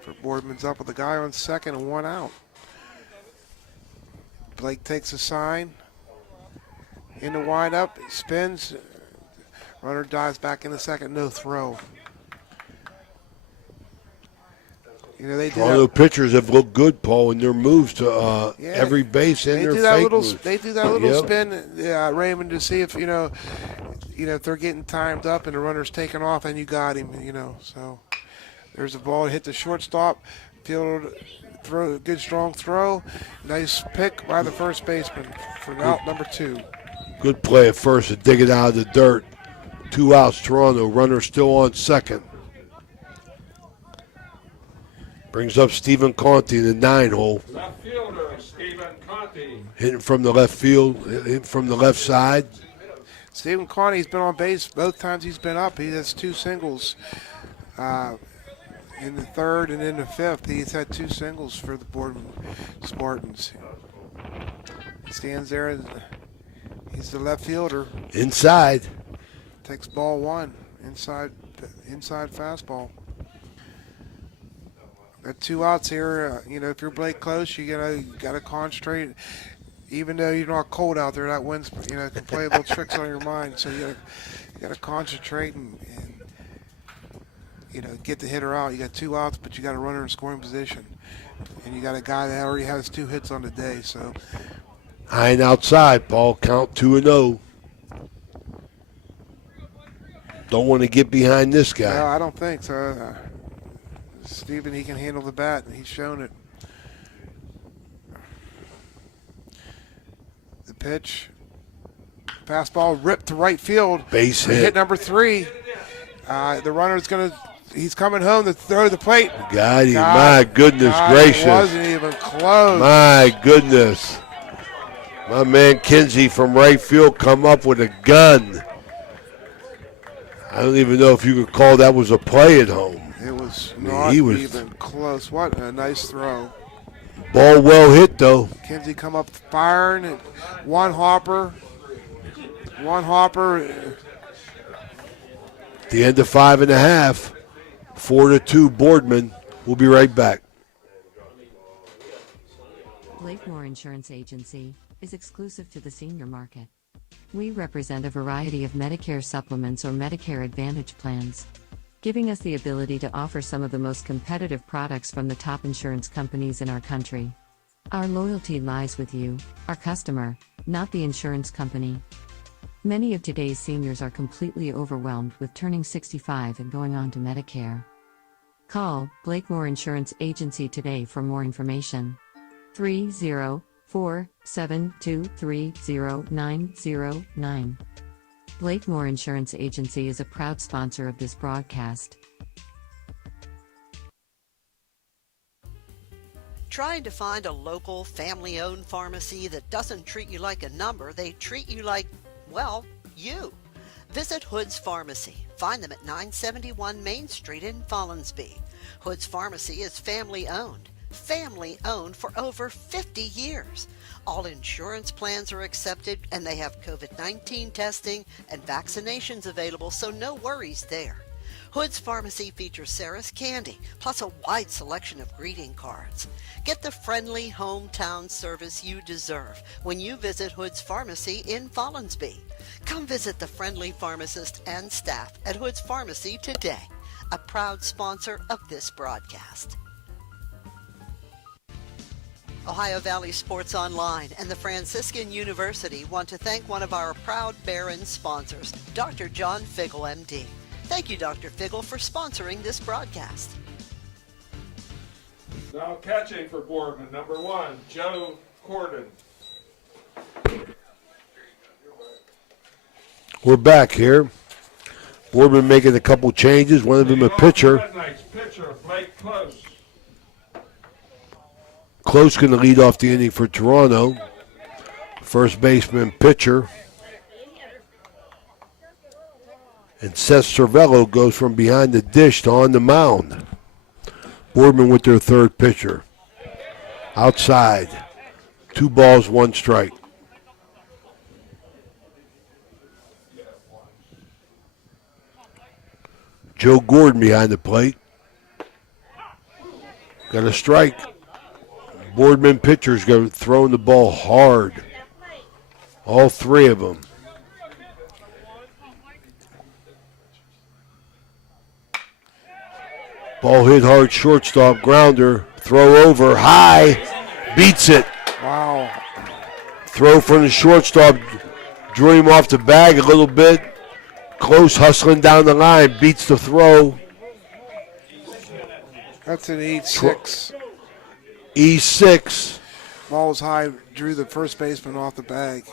For Boardman's up with a guy on second and 1 out. Blake takes a sign. In the windup, spins. Runner dives back in the second, no throw. You know, Toronto pitchers have looked good, Paul, in their moves to every base and their fake moves. They do that little spin, Raymond, to see if if they're getting timed up and the runner's taking off, and you got him. So there's a ball hit the shortstop, field throw, good strong throw, nice pick by the first baseman for out number 2. Good play at first to dig it out of the dirt. 2 outs, Toronto. Runner still on second. Brings up Stephen Conti in the 9 hole. Left fielder, Stephen Conti. Hitting from the left field, hitting from the left side. Stephen Conti's been on base both times he's been up. He has 2 singles. In the 3rd and in the 5th, he's had 2 singles for the Boardman Spartans. He stands there, and he's the left fielder. Inside. Takes ball 1, inside fastball. Got 2 outs here. If you're Blake Close, you gotta concentrate. Even though you're not cold out there, that wind's can play little tricks on your mind. So you gotta concentrate and get the hitter out. You got 2 outs, but you got a runner in scoring position, and you got a guy that already has 2 hits on the day. So High and outside, Paul. Count 2-0. Don't want to get behind this guy. No, I don't think so. Steven, he can handle the bat, and he's shown it. The pitch. Fastball ripped to right field. Base hit. Hit number 3. The runner's he's coming home to throw the plate. God, my goodness gracious. It wasn't even close. My goodness. My man Kinsey from right field come up with a gun. I don't even know if you could call that was a play at home. It was not even close. What a nice throw. Ball well hit, though. Kinsey come up firing. One hopper. At the end of 5.5. 4-2 Boardman. We'll be right back. Blakemore Insurance Agency is exclusive to the senior market. We represent a variety of Medicare supplements or Medicare Advantage plans, giving us the ability to offer some of the most competitive products from the top insurance companies in our country. Our loyalty lies with you, our customer, not the insurance company. Many of today's seniors are completely overwhelmed with turning 65 and going on to Medicare. Call Blakemore Insurance Agency today for more information. 304-723-0909. Blakemore Insurance Agency is a proud sponsor of this broadcast. Trying to find a local, family-owned pharmacy that doesn't treat you like a number, they treat you like, well, you. Visit Hood's Pharmacy. Find them at 971 Main Street in Follinsby. Hood's Pharmacy is family-owned. Family-owned for over 50 years. All insurance plans are accepted, and they have COVID-19 testing and vaccinations available, so no worries there. Hood's Pharmacy features Sarah's Candy, plus a wide selection of greeting cards. Get the friendly hometown service you deserve when you visit Hood's Pharmacy in Follinsby. Come visit the friendly pharmacist and staff at Hood's Pharmacy today, a proud sponsor of this broadcast. Ohio Valley Sports Online and the Franciscan University want to thank one of our proud Barron sponsors, Dr. John Figgle, MD. Thank you, Dr. Figgle, for sponsoring this broadcast. Now catching for Boardman, number 1, Joe Corden. We're back here. Boardman making a couple changes, one of them a pitcher. Pitcher, Blake Close. Close going to lead off the inning for Toronto. First baseman, pitcher. And Seth Cervello goes from behind the dish to on the mound. Boardman with their third pitcher. Outside. 2 balls, 1 strike. Joe Gordon behind the plate. Got a strike. Boardman pitchers go throwing the ball hard. All 3 of them. Ball hit hard, shortstop, grounder, throw over, high, beats it. Wow. Throw from the shortstop, drew him off the bag a little bit. Close, hustling down the line, beats the throw. That's an 8-6. E6. Ball was high, drew the first baseman off the bag.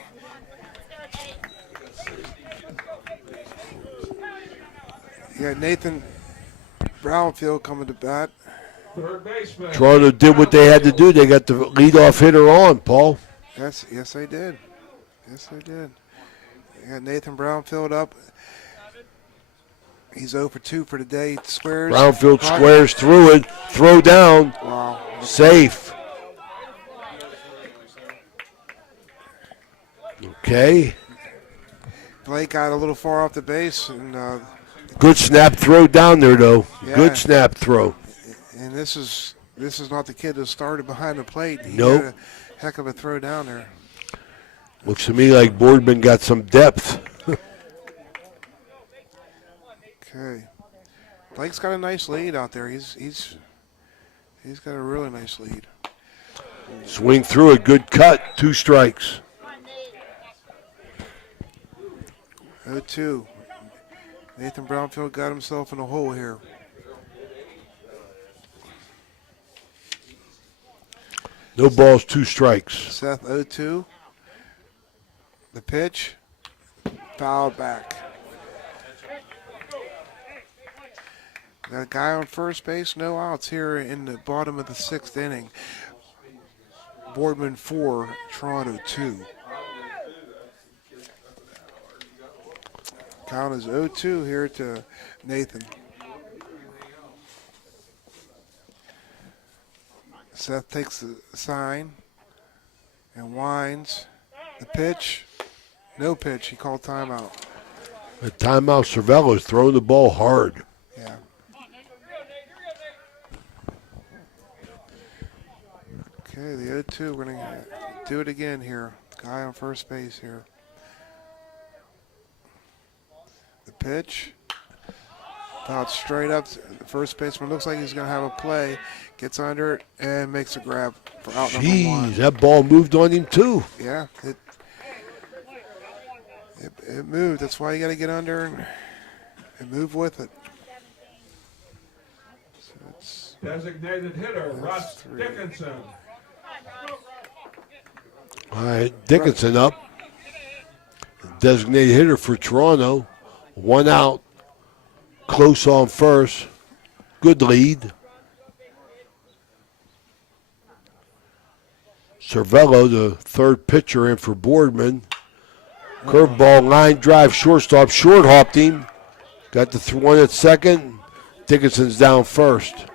You got Nathan Brownfield coming to bat. Third baseman. Toronto did what they had to do. They got the leadoff hitter on, Paul. Yes, they did. Yes, they did. They got Nathan Brownfield up. He's 0 for 2 for the day. Squares. Brownfield squares through it. Throw down. Wow. Safe. Okay. Blake got a little far off the base, and Good snap throw down there, though. Yeah. Good snap throw. and this is not the kid that started behind the plate. He Nope. got a heck of a throw down there. Looks to me like Boardman got some depth. Okay. Blake's got a nice lead out there. He's got a really nice lead. Swing through it. Good cut. 2 strikes. 0-2. Nathan Brownfield got himself in a hole here. No balls, 2 strikes. Seth 0-2. The pitch. Fouled back. Got a guy on first base, no outs here in the bottom of the 6th inning. Boardman 4, Toronto 2. Count is 0-2 here to Nathan. Seth takes the sign and winds. The pitch, no pitch. He called timeout. A timeout. Cervello's throwing the ball hard. Yeah. Okay, the 0-2. We're going to do it again here. Guy on first base here. The pitch. About straight up. The first baseman looks like he's going to have a play. Gets under it and makes a grab for out number 1. Jeez, that ball moved on him, too. Yeah, it moved. That's why you got to get under and move with it. So it's Designated hitter, Russ 3. Dickinson. All right, Dickinson up. Designated hitter for Toronto. 1 out. Close on first. Good lead. Cervello, the third pitcher in for Boardman. Curveball, line drive, shortstop, short hopped him. Got the one at second. Dickinson's down first.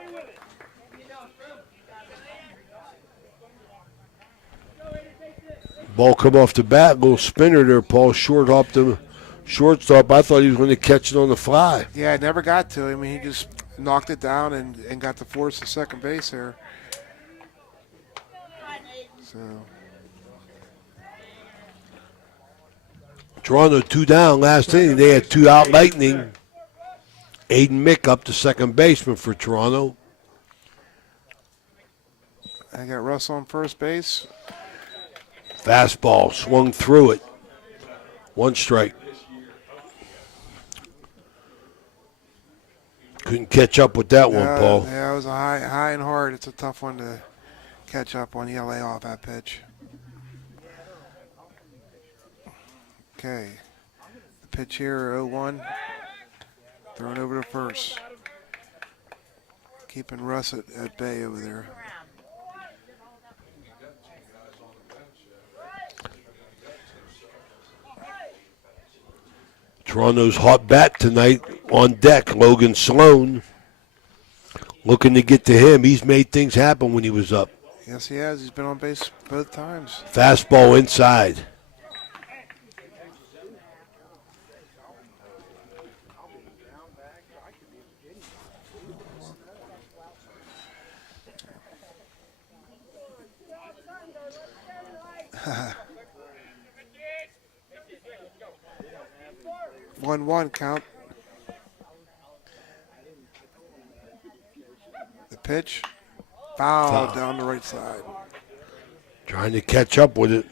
Ball come off the bat, little spinner there, Paul. Short hopped him. Shortstop, I thought he was going to catch it on the fly. Yeah, it never got to him. He just knocked it down and got the force to second base there. So Toronto 2 down last inning. They had 2 out lightning. Aiden Mick up to second baseman for Toronto. I got Russ on first base. Fastball swung through it. 1 strike. Couldn't catch up with that one, Paul. Yeah, it was a high and hard. It's a tough one to catch up on. You gotta lay off that pitch. Okay. The pitch here, 0-1. Thrown over to first. Keeping Russ at bay over there. Toronto's hot bat tonight on deck, Logan Sloan. Looking to get to him. He's made things happen when he was up. Yes, he has. He's been on base both times. Fastball inside. One count. The pitch, foul down the right side. Trying to catch up with it.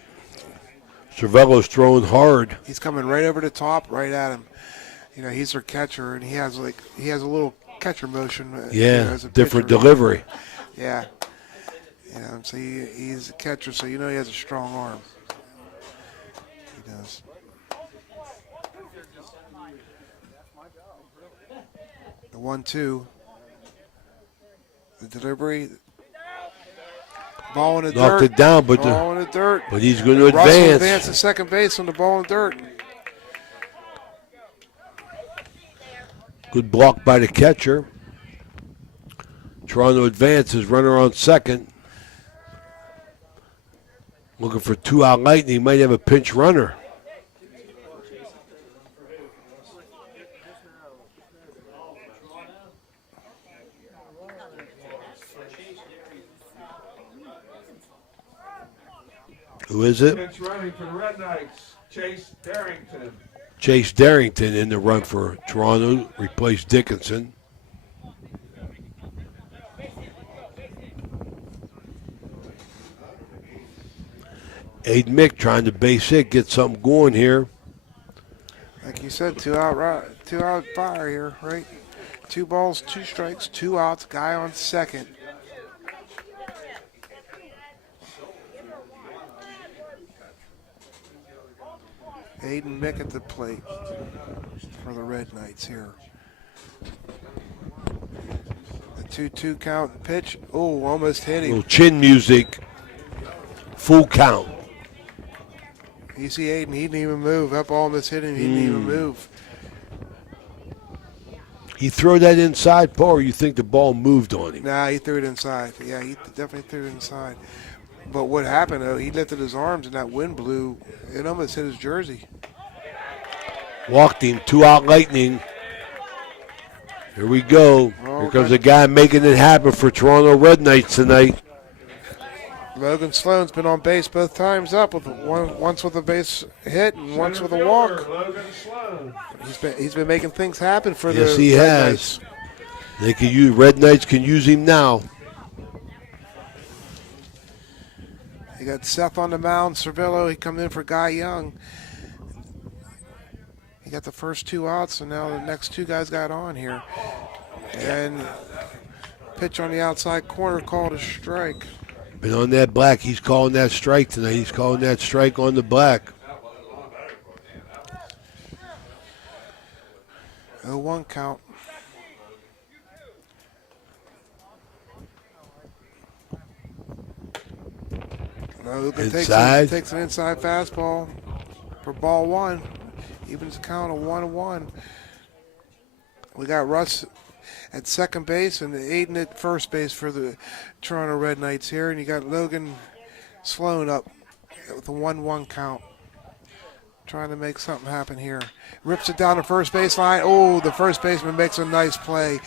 Cervello's throwing hard. He's coming right over the top, right at him. You know, he's their catcher, and he has a little catcher motion. Yeah, as a different pitcher. delivery. Yeah. Yeah, so he's a catcher, so you know he has a strong arm. He does. The 1-2. The delivery. Ball in the dirt. Knocked it down, but ball in the dirt. But he's going to Russell advance. advance to second base on the ball in the dirt. Good block by the catcher. Toronto advances, runner on second. Looking for 2-out Lightning. Might have a pinch runner. Who is it? Pitch running for the Red Knights, Chase Darrington. Chase Darrington in the run for Toronto. Replaced Dickinson. Aiden Mick trying to base hit, get something going here. Like you said, 2-out fire here, right? 2 balls, 2 strikes, 2 outs, guy on second. Aiden Mick at the plate for the Red Knights here. The 2-2 count pitch. Oh, almost hit him. Little chin music. Full count. You see Aiden, he didn't even move. That ball almost hit him, he didn't even move. He threw that inside, Paul, or you think the ball moved on him? Nah, he threw it inside. Yeah, he definitely threw it inside. But what happened, though, he lifted his arms and that wind blew. It almost hit his jersey. Walked him, 2-out Lightning. Here we go. Here comes a guy making it happen for Toronto Red Knights tonight. Logan Sloan's been on base both times up, with once with a base hit and once with a walk. He's been making things happen for the Yes, he Red has. Knights. They can use Red Knights can use him now. You got Seth on the mound, Cervillo, he come in for Guy Young. He got the first 2 outs, and now the next 2 guys got on here. And pitch on the outside corner called a strike. Been on that black. He's calling that strike tonight. He's calling that strike on the black. 0-1 count. Logan takes an inside fastball for ball 1. Evens the count of 1-1. We got Russ at second base and Aiden at first base for the Toronto Red Knights here. And you got Logan Sloan up with a 1-1 count. Trying to make something happen here. Rips it down the first base line. Oh, the first baseman makes a nice play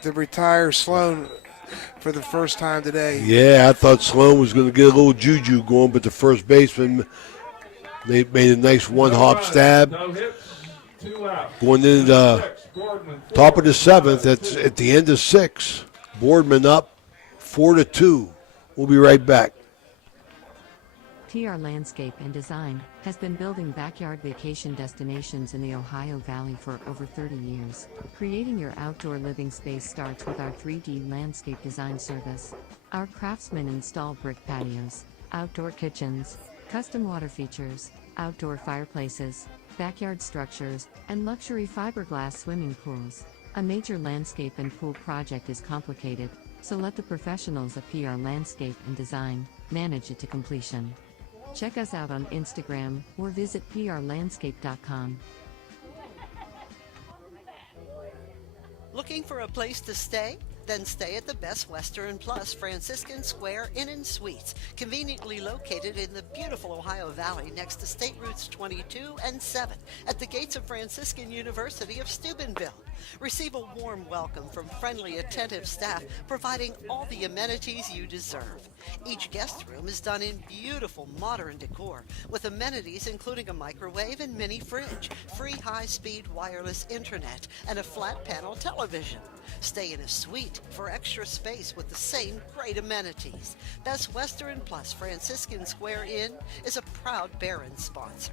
to retire Sloan for the first time today. Yeah, I thought Sloan was going to get a little juju going, but the first baseman made a nice one-hop stab. Going into the top of the 7th, that's at the end of 6. Boardman up 4-2. We'll be right back. TR Landscape and Design has been building backyard vacation destinations in the Ohio Valley for over 30 years. Creating your outdoor living space starts with our 3D landscape design service. Our craftsmen install brick patios, outdoor kitchens, custom water features, outdoor fireplaces, backyard structures, and luxury fiberglass swimming pools. A major landscape and pool project is complicated, so let the professionals at PR Landscape and Design manage it to completion. Check us out on Instagram or visit prlandscape.com. Looking for a place to stay? Then stay at the Best Western Plus Franciscan Square Inn and Suites, conveniently located in the beautiful Ohio Valley next to State Routes 22 and 7 at the gates of Franciscan University of Steubenville. Receive a warm welcome from friendly, attentive staff, providing all the amenities you deserve. Each guest room is done in beautiful modern decor, with amenities including a microwave and mini fridge, free high-speed wireless internet, and a flat-panel television. Stay in a suite for extra space with the same great amenities. Best Western Plus Franciscan Square Inn is a proud Barron sponsor.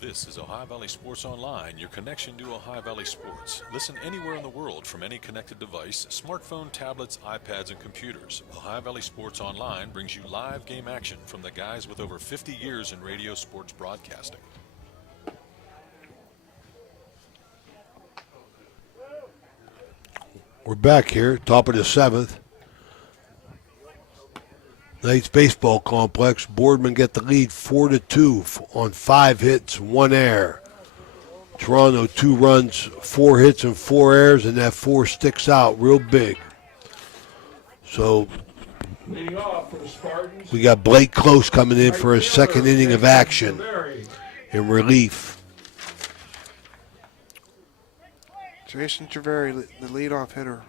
This is Ohio Valley Sports Online, your connection to Ohio Valley Sports. Listen anywhere in the world from any connected device, smartphone, tablets, iPads, and computers. Ohio Valley Sports Online brings you live game action from the guys with over 50 years in radio sports broadcasting. We're back here, top of the 7th. Knights baseball complex. Boardman get the lead 4-2 on 5 hits, 1 error. Toronto 2 runs, 4 hits and 4 errors, and that 4 sticks out real big. So Leading off for the Spartans. we got Blake Close coming in for his second inning of action in relief. Jason Treveri, the leadoff hitter,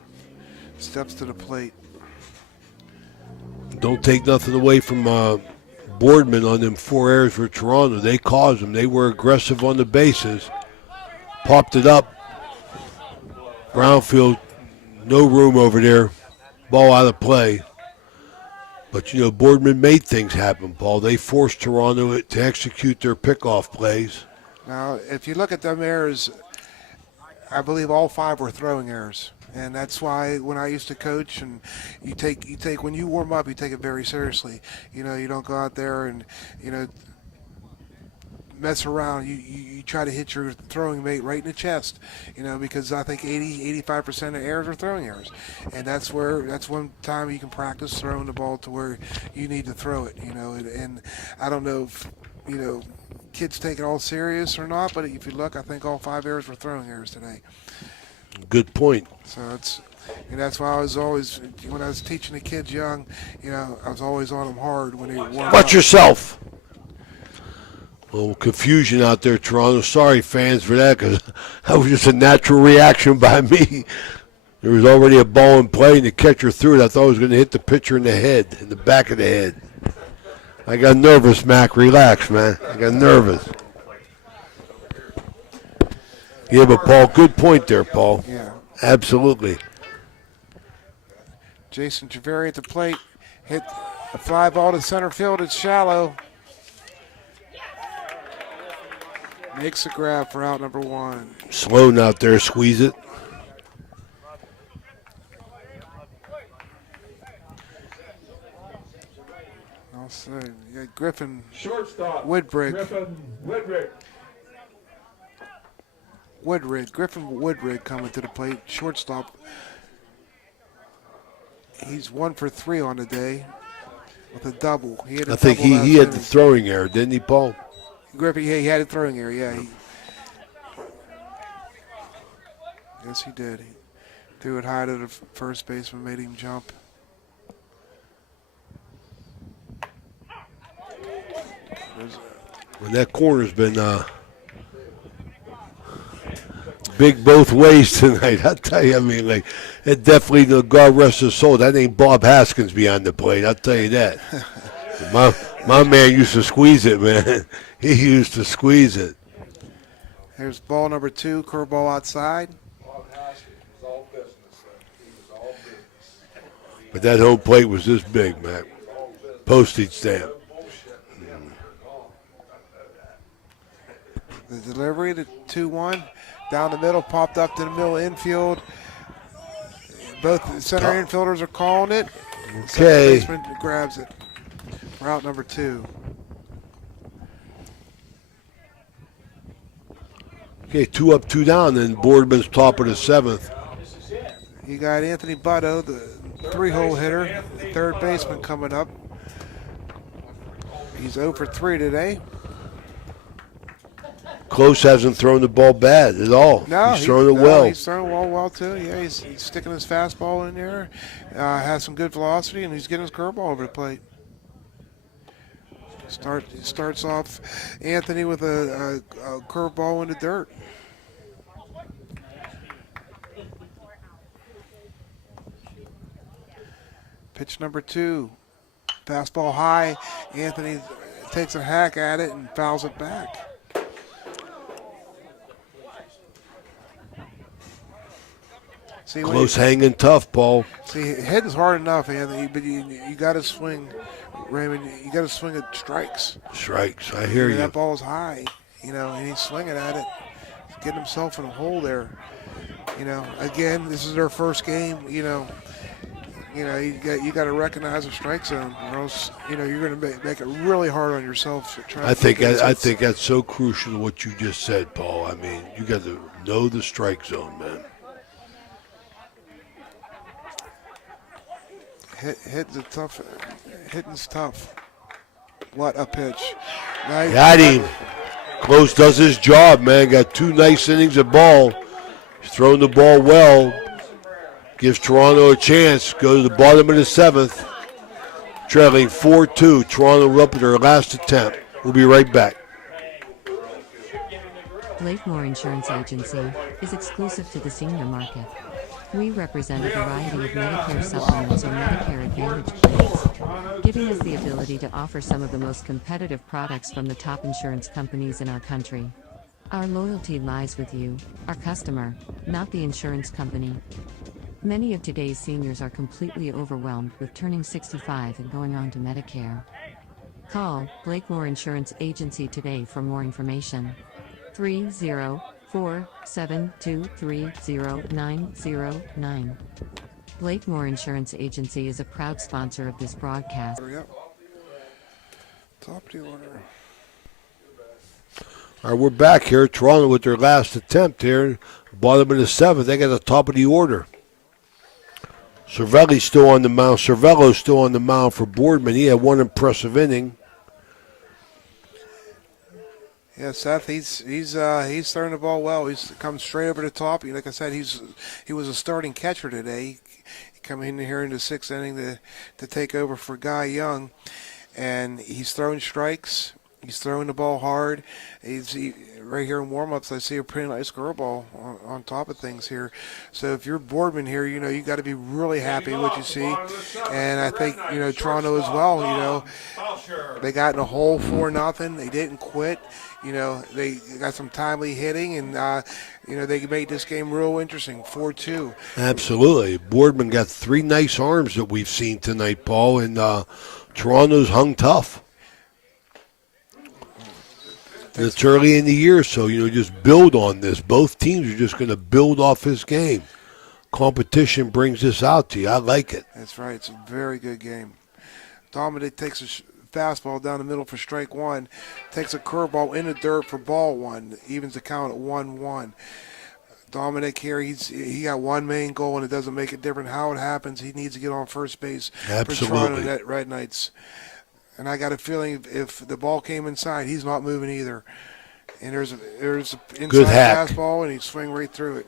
steps to the plate. Don't take nothing away from Boardman on them 4 errors for Toronto. They caused them. They were aggressive on the bases. Popped it up. Brownfield, no room over there. Ball out of play. But, you know, Boardman made things happen, Paul. They forced Toronto to execute their pickoff plays. Now, if you look at them errors, I believe all 5 were throwing errors. And that's why when I used to coach, and you take when you warm up, you take it very seriously. You know, you don't go out there and, you know, mess around. You try to hit your throwing mate right in the chest, you know, because I think 85% of errors are throwing errors. And that's one time you can practice throwing the ball to where you need to throw it, you know. And I don't know if, you know, kids take it all serious or not, but if you look, I think all 5 errors were throwing errors today. Good point. So and that's why I was always, when I was teaching the kids young, you know, I was always on them hard when they warm up. Watch yourself. A little confusion out there, Toronto. Sorry, fans, for that, because that was just a natural reaction by me. There was already a ball in play, and the catcher threw it. I thought it was going to hit the pitcher in the head, in the back of the head. I got nervous, Mac. Relax, man. I got nervous. Yeah, but Paul, good point there, Paul. Yeah. Absolutely. Jason Treveri at the plate, hit a fly ball to center field. It's shallow. Makes a grab for out number 1. Sloan out there, squeeze it. I'll say, yeah, Griffin. Shortstop. Woodbridge. Griffin Woodrick. Griffin Woodrig coming to the plate, shortstop. He's 1 for 3 on the day with a double. I think he had the throwing error, didn't he, Paul? Griffin, yeah, he had a throwing error, yeah. Yes, he did. He threw it high to the first baseman, made him jump. Well, that corner's been big both ways tonight. I tell you, I mean, like, it definitely, God rest his soul, that ain't Bob Haskins behind the plate, I'll tell you that. my man used to squeeze it, man. He used to squeeze it. Here's ball number 2, curveball outside. Bob Haskins was all business. He was all business. But that home plate was this big, man. Postage stamp. The delivery, the 2-1. Down the middle, popped up to the middle infield. Both center infielders are calling it. Okay. Second baseman grabs it. Route number 2. Okay, 2 up, 2 down, then Boardman's top of the 7th. You got Anthony Butto, the 3-hole hitter, the third baseman coming up. He's 0 for 3 today. Close hasn't thrown the ball bad at all. No, he's thrown it well. He's thrown it well too. Yeah, he's sticking his fastball in there. Has some good velocity, and he's getting his curveball over the plate. Starts off Anthony with a curveball in the dirt. Pitch number 2. Fastball high. Anthony takes a hack at it and fouls it back. See, Close hanging tough, Paul. See, hitting's hard enough, Anthony, but you got to swing, Raymond. You got to swing at strikes. Strikes, I hear you. That ball's high, you know, and he's swinging at it, getting himself in a hole there. You know, again, this is their first game. You know, you got to recognize the strike zone, or else, you know, you're going to make it really hard on yourself. I think that's so crucial what you just said, Paul. I mean, you got to know the strike zone, man. Hitting's tough. What a pitch. Nice. Got him. Close does his job, man. Got 2 nice innings of ball. He's thrown the ball well. Gives Toronto a chance. Go to the bottom of the 7th. Trailing 4-2. Toronto up at their last attempt. We'll be right back. Blakemore Insurance Agency is exclusive to the senior market. We represent a variety of Medicare supplements or Medicare Advantage plans, giving us the ability to offer some of the most competitive products from the top insurance companies in our country. Our loyalty lies with you, our customer, not the insurance company. Many of today's seniors are completely overwhelmed with turning 65 and going on to Medicare. Call Blakemore Insurance Agency today for more information. 304-723-0909. Blakemore Insurance Agency is a proud sponsor of this broadcast. Top of the order. All right, we're back here. Toronto with their last attempt here. Bottom of the 7th. They got the top of the order. Cervelli's still on the mound. Cervello's still on the mound for Boardman. He had 1 impressive inning. Yeah, Seth, he's throwing the ball well. He's come straight over the top. Like I said, he was a starting catcher today. He come in here in the 6th inning to take over for Guy Young, and he's throwing strikes. He's throwing the ball hard. Right here in warm-ups, I see a pretty nice curveball on top of things here. So if you're Boardman here, you got to be really happy with what you see. And I think, Toronto as well, they got in a hole 4-0. They didn't quit. They got some timely hitting, and, they made this game real interesting, 4-2. Absolutely. Boardman got 3 nice arms that we've seen tonight, Paul, and Toronto's hung tough. It's early in the year, so, just build on this. Both teams are just going to build off this game. Competition brings this out to you. I like it. That's right. It's a very good game. Dominic takes a fastball down the middle for strike 1, takes a curveball in the dirt for ball 1, evens the count at 1-1. Dominic here, he got 1 main goal, and it doesn't make it different how it happens. He needs to get on first base for Toronto Red Knights. And I got a feeling if the ball came inside, he's not moving either. And there's an inside fastball, and he'd swing right through it.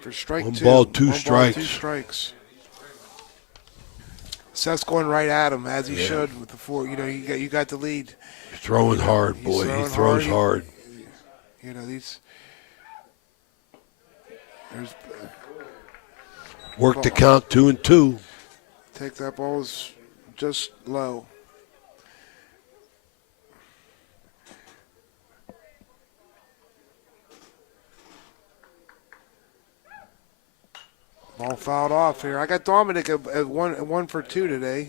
For strike 2. 1 ball, 2 1 strikes. ball, 2 strikes. Seth's going right at him, as he should with the 4. You got the lead. He's throwing hard, boy. He throws hard. There's work the count 2-2. Take that ball is just low. Ball fouled off here. I got Dominic at 1 for 2 today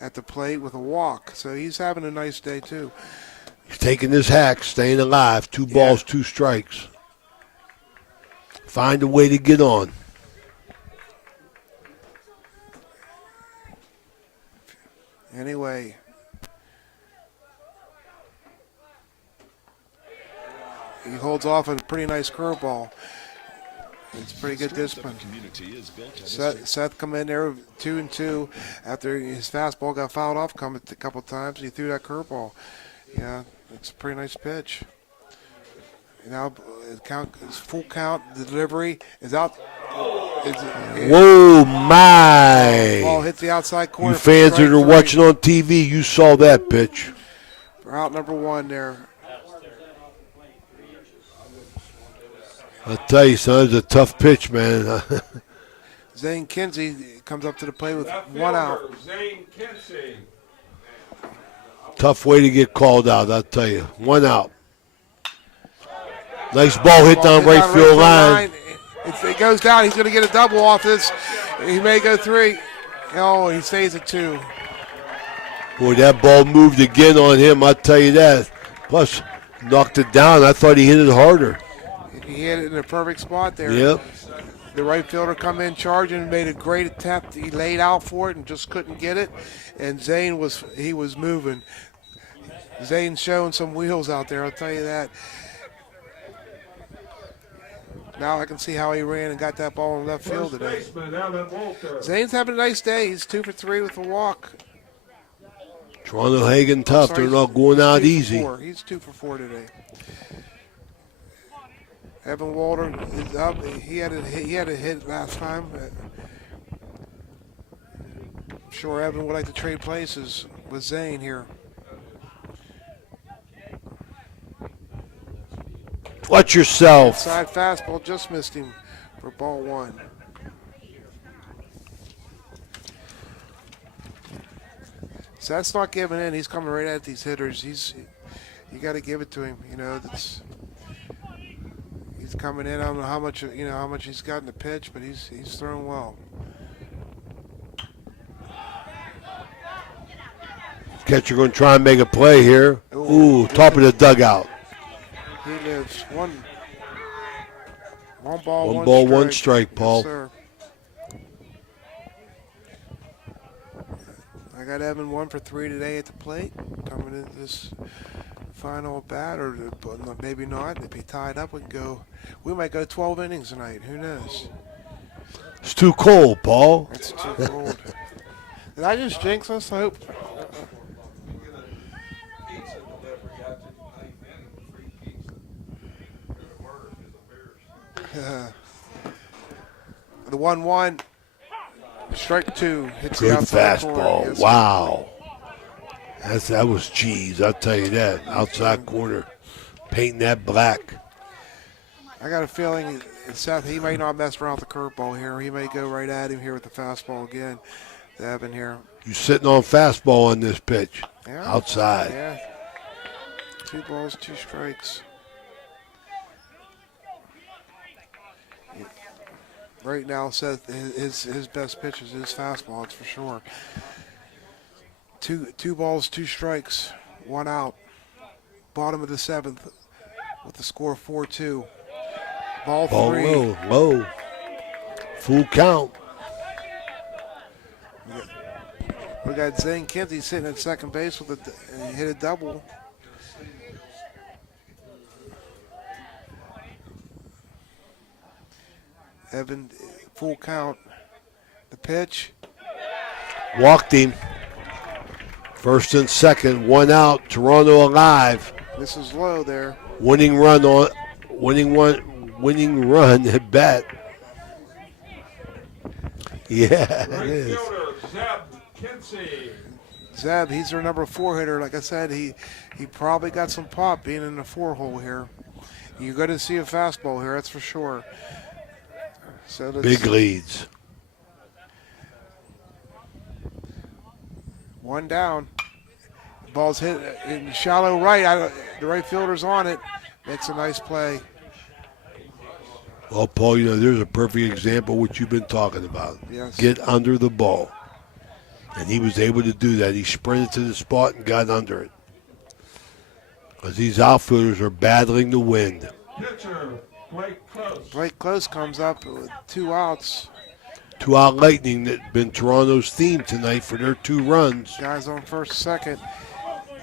at the plate with a walk, so he's having a nice day too. He's taking his hack, staying alive. 2 balls, 2 strikes. Find a way to get on. Anyway, he holds off a pretty nice curveball. It's pretty good discipline. Seth come in there 2-2 after his fastball got fouled off a couple times. He threw that curveball. Yeah, it's a pretty nice pitch. Now, full count. The delivery is out. Whoa, my. Ball hits the outside corner. You fans that are watching on TV, you saw that pitch. For out number 1 there. I'll tell you, son, it's a tough pitch, man. Zane Kinsey comes up to the plate with 1 out. Zane Kinsey. Tough way to get called out, I'll tell you. 1 out. Nice ball hit down right field line. If it goes down, he's going to get a double off this. He may go 3. Oh, he stays at 2. Boy, that ball moved again on him, I'll tell you that. Plus, knocked it down. I thought he hit it harder. He hit it in a perfect spot there. Yep. The right fielder come in charging and made a great attempt. He laid out for it and just couldn't get it. And Zane was moving. Zane's showing some wheels out there, I'll tell you that. Now I can see how he ran and got that ball in left field First today. baseman, Evan Walter. Zane's having a nice day. He's 2 for 3 with a walk. Toronto hanging tough. Sorry, They're not going out 2 for easy. 4. He's 2 for 4 today. Evan Walter is up. He had a hit last time. I'm sure Evan would like to trade places with Zane here. Watch yourself. Side fastball just missed him for ball 1. So that's not giving in. He's coming right at these hitters. You got to give it to him. You know, he's coming in. I don't know how much he's got in the pitch, but he's throwing well. Catcher going to try and make a play here. Ooh, top of the dugout. He lives one ball, One ball, one strike, Paul. Yes, sir. I got Evan 1 for 3 today at the plate. Coming into this final bat, or maybe not. If he tied up, we might go 12 innings tonight. Who knows? It's too cold, Paul. It's too cold. Did I just jinx us? I hope. The 1-1, strike 2, hits Good the outside fastball. corner. Yes, Wow. That was cheese, I'll tell you that. Outside corner. Painting that black. I got a feeling Seth, he may not mess around with the curveball here. He may go right at him here with the fastball again. Evan here. You sitting on fastball on this pitch. Yeah. Outside. Yeah. 2 balls, 2 strikes. Right now, Seth, his best pitch is his fastball, that's for sure. Two balls, 2 strikes, 1 out. Bottom of the 7th with the score 4-2. Ball 3. Low. Full count. We got Zane Kinsey sitting at second base and he hit a double. Evan, full count. The pitch. Walked him. First and second, 1 out. Toronto alive. This is low there. Winning run at bat. Yeah, it is. Zeb Kinsey. Zeb, he's their number 4 hitter. Like I said, he probably got some pop being in the 4-hole here. You're going to see a fastball here, that's for sure. So Big leads. 1 down. Ball's hit in shallow right. The right fielder's on it. Makes a nice play. Well, Paul, there's a perfect example of what you've been talking about. Yes. Get under the ball. And he was able to do that. He sprinted to the spot and got under it. Because these outfielders are battling the wind. Pitcher, Blake Close. Blake Close comes up with 2 outs. 2 out Lightning that's been Toronto's theme tonight for their 2 runs. Guys on first, second.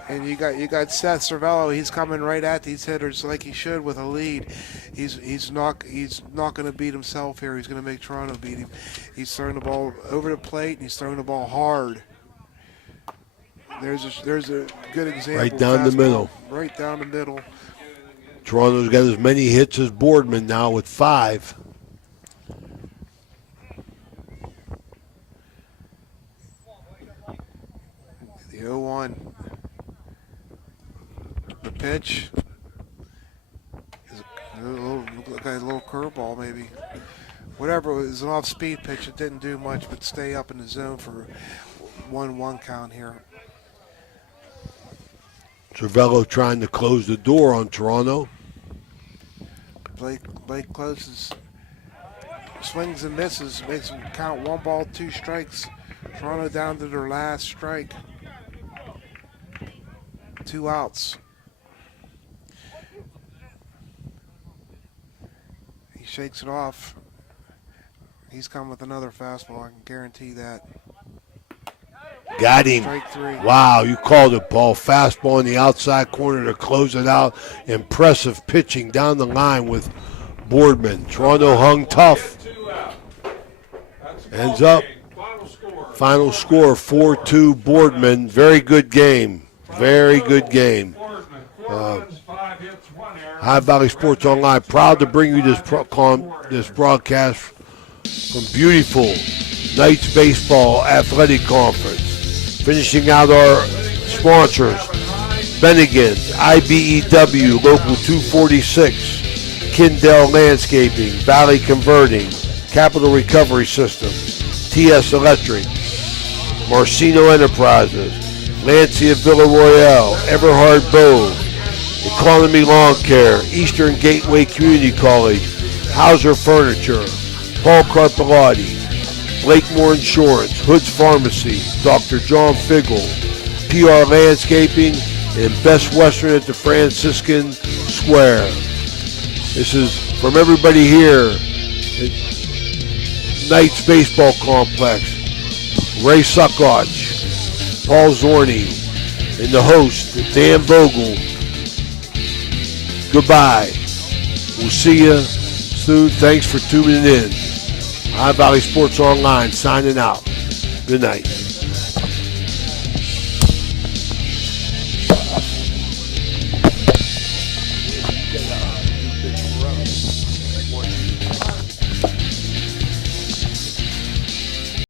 And you got Seth Cervello. He's coming right at these hitters like he should with a lead. He's not going to beat himself here. He's going to make Toronto beat him. He's throwing the ball over the plate and he's throwing the ball hard. There's a good example. Right down the middle. Right down the middle. Toronto's got as many hits as Boardman now with 5. The 0-1. The pitch is a little curveball maybe. Whatever, it was an off-speed pitch. It didn't do much but stay up in the zone for 1-1 count here. Cervello trying to close the door on Toronto. Blake closes, swings and misses, makes them count 1 ball, 2 strikes. Toronto down to their last strike. 2 outs. He shakes it off. He's coming with another fastball, I can guarantee that. Got him. Strike 3. Wow, you called it, Paul. Fastball in the outside corner to close it out. Impressive pitching down the line with Boardman. Toronto hung tough. Ends up. Final score 4-2 Boardman. Very good game. Very good game. High Valley Sports Online, proud to bring you this broadcast from beautiful Knights Baseball Athletic Conference. Finishing out our sponsors, Bennigan's, IBEW, Local 246, Kindell Landscaping, Valley Converting, Capital Recovery Systems, TS Electric, Marcino Enterprises, Lancia Villa Royale, Everhard Bove, Economy Lawn Care, Eastern Gateway Community College, Hauser Furniture, Paul Carpellotti, Blakemore Insurance, Hood's Pharmacy, Dr. John Figgle, PR Landscaping, and Best Western at the Franciscan Square. This is from everybody here at Knights Baseball Complex. Ray Suckoch, Paul Zorni, and the host, Dan Vogel. Goodbye. We'll see you soon. Thanks for tuning in. High Valley Sports Online signing out. Good night.